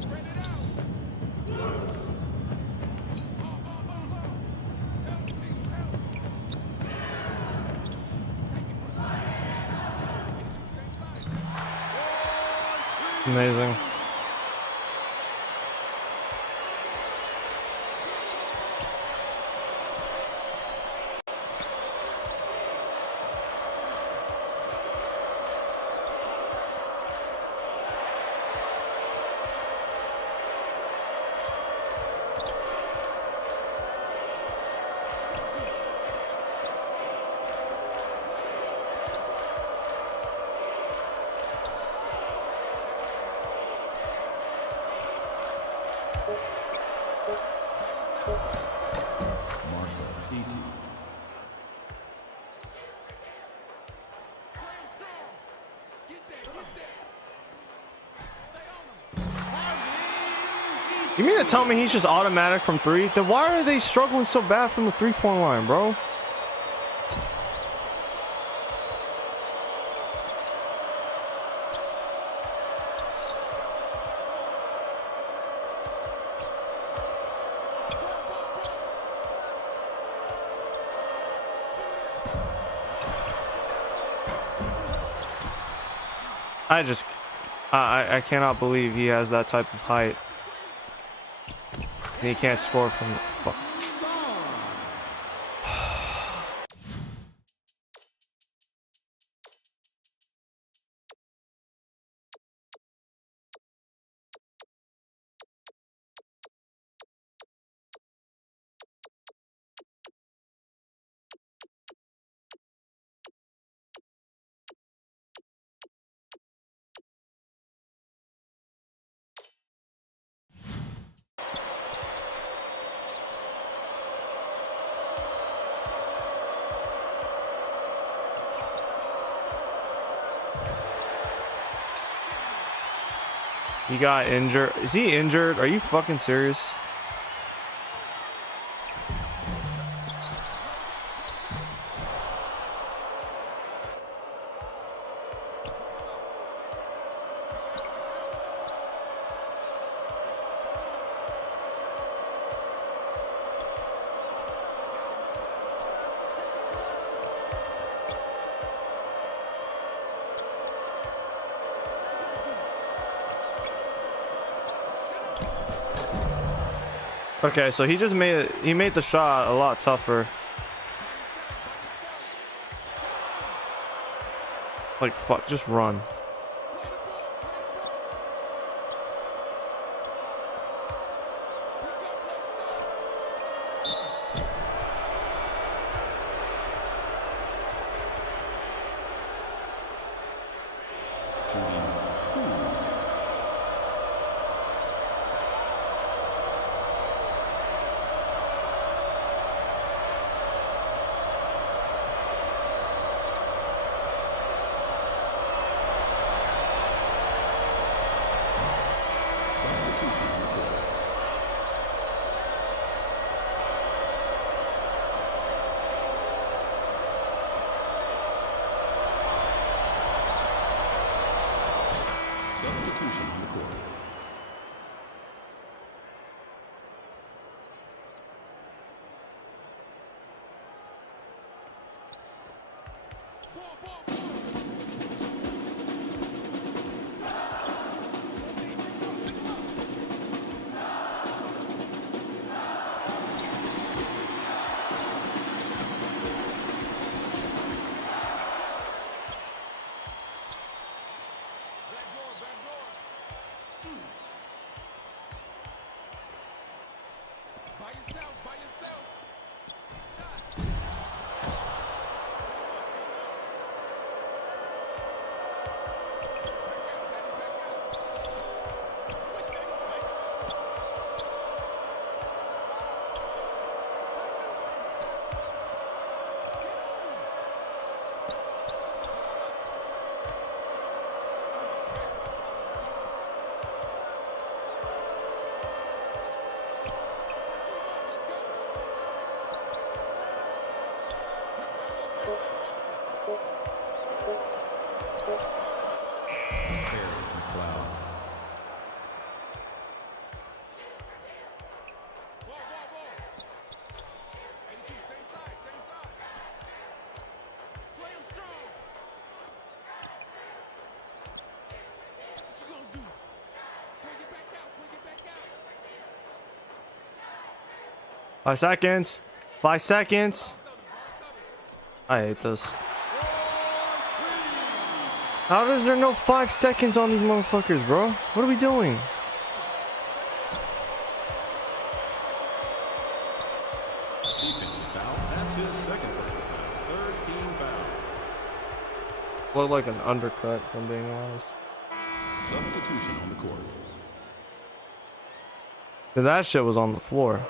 Spread it out. Ball. Help, please, help. Take it from the same side. Amazing. Marco, 18. Get that. Stay on him. You mean to tell me he's just automatic from three? Then why are they struggling so bad from the three-point line, bro? I cannot believe he has that type of height. And he can't score from the fuck. He got injured. Is he injured? Are you fucking serious? Okay, so he just made the shot a lot tougher. Like fuck, just run. Substitution on the court. By yourself, by yourself. Shot. Back out, baby, back out. Switch, baby, switch. Get on him. What you gonna do? Swing it back out, swing it back out. 5 seconds. 5 seconds. I hate this. How is there no 5 seconds on these motherfuckers, bro? What are we doing? Defensive foul. That's his second personal foul. Third team foul. Look like an undercut, if I'm being honest. Substitution on the court. That shit was on the floor.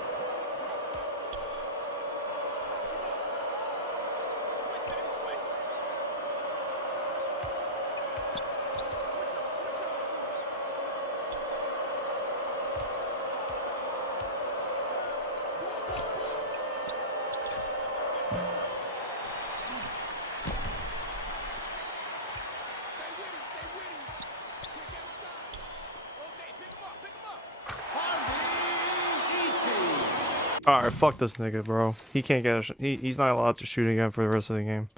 Stay with him, stay with him. Check outside. Okay, pick him up, pick him up. Alright, fuck this nigga, bro. He can't get a he's not allowed to shoot again for the rest of the game.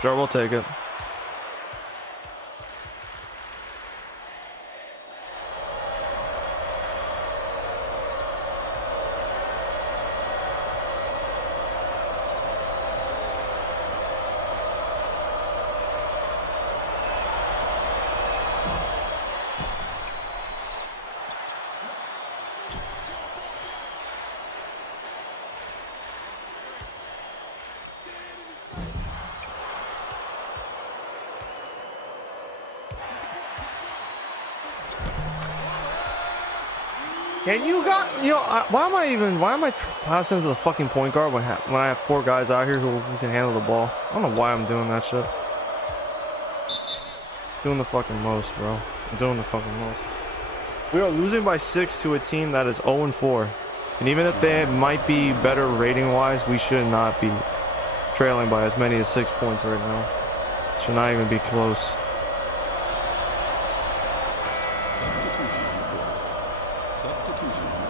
Sure, we'll take it. Can you got why am I passing to the fucking point guard when I have 4 guys out here who can handle the ball? I don't know why I'm doing that shit. Doing the fucking most, bro. I'm doing the fucking most. We are losing by 6 to a team that is 0-4. And even if they might be better rating wise, we should not be trailing by as many as 6 points right now. Should not even be close. Substitution on the court. Substitution on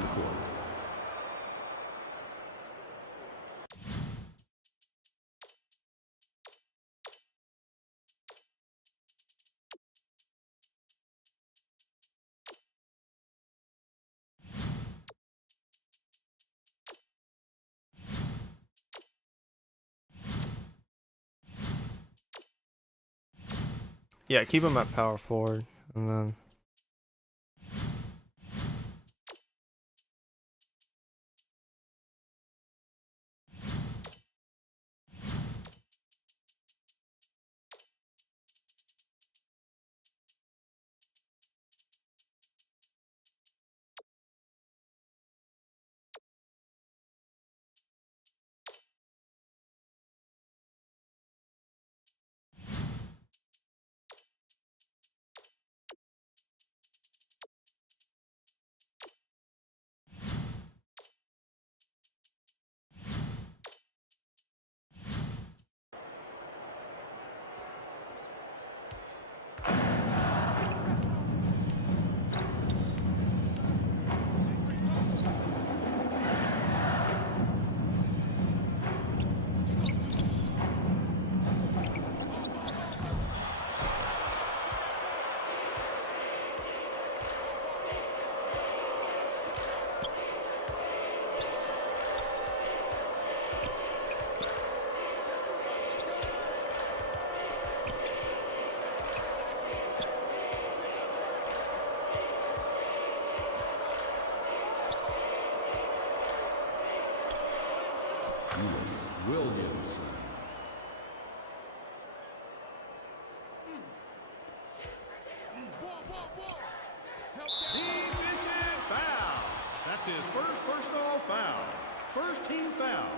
the court. Yeah, keep him at power forward, and then. Williamson. Defensive foul. That's his first personal foul. First team foul.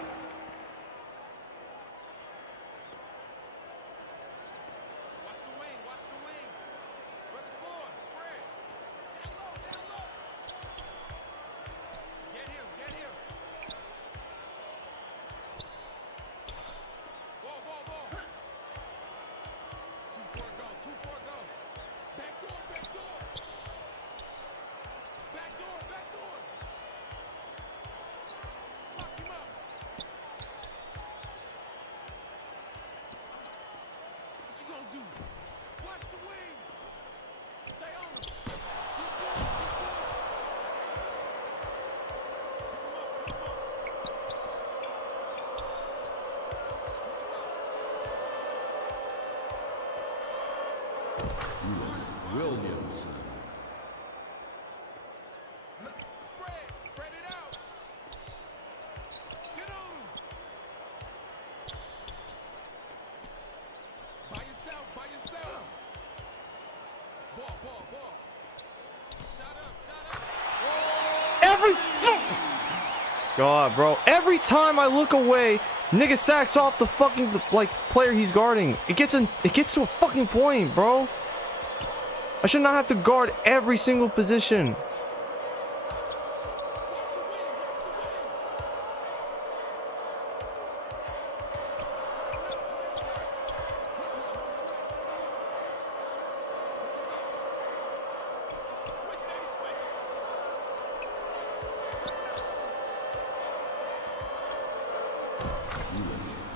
Watch the wing, watch the wing. Spread the floor, spread. Down low. Get him. Ball. 2-4 go. Back door. Lock him up. What you gonna do? Watch the wing. Stay on him. Keep going. Pick him up. Williamson. Spread it out. Get on him. By yourself. Ball. Shot up. Every God, bro. Every time I look away, nigga sacks off the fucking player he's guarding. It gets to a fucking point, bro. I should not have to guard every single position.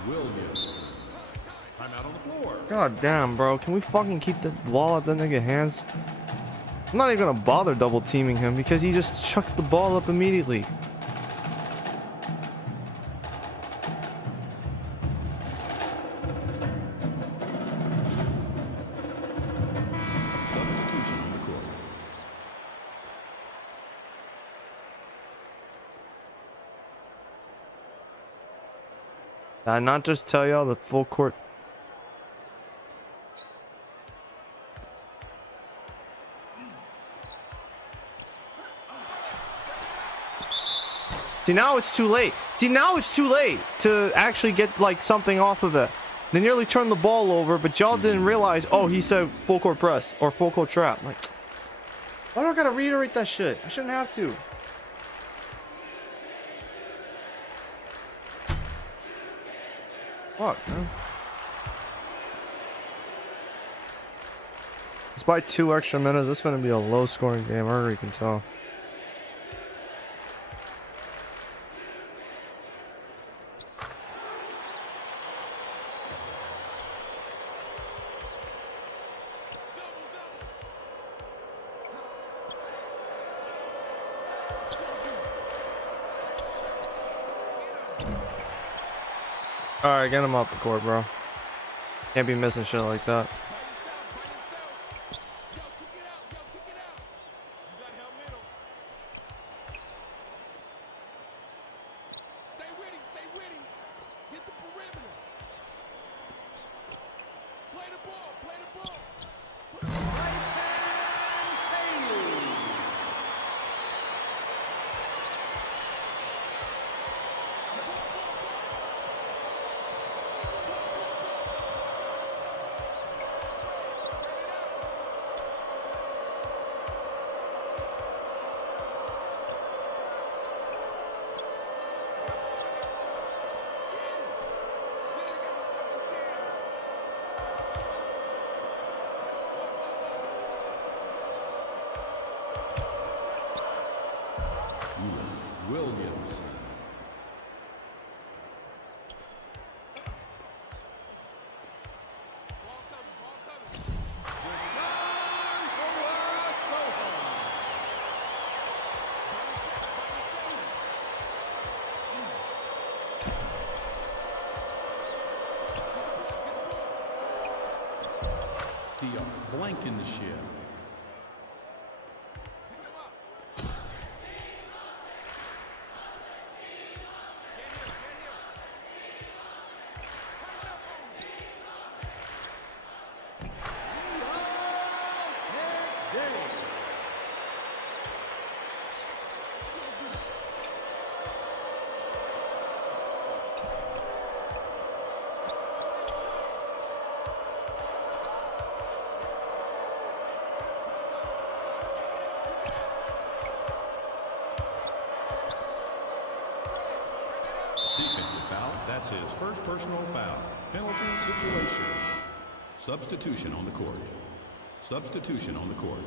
Williamson. Timeout on the floor. God damn, bro. Can we fucking keep the ball out that nigga hands? I'm not even gonna bother double teaming him because he just chucks the ball up immediately. Substitution on the court. Did I not just tell y'all the full court? See, now it's too late. Now it's too late to actually get like something off of it. They nearly turned the ball over, but y'all didn't realize, oh, he said full court press or full court trap. Like, why do I gotta reiterate that shit? I shouldn't have to. Fuck, man. Despite 2 extra minutes, this is gonna be a low scoring game. I already can tell. Alright, get him off the court, bro. Can't be missing shit like that. By yourself. Stay with him. Stay with him. Get the perimeter. Play the ball. Play the ball. Williams. Ball coming. Ball coming. Blankenship. Defensive foul. That's his first personal foul. Penalty situation. Substitution on the court. Substitution on the court.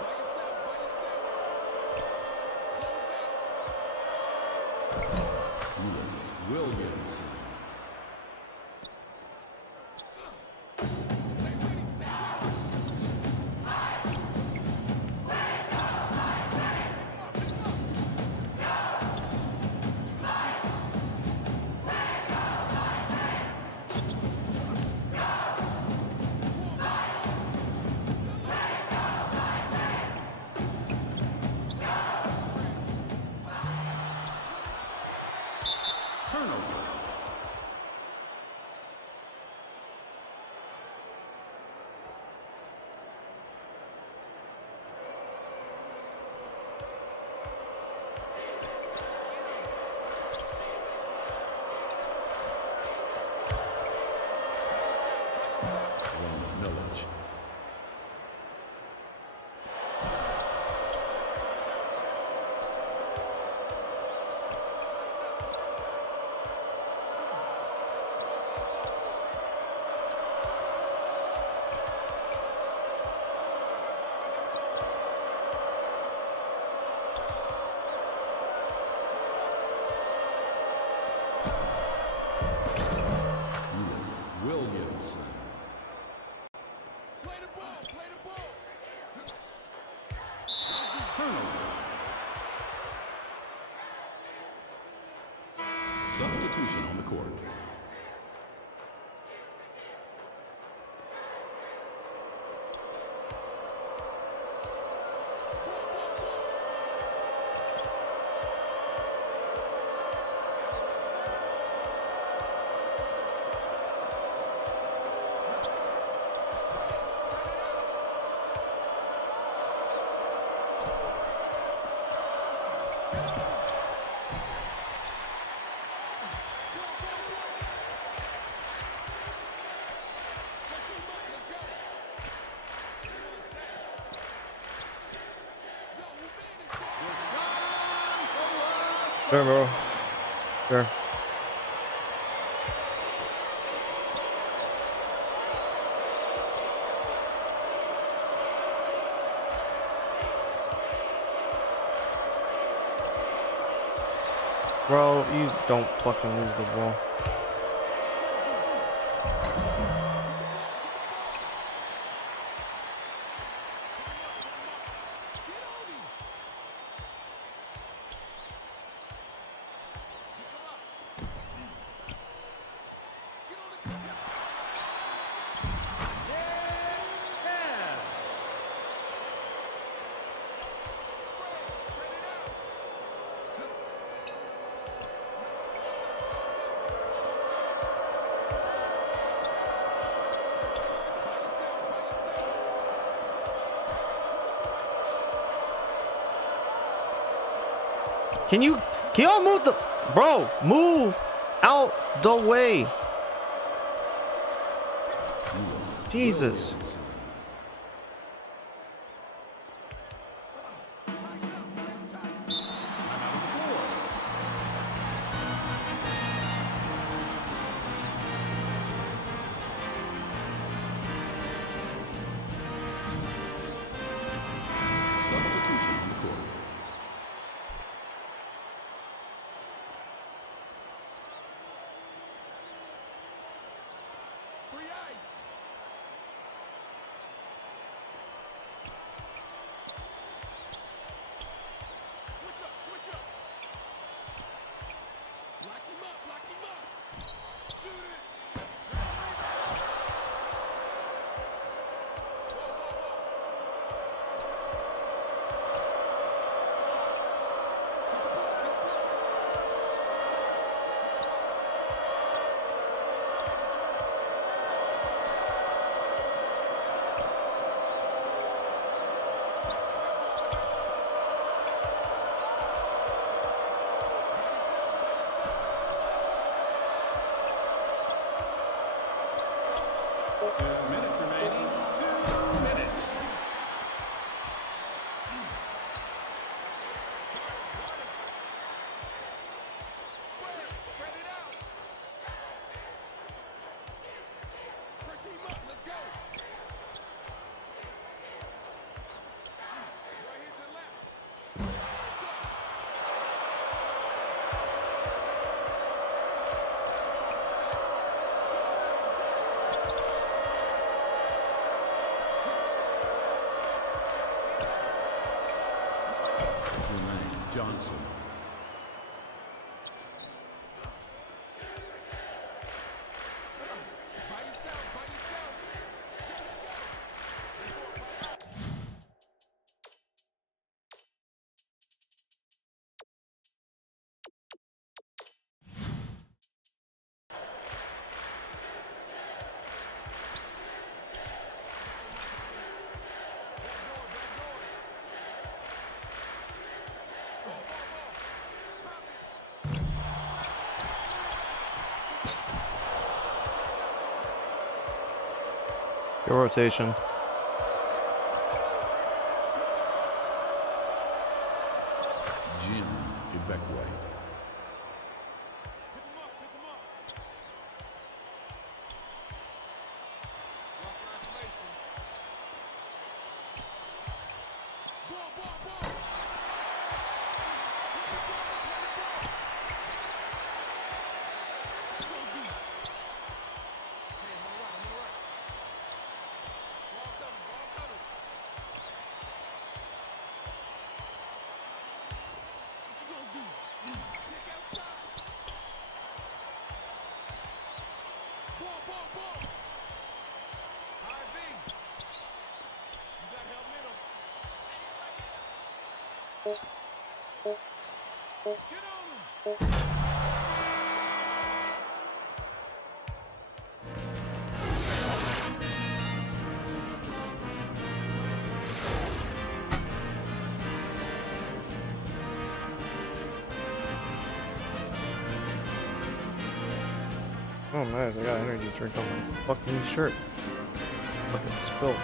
By yourself. By yourself. Close out. Lewis Williams. Stay with him. Stay with him. Turnover. Roman Millage. Lewis Williamson. Play the ball. Play the ball. Turnover. Substitution on the court. There, bro. There. Bro, you don't fucking lose the ball. Can y'all move the... Bro, move out the way. Jesus. Substitution on the court. Three ice. Switch up, switch up. Lock him up, lock him up. Shoot it. Johnson. By yourself, by yourself. Good rotation. Jim Quebecois. Oh, nice. I got an energy drink on my fucking shirt. Fucking spill.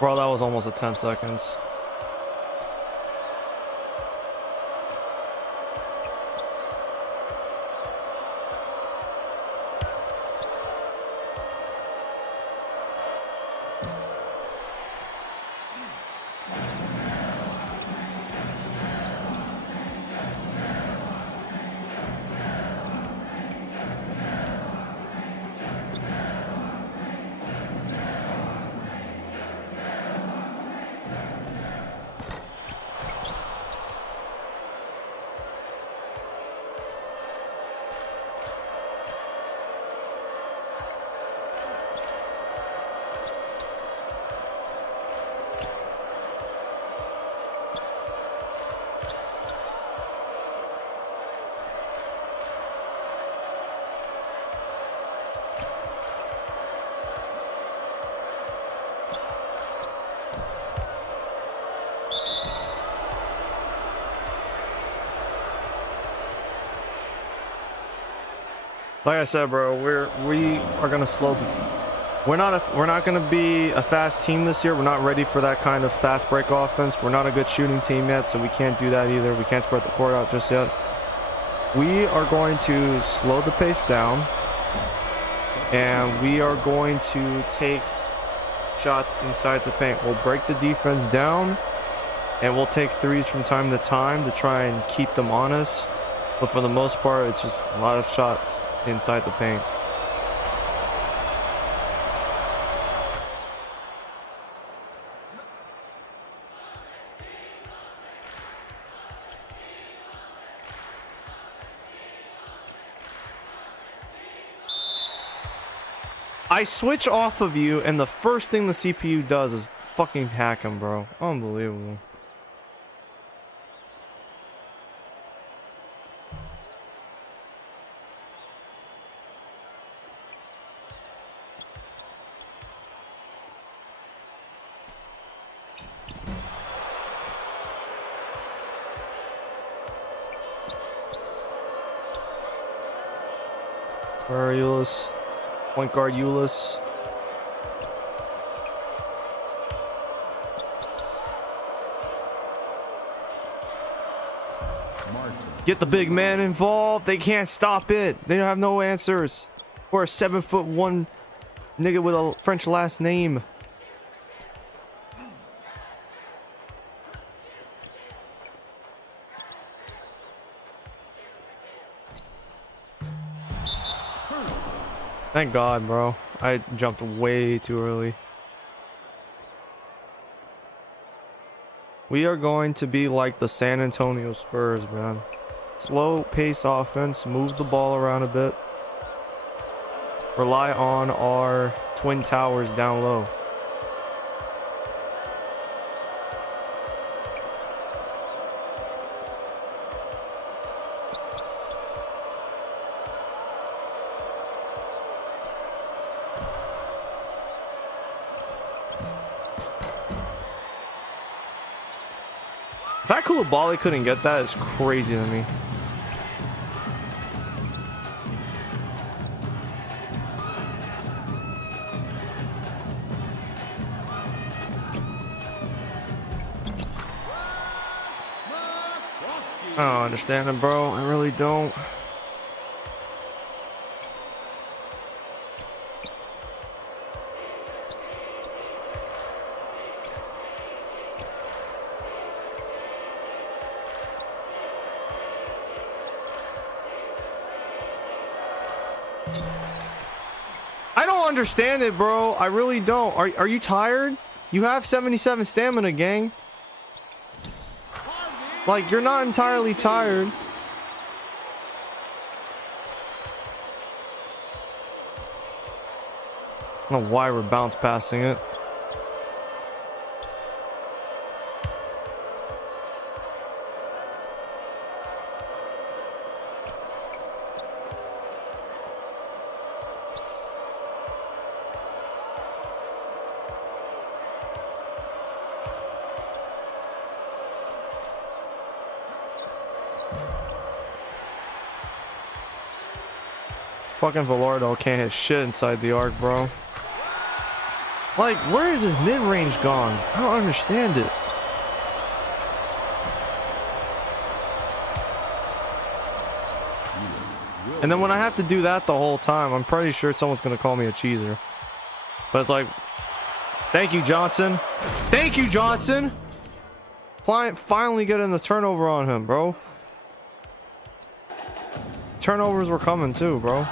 Bro, that was almost a 10 seconds. Like I said, bro, we are gonna slow. We're not gonna be a fast team this year. We're not ready for that kind of fast break offense. We're not a good shooting team yet, so we can't do that either. We can't spread the court out just yet. We are going to slow the pace down, and we are going to take shots inside the paint. We'll break the defense down, and we'll take threes from time to time to try and keep them on us. But for the most part, it's just a lot of shots inside the paint. I switch off of you, and the first thing the CPU does is fucking hack him, bro. Unbelievable. Where are Eulis? Point guard Eulis. Get the big man involved. They can't stop it. They have no answers. Or a 7'1" nigga with a French last name. Thank God, bro. I jumped way too early. We are going to be like the San Antonio Spurs, man. Slow pace offense, move the ball around a bit. Rely on our twin towers down low. The fact Koulibaly couldn't get that is crazy to me. I don't understand it, bro. I really don't. I don't understand it, bro. I really don't. Are you tired? You have 77 stamina, gang. Like, you're not entirely tired. I don't know why we're bounce passing it. Fucking Velardo can't hit shit inside the arc, bro. Like, where is his mid-range gone? I don't understand it. And then when I have to do that the whole time, I'm pretty sure someone's gonna call me a cheeser. But it's like, thank you, Johnson. Thank you, Johnson. Finally getting the turnover on him, bro. Turnovers were coming too, bro.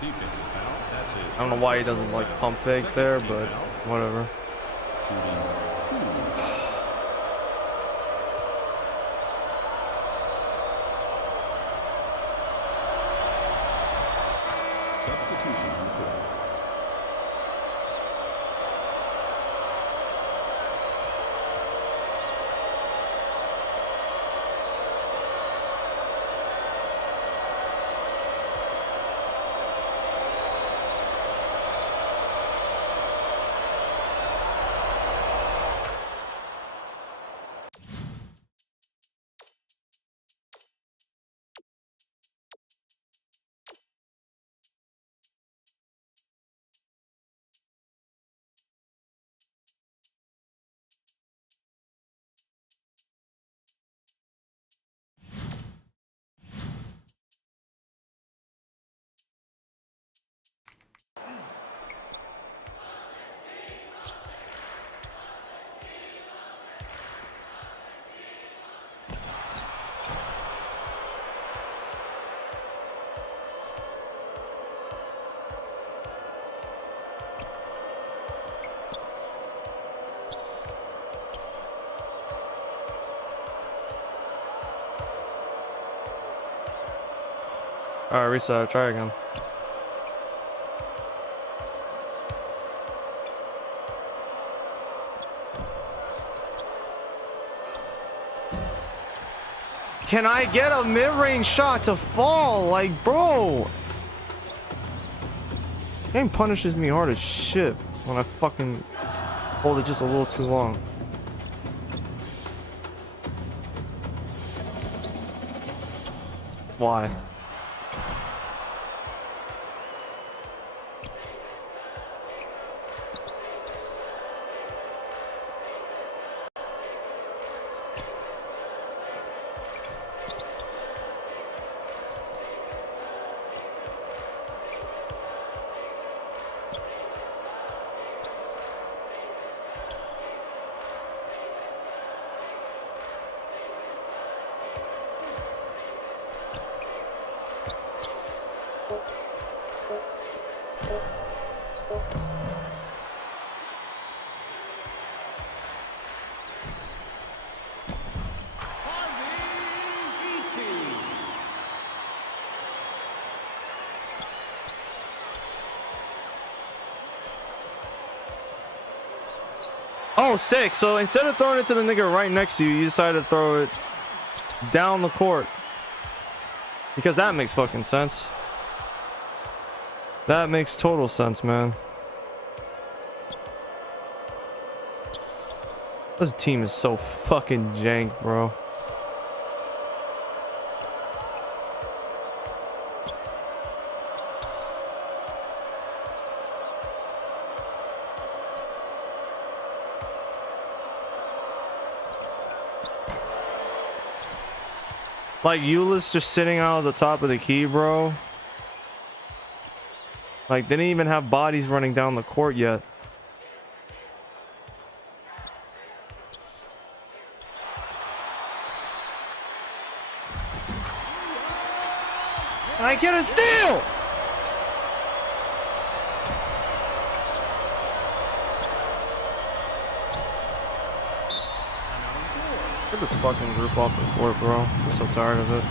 Defensive foul. That's his I don't know why he doesn't like pump fake there, but whatever. shooting 2. Substitution on the court. Alright, reset. Try again. Can I get a mid-range shot to fall? Like, bro. Game punishes me hard as shit when I fucking hold it just a little too long. Why? Oh, sick. So instead of throwing it to the nigga right next to you, you decided to throw it down the court. Because that makes fucking sense. That makes total sense, man. This team is so fucking jank, bro. Like, Euless just sitting out at the top of the key, bro. Like, they didn't even have bodies running down the court yet. And I get a steal! Get this fucking group off the court, bro. I'm so tired of it.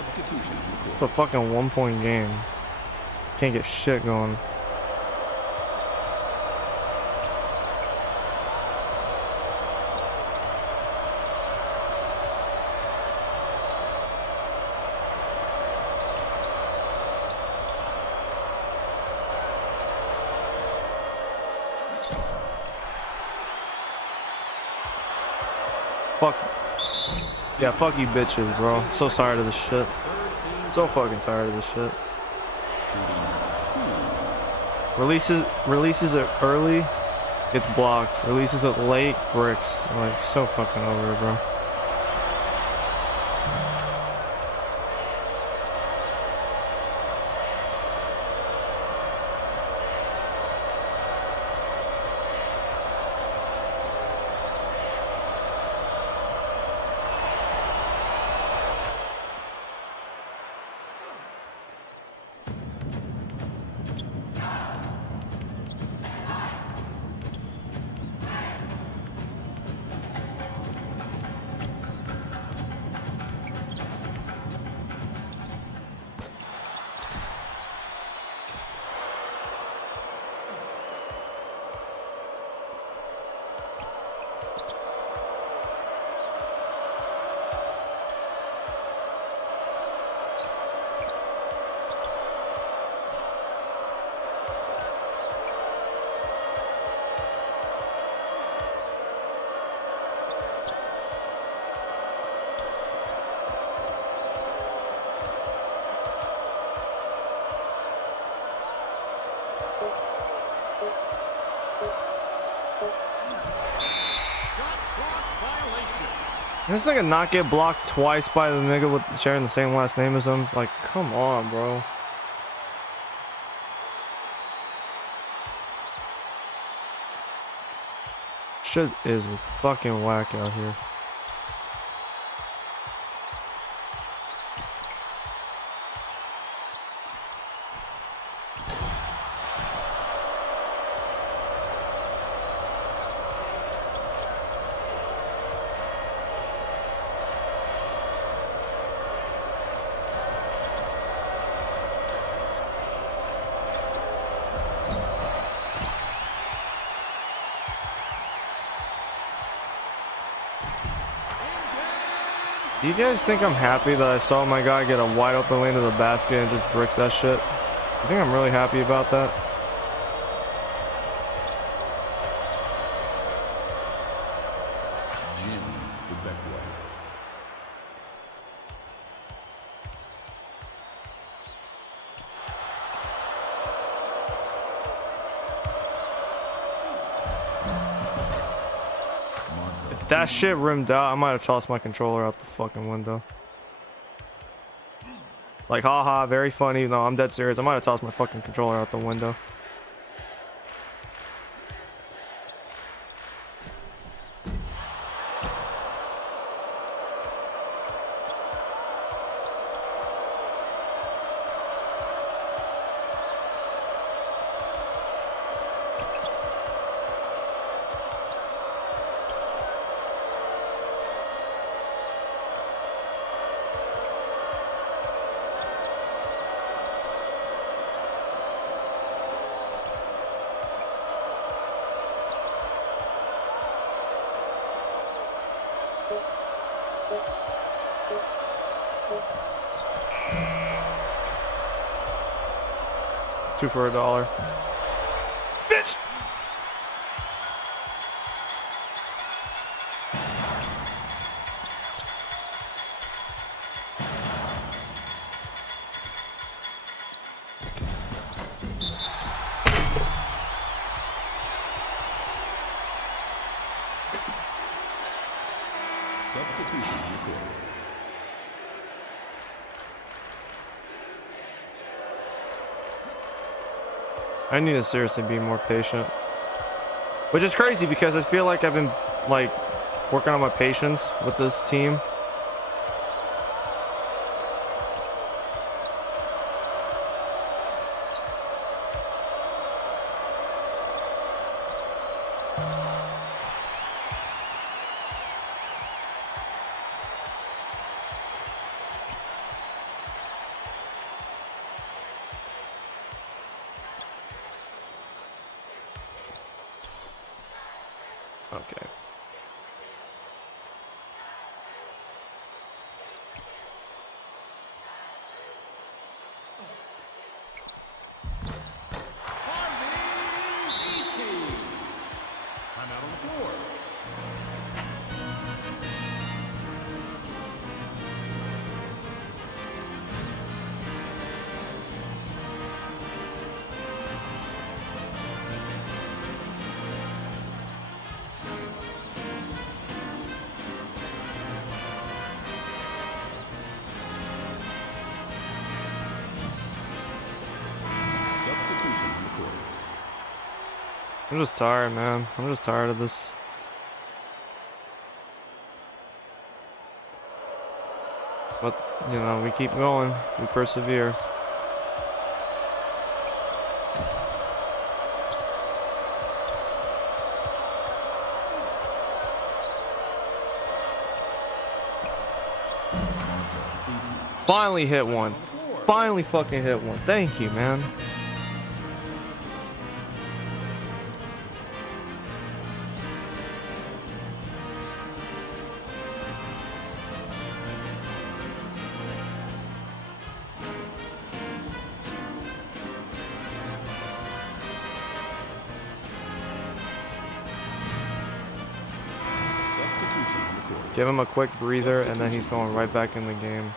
Substitution on the court. It's a fucking 1-point game. Can't get shit going. Fuck. Yeah, fuck you bitches, bro. So tired of this shit. So fucking tired of this shit. Releases it early, gets blocked. Releases it late, bricks. Like, so fucking over it, bro. This nigga not get blocked twice by the nigga with sharing the same last name as him? Like, come on, bro. Shit is fucking whack out here. Do you guys think I'm happy that I saw my guy get a wide open lane to the basket and just brick that shit? I think I'm really happy about that. Jim Quebecois. If that shit rimmed out, I might have tossed my controller out the fucking window. Like, haha, very funny. No, I'm dead serious. I might have tossed my fucking controller out the window. Two for $1. Bitch! Substitution on the court. I need to seriously be more patient. Which is crazy because I feel like I've been like working on my patience with this team. Okay. Harvey Keefe. I'm out on the floor. Substitution on the court. I'm just tired, man. I'm just tired of this. But, you know, we keep going. We persevere. Finally hit one. Finally fucking hit one. Thank you, man. Substitution on the court. Give him a quick breather, and then he's going right back in the game.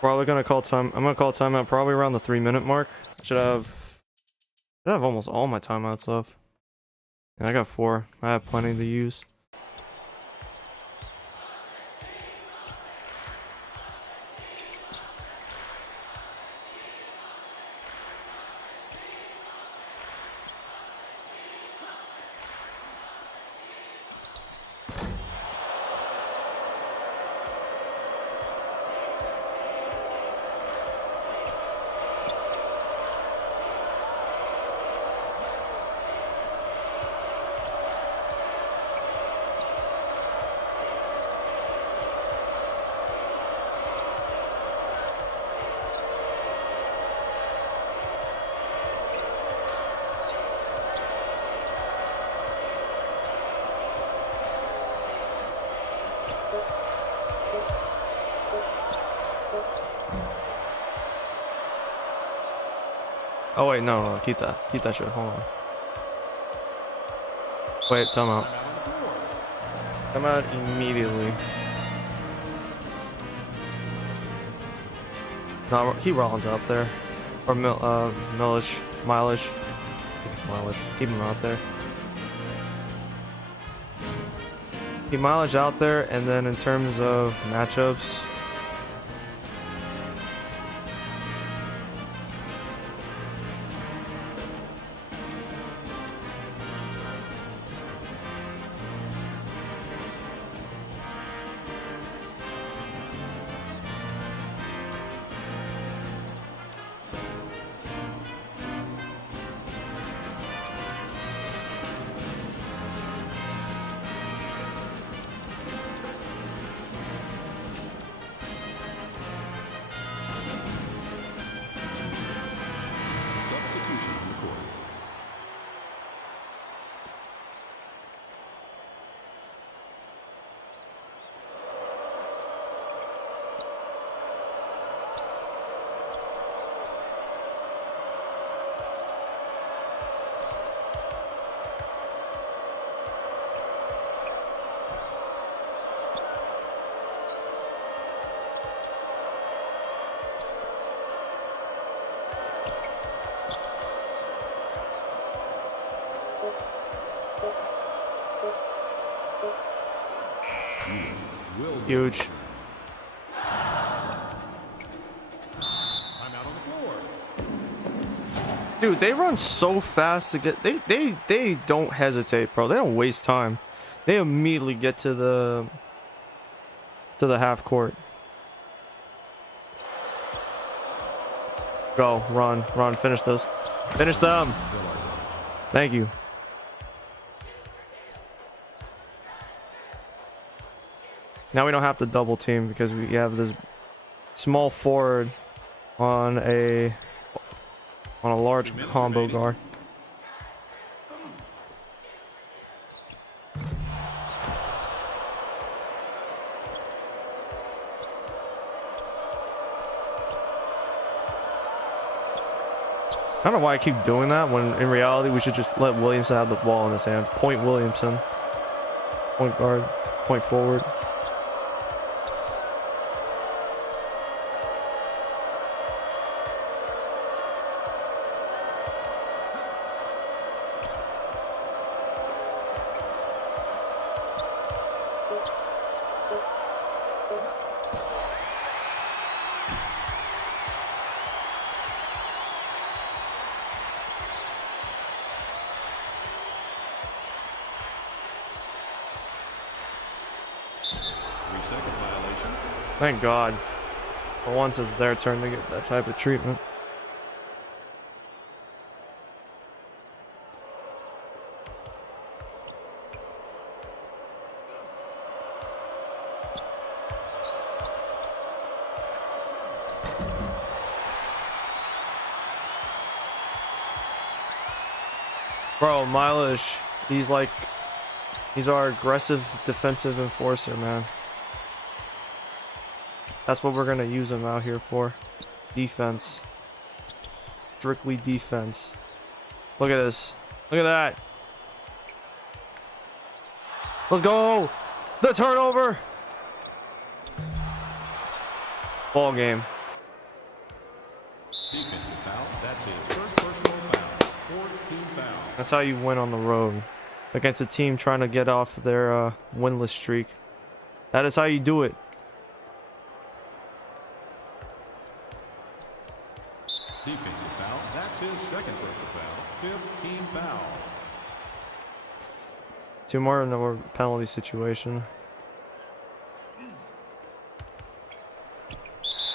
Probably gonna call time. I'm gonna call timeout probably around the 3-minute mark. Should have almost all my timeouts left. Yeah, I got 4. I have plenty to use. Oh wait, no, keep that shit. Hold on. Wait, timeout. Come out immediately. No, keep Rollins out there, or Milish. I think it's Milish. Keep him out there. Keep Mileage out there, and then in terms of matchups. Substitution on the court. Huge. I'm out on the floor. Dude, they run so fast to get. They don't hesitate, bro. They don't waste time. They immediately get to the half court. Go, run, finish this. Finish them. Thank you. Now we don't have to double team because we have this small forward on a large combo guard. I don't know why I keep doing that when in reality we should just let Williamson have the ball in his hands. Point Williamson. Point guard. Point forward. Second violation. Thank God. For once it's their turn to get that type of treatment. Bro, Mileage, he's our aggressive defensive enforcer, man. That's what we're gonna use him out here for. Defense. Strictly defense. Look at this. Look at that. Let's go. The turnover. Ball game. Defensive foul. That's his first personal foul. 14 foul. That's how you win on the road. Against a team trying to get off their winless streak. That is how you do it. Defensive foul. That's his second personal foul. 15 foul. 2 more and then we're penalty situation.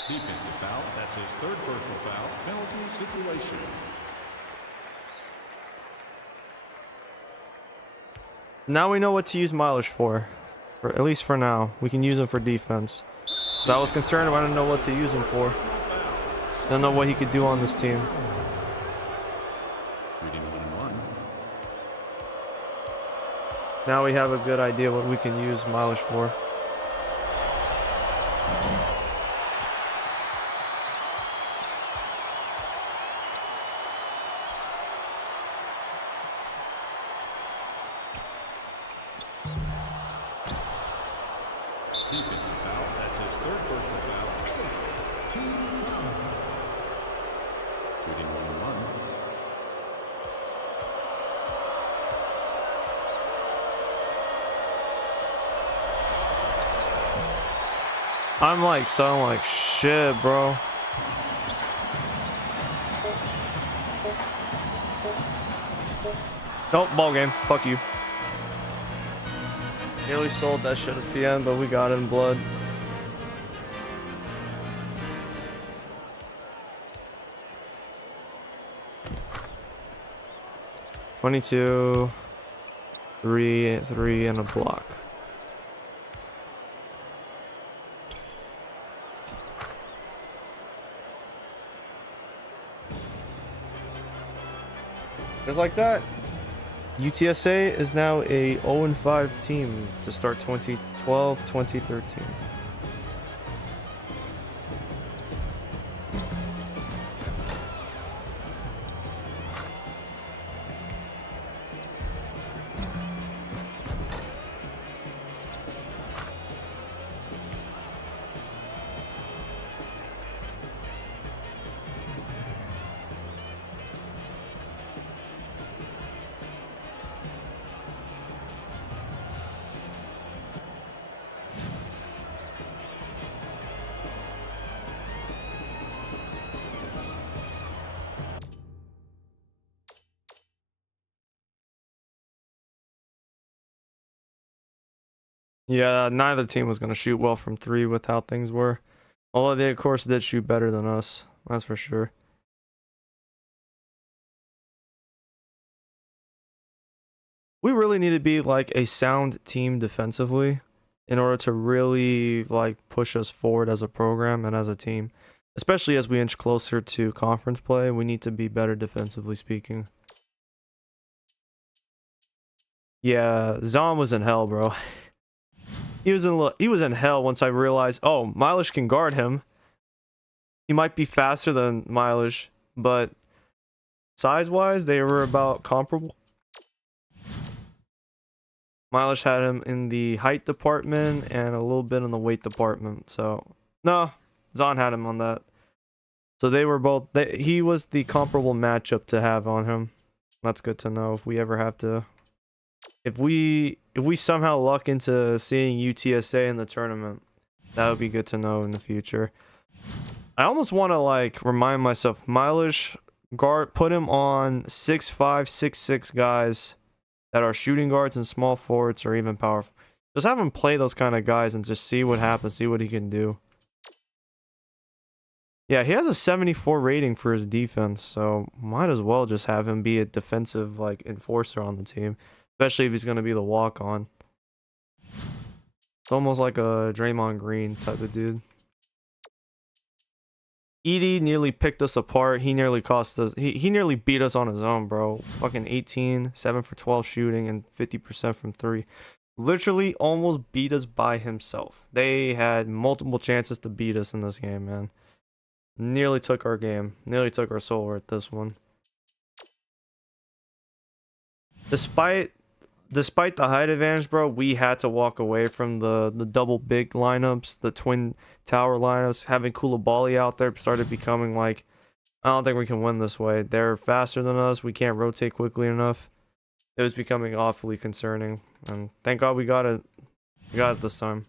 Defensive foul. That's his third personal foul. Penalty situation. Now we know what to use Mileage for at least for now. We can use him for defense. I was concerned I didn't know what to use him for. Don't know what he could do on this team. Shooting 1-1. Now we have a good idea what we can use Mileage for. Defensive foul. That's his third personal foul. Shooting 1-1. I'm like sounding like shit, bro. Nope, ball game. Fuck you. Nearly sold that shit at the end, but we got it in blood. $22, 3, and a block. Just like that. UTSA is now a 0-5 team to start 2012-2013. Yeah, neither team was going to shoot well from 3 with how things were. Although they, of course, did shoot better than us. That's for sure. We really need to be like a sound team defensively in order to really like push us forward as a program and as a team. Especially as we inch closer to conference play, we need to be better defensively speaking. Yeah, Zom was in hell, bro. He was in hell once I realized, oh, Mileage can guard him. He might be faster than Mileage, but Size-wise, they were about comparable. Miles had him in the height department and a little bit in the weight department. So, no, Zahn had him on that. So they were both. He was the comparable matchup to have on him. That's good to know if we ever have to. If we somehow luck into seeing UTSA in the tournament, that would be good to know in the future. I almost want to like remind myself, Mileage guard, put him on 6'5", 6'6" guys that are shooting guards and small forwards or even power. Just have him play those kind of guys and just see what happens, see what he can do. Yeah, he has a 74 rating for his defense, so might as well just have him be a defensive like enforcer on the team, especially if he's going to be the walk-on. It's almost like a Draymond Green type of dude. Edie nearly picked us apart. He nearly cost us. He nearly beat us on his own, bro. Fucking 18, 7 for 12 shooting, and 50% from 3. Literally almost beat us by himself. They had multiple chances to beat us in this game, man. Nearly took our game. Nearly took our soul at this one. Despite the height advantage, bro, we had to walk away from the double big lineups, the twin tower lineups. Having Koulibaly out there started becoming like, I don't think we can win this way. They're faster than us. We can't rotate quickly enough. It was becoming awfully concerning, and thank God we got it. We got it this time.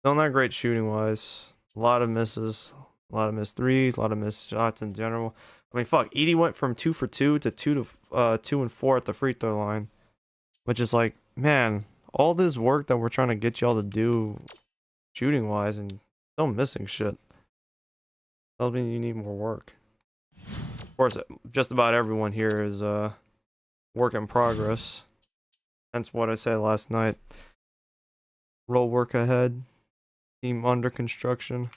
Still not great shooting wise. A lot of misses, a lot of missed threes, a lot of missed shots in general. I mean, fuck, Edie went from 2 for 2 to 2 and 4 at the free throw line, which is like, man, all this work that we're trying to get y'all to do shooting wise and still missing shit. Tells me you need more work. Of course, just about everyone here is work in progress. Hence what I said last night. Roll work ahead. Team under construction.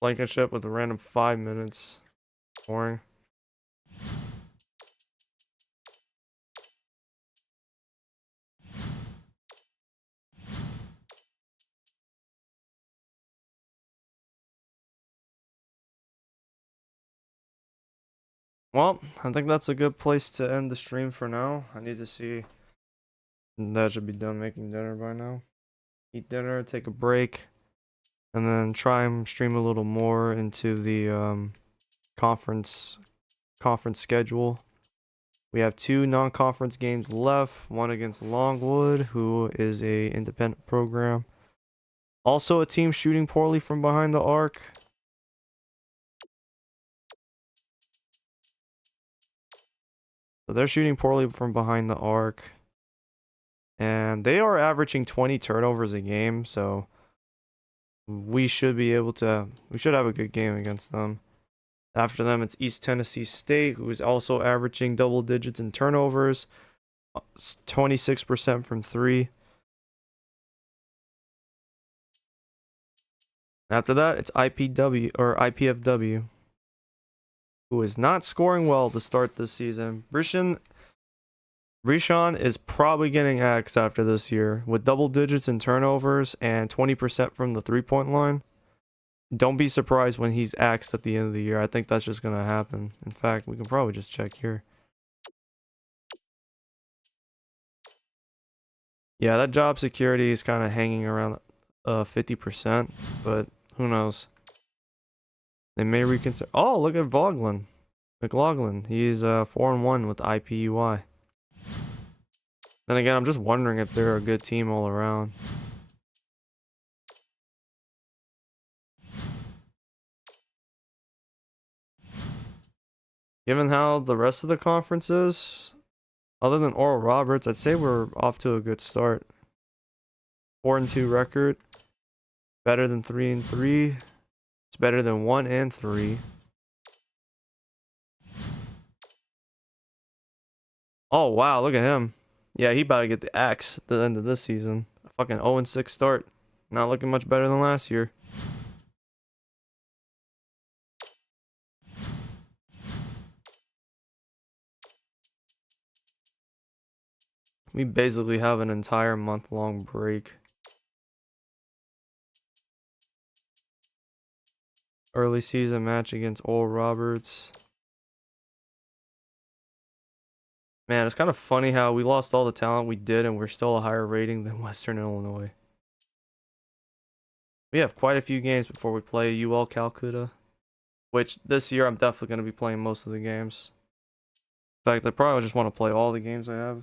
Blankenship with a random 5 minutes. Boring. Well, I think that's a good place to end the stream for now. I need to see. That should be done making dinner by now. Eat dinner, take a break, and then try and stream a little more into the conference schedule. We have 2 non-conference games left. One against Longwood, who is a independent program. Also a team shooting poorly from behind the arc. So they're shooting poorly from behind the arc. And they are averaging 20 turnovers a game, so we should be able to, we should have a good game against them. After them, it's East Tennessee State, who is also averaging double digits in turnovers, 26% from 3. After that, it's IPFW, who is not scoring well to start this season. Rishon is probably getting axed after this year with double digits in turnovers and 20% from the 3-point line. Don't be surprised when he's axed at the end of the year. I think that's just going to happen. In fact, we can probably just check here. Yeah, that job security is kind of hanging around 50%, but who knows? They may reconsider. Oh, look at McLaughlin. He's 4-1 with IPUI. Then again, I'm just wondering if they're a good team all around. Given how the rest of the conference is, other than Oral Roberts, I'd say we're off to a good start. 4-2 record. Better than 3-3. It's better than 1-3. Oh wow, look at him. Yeah, he about to get the axe at the end of this season. A fucking 0-6 start. Not looking much better than last year. We basically have an entire month-long break. Early season match against Oral Roberts. Man, it's kind of funny how we lost all the talent we did and we're still a higher rating than Western Illinois. We have quite a few games before we play UL Calcutta, which this year I'm definitely going to be playing most of the games. In fact, I probably just want to play all the games I have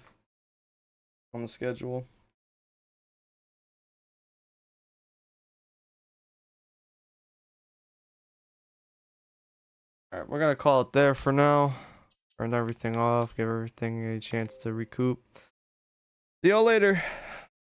on the schedule. Alright, we're going to call it there for now. Turn everything off, give everything a chance to recoup. See y'all later.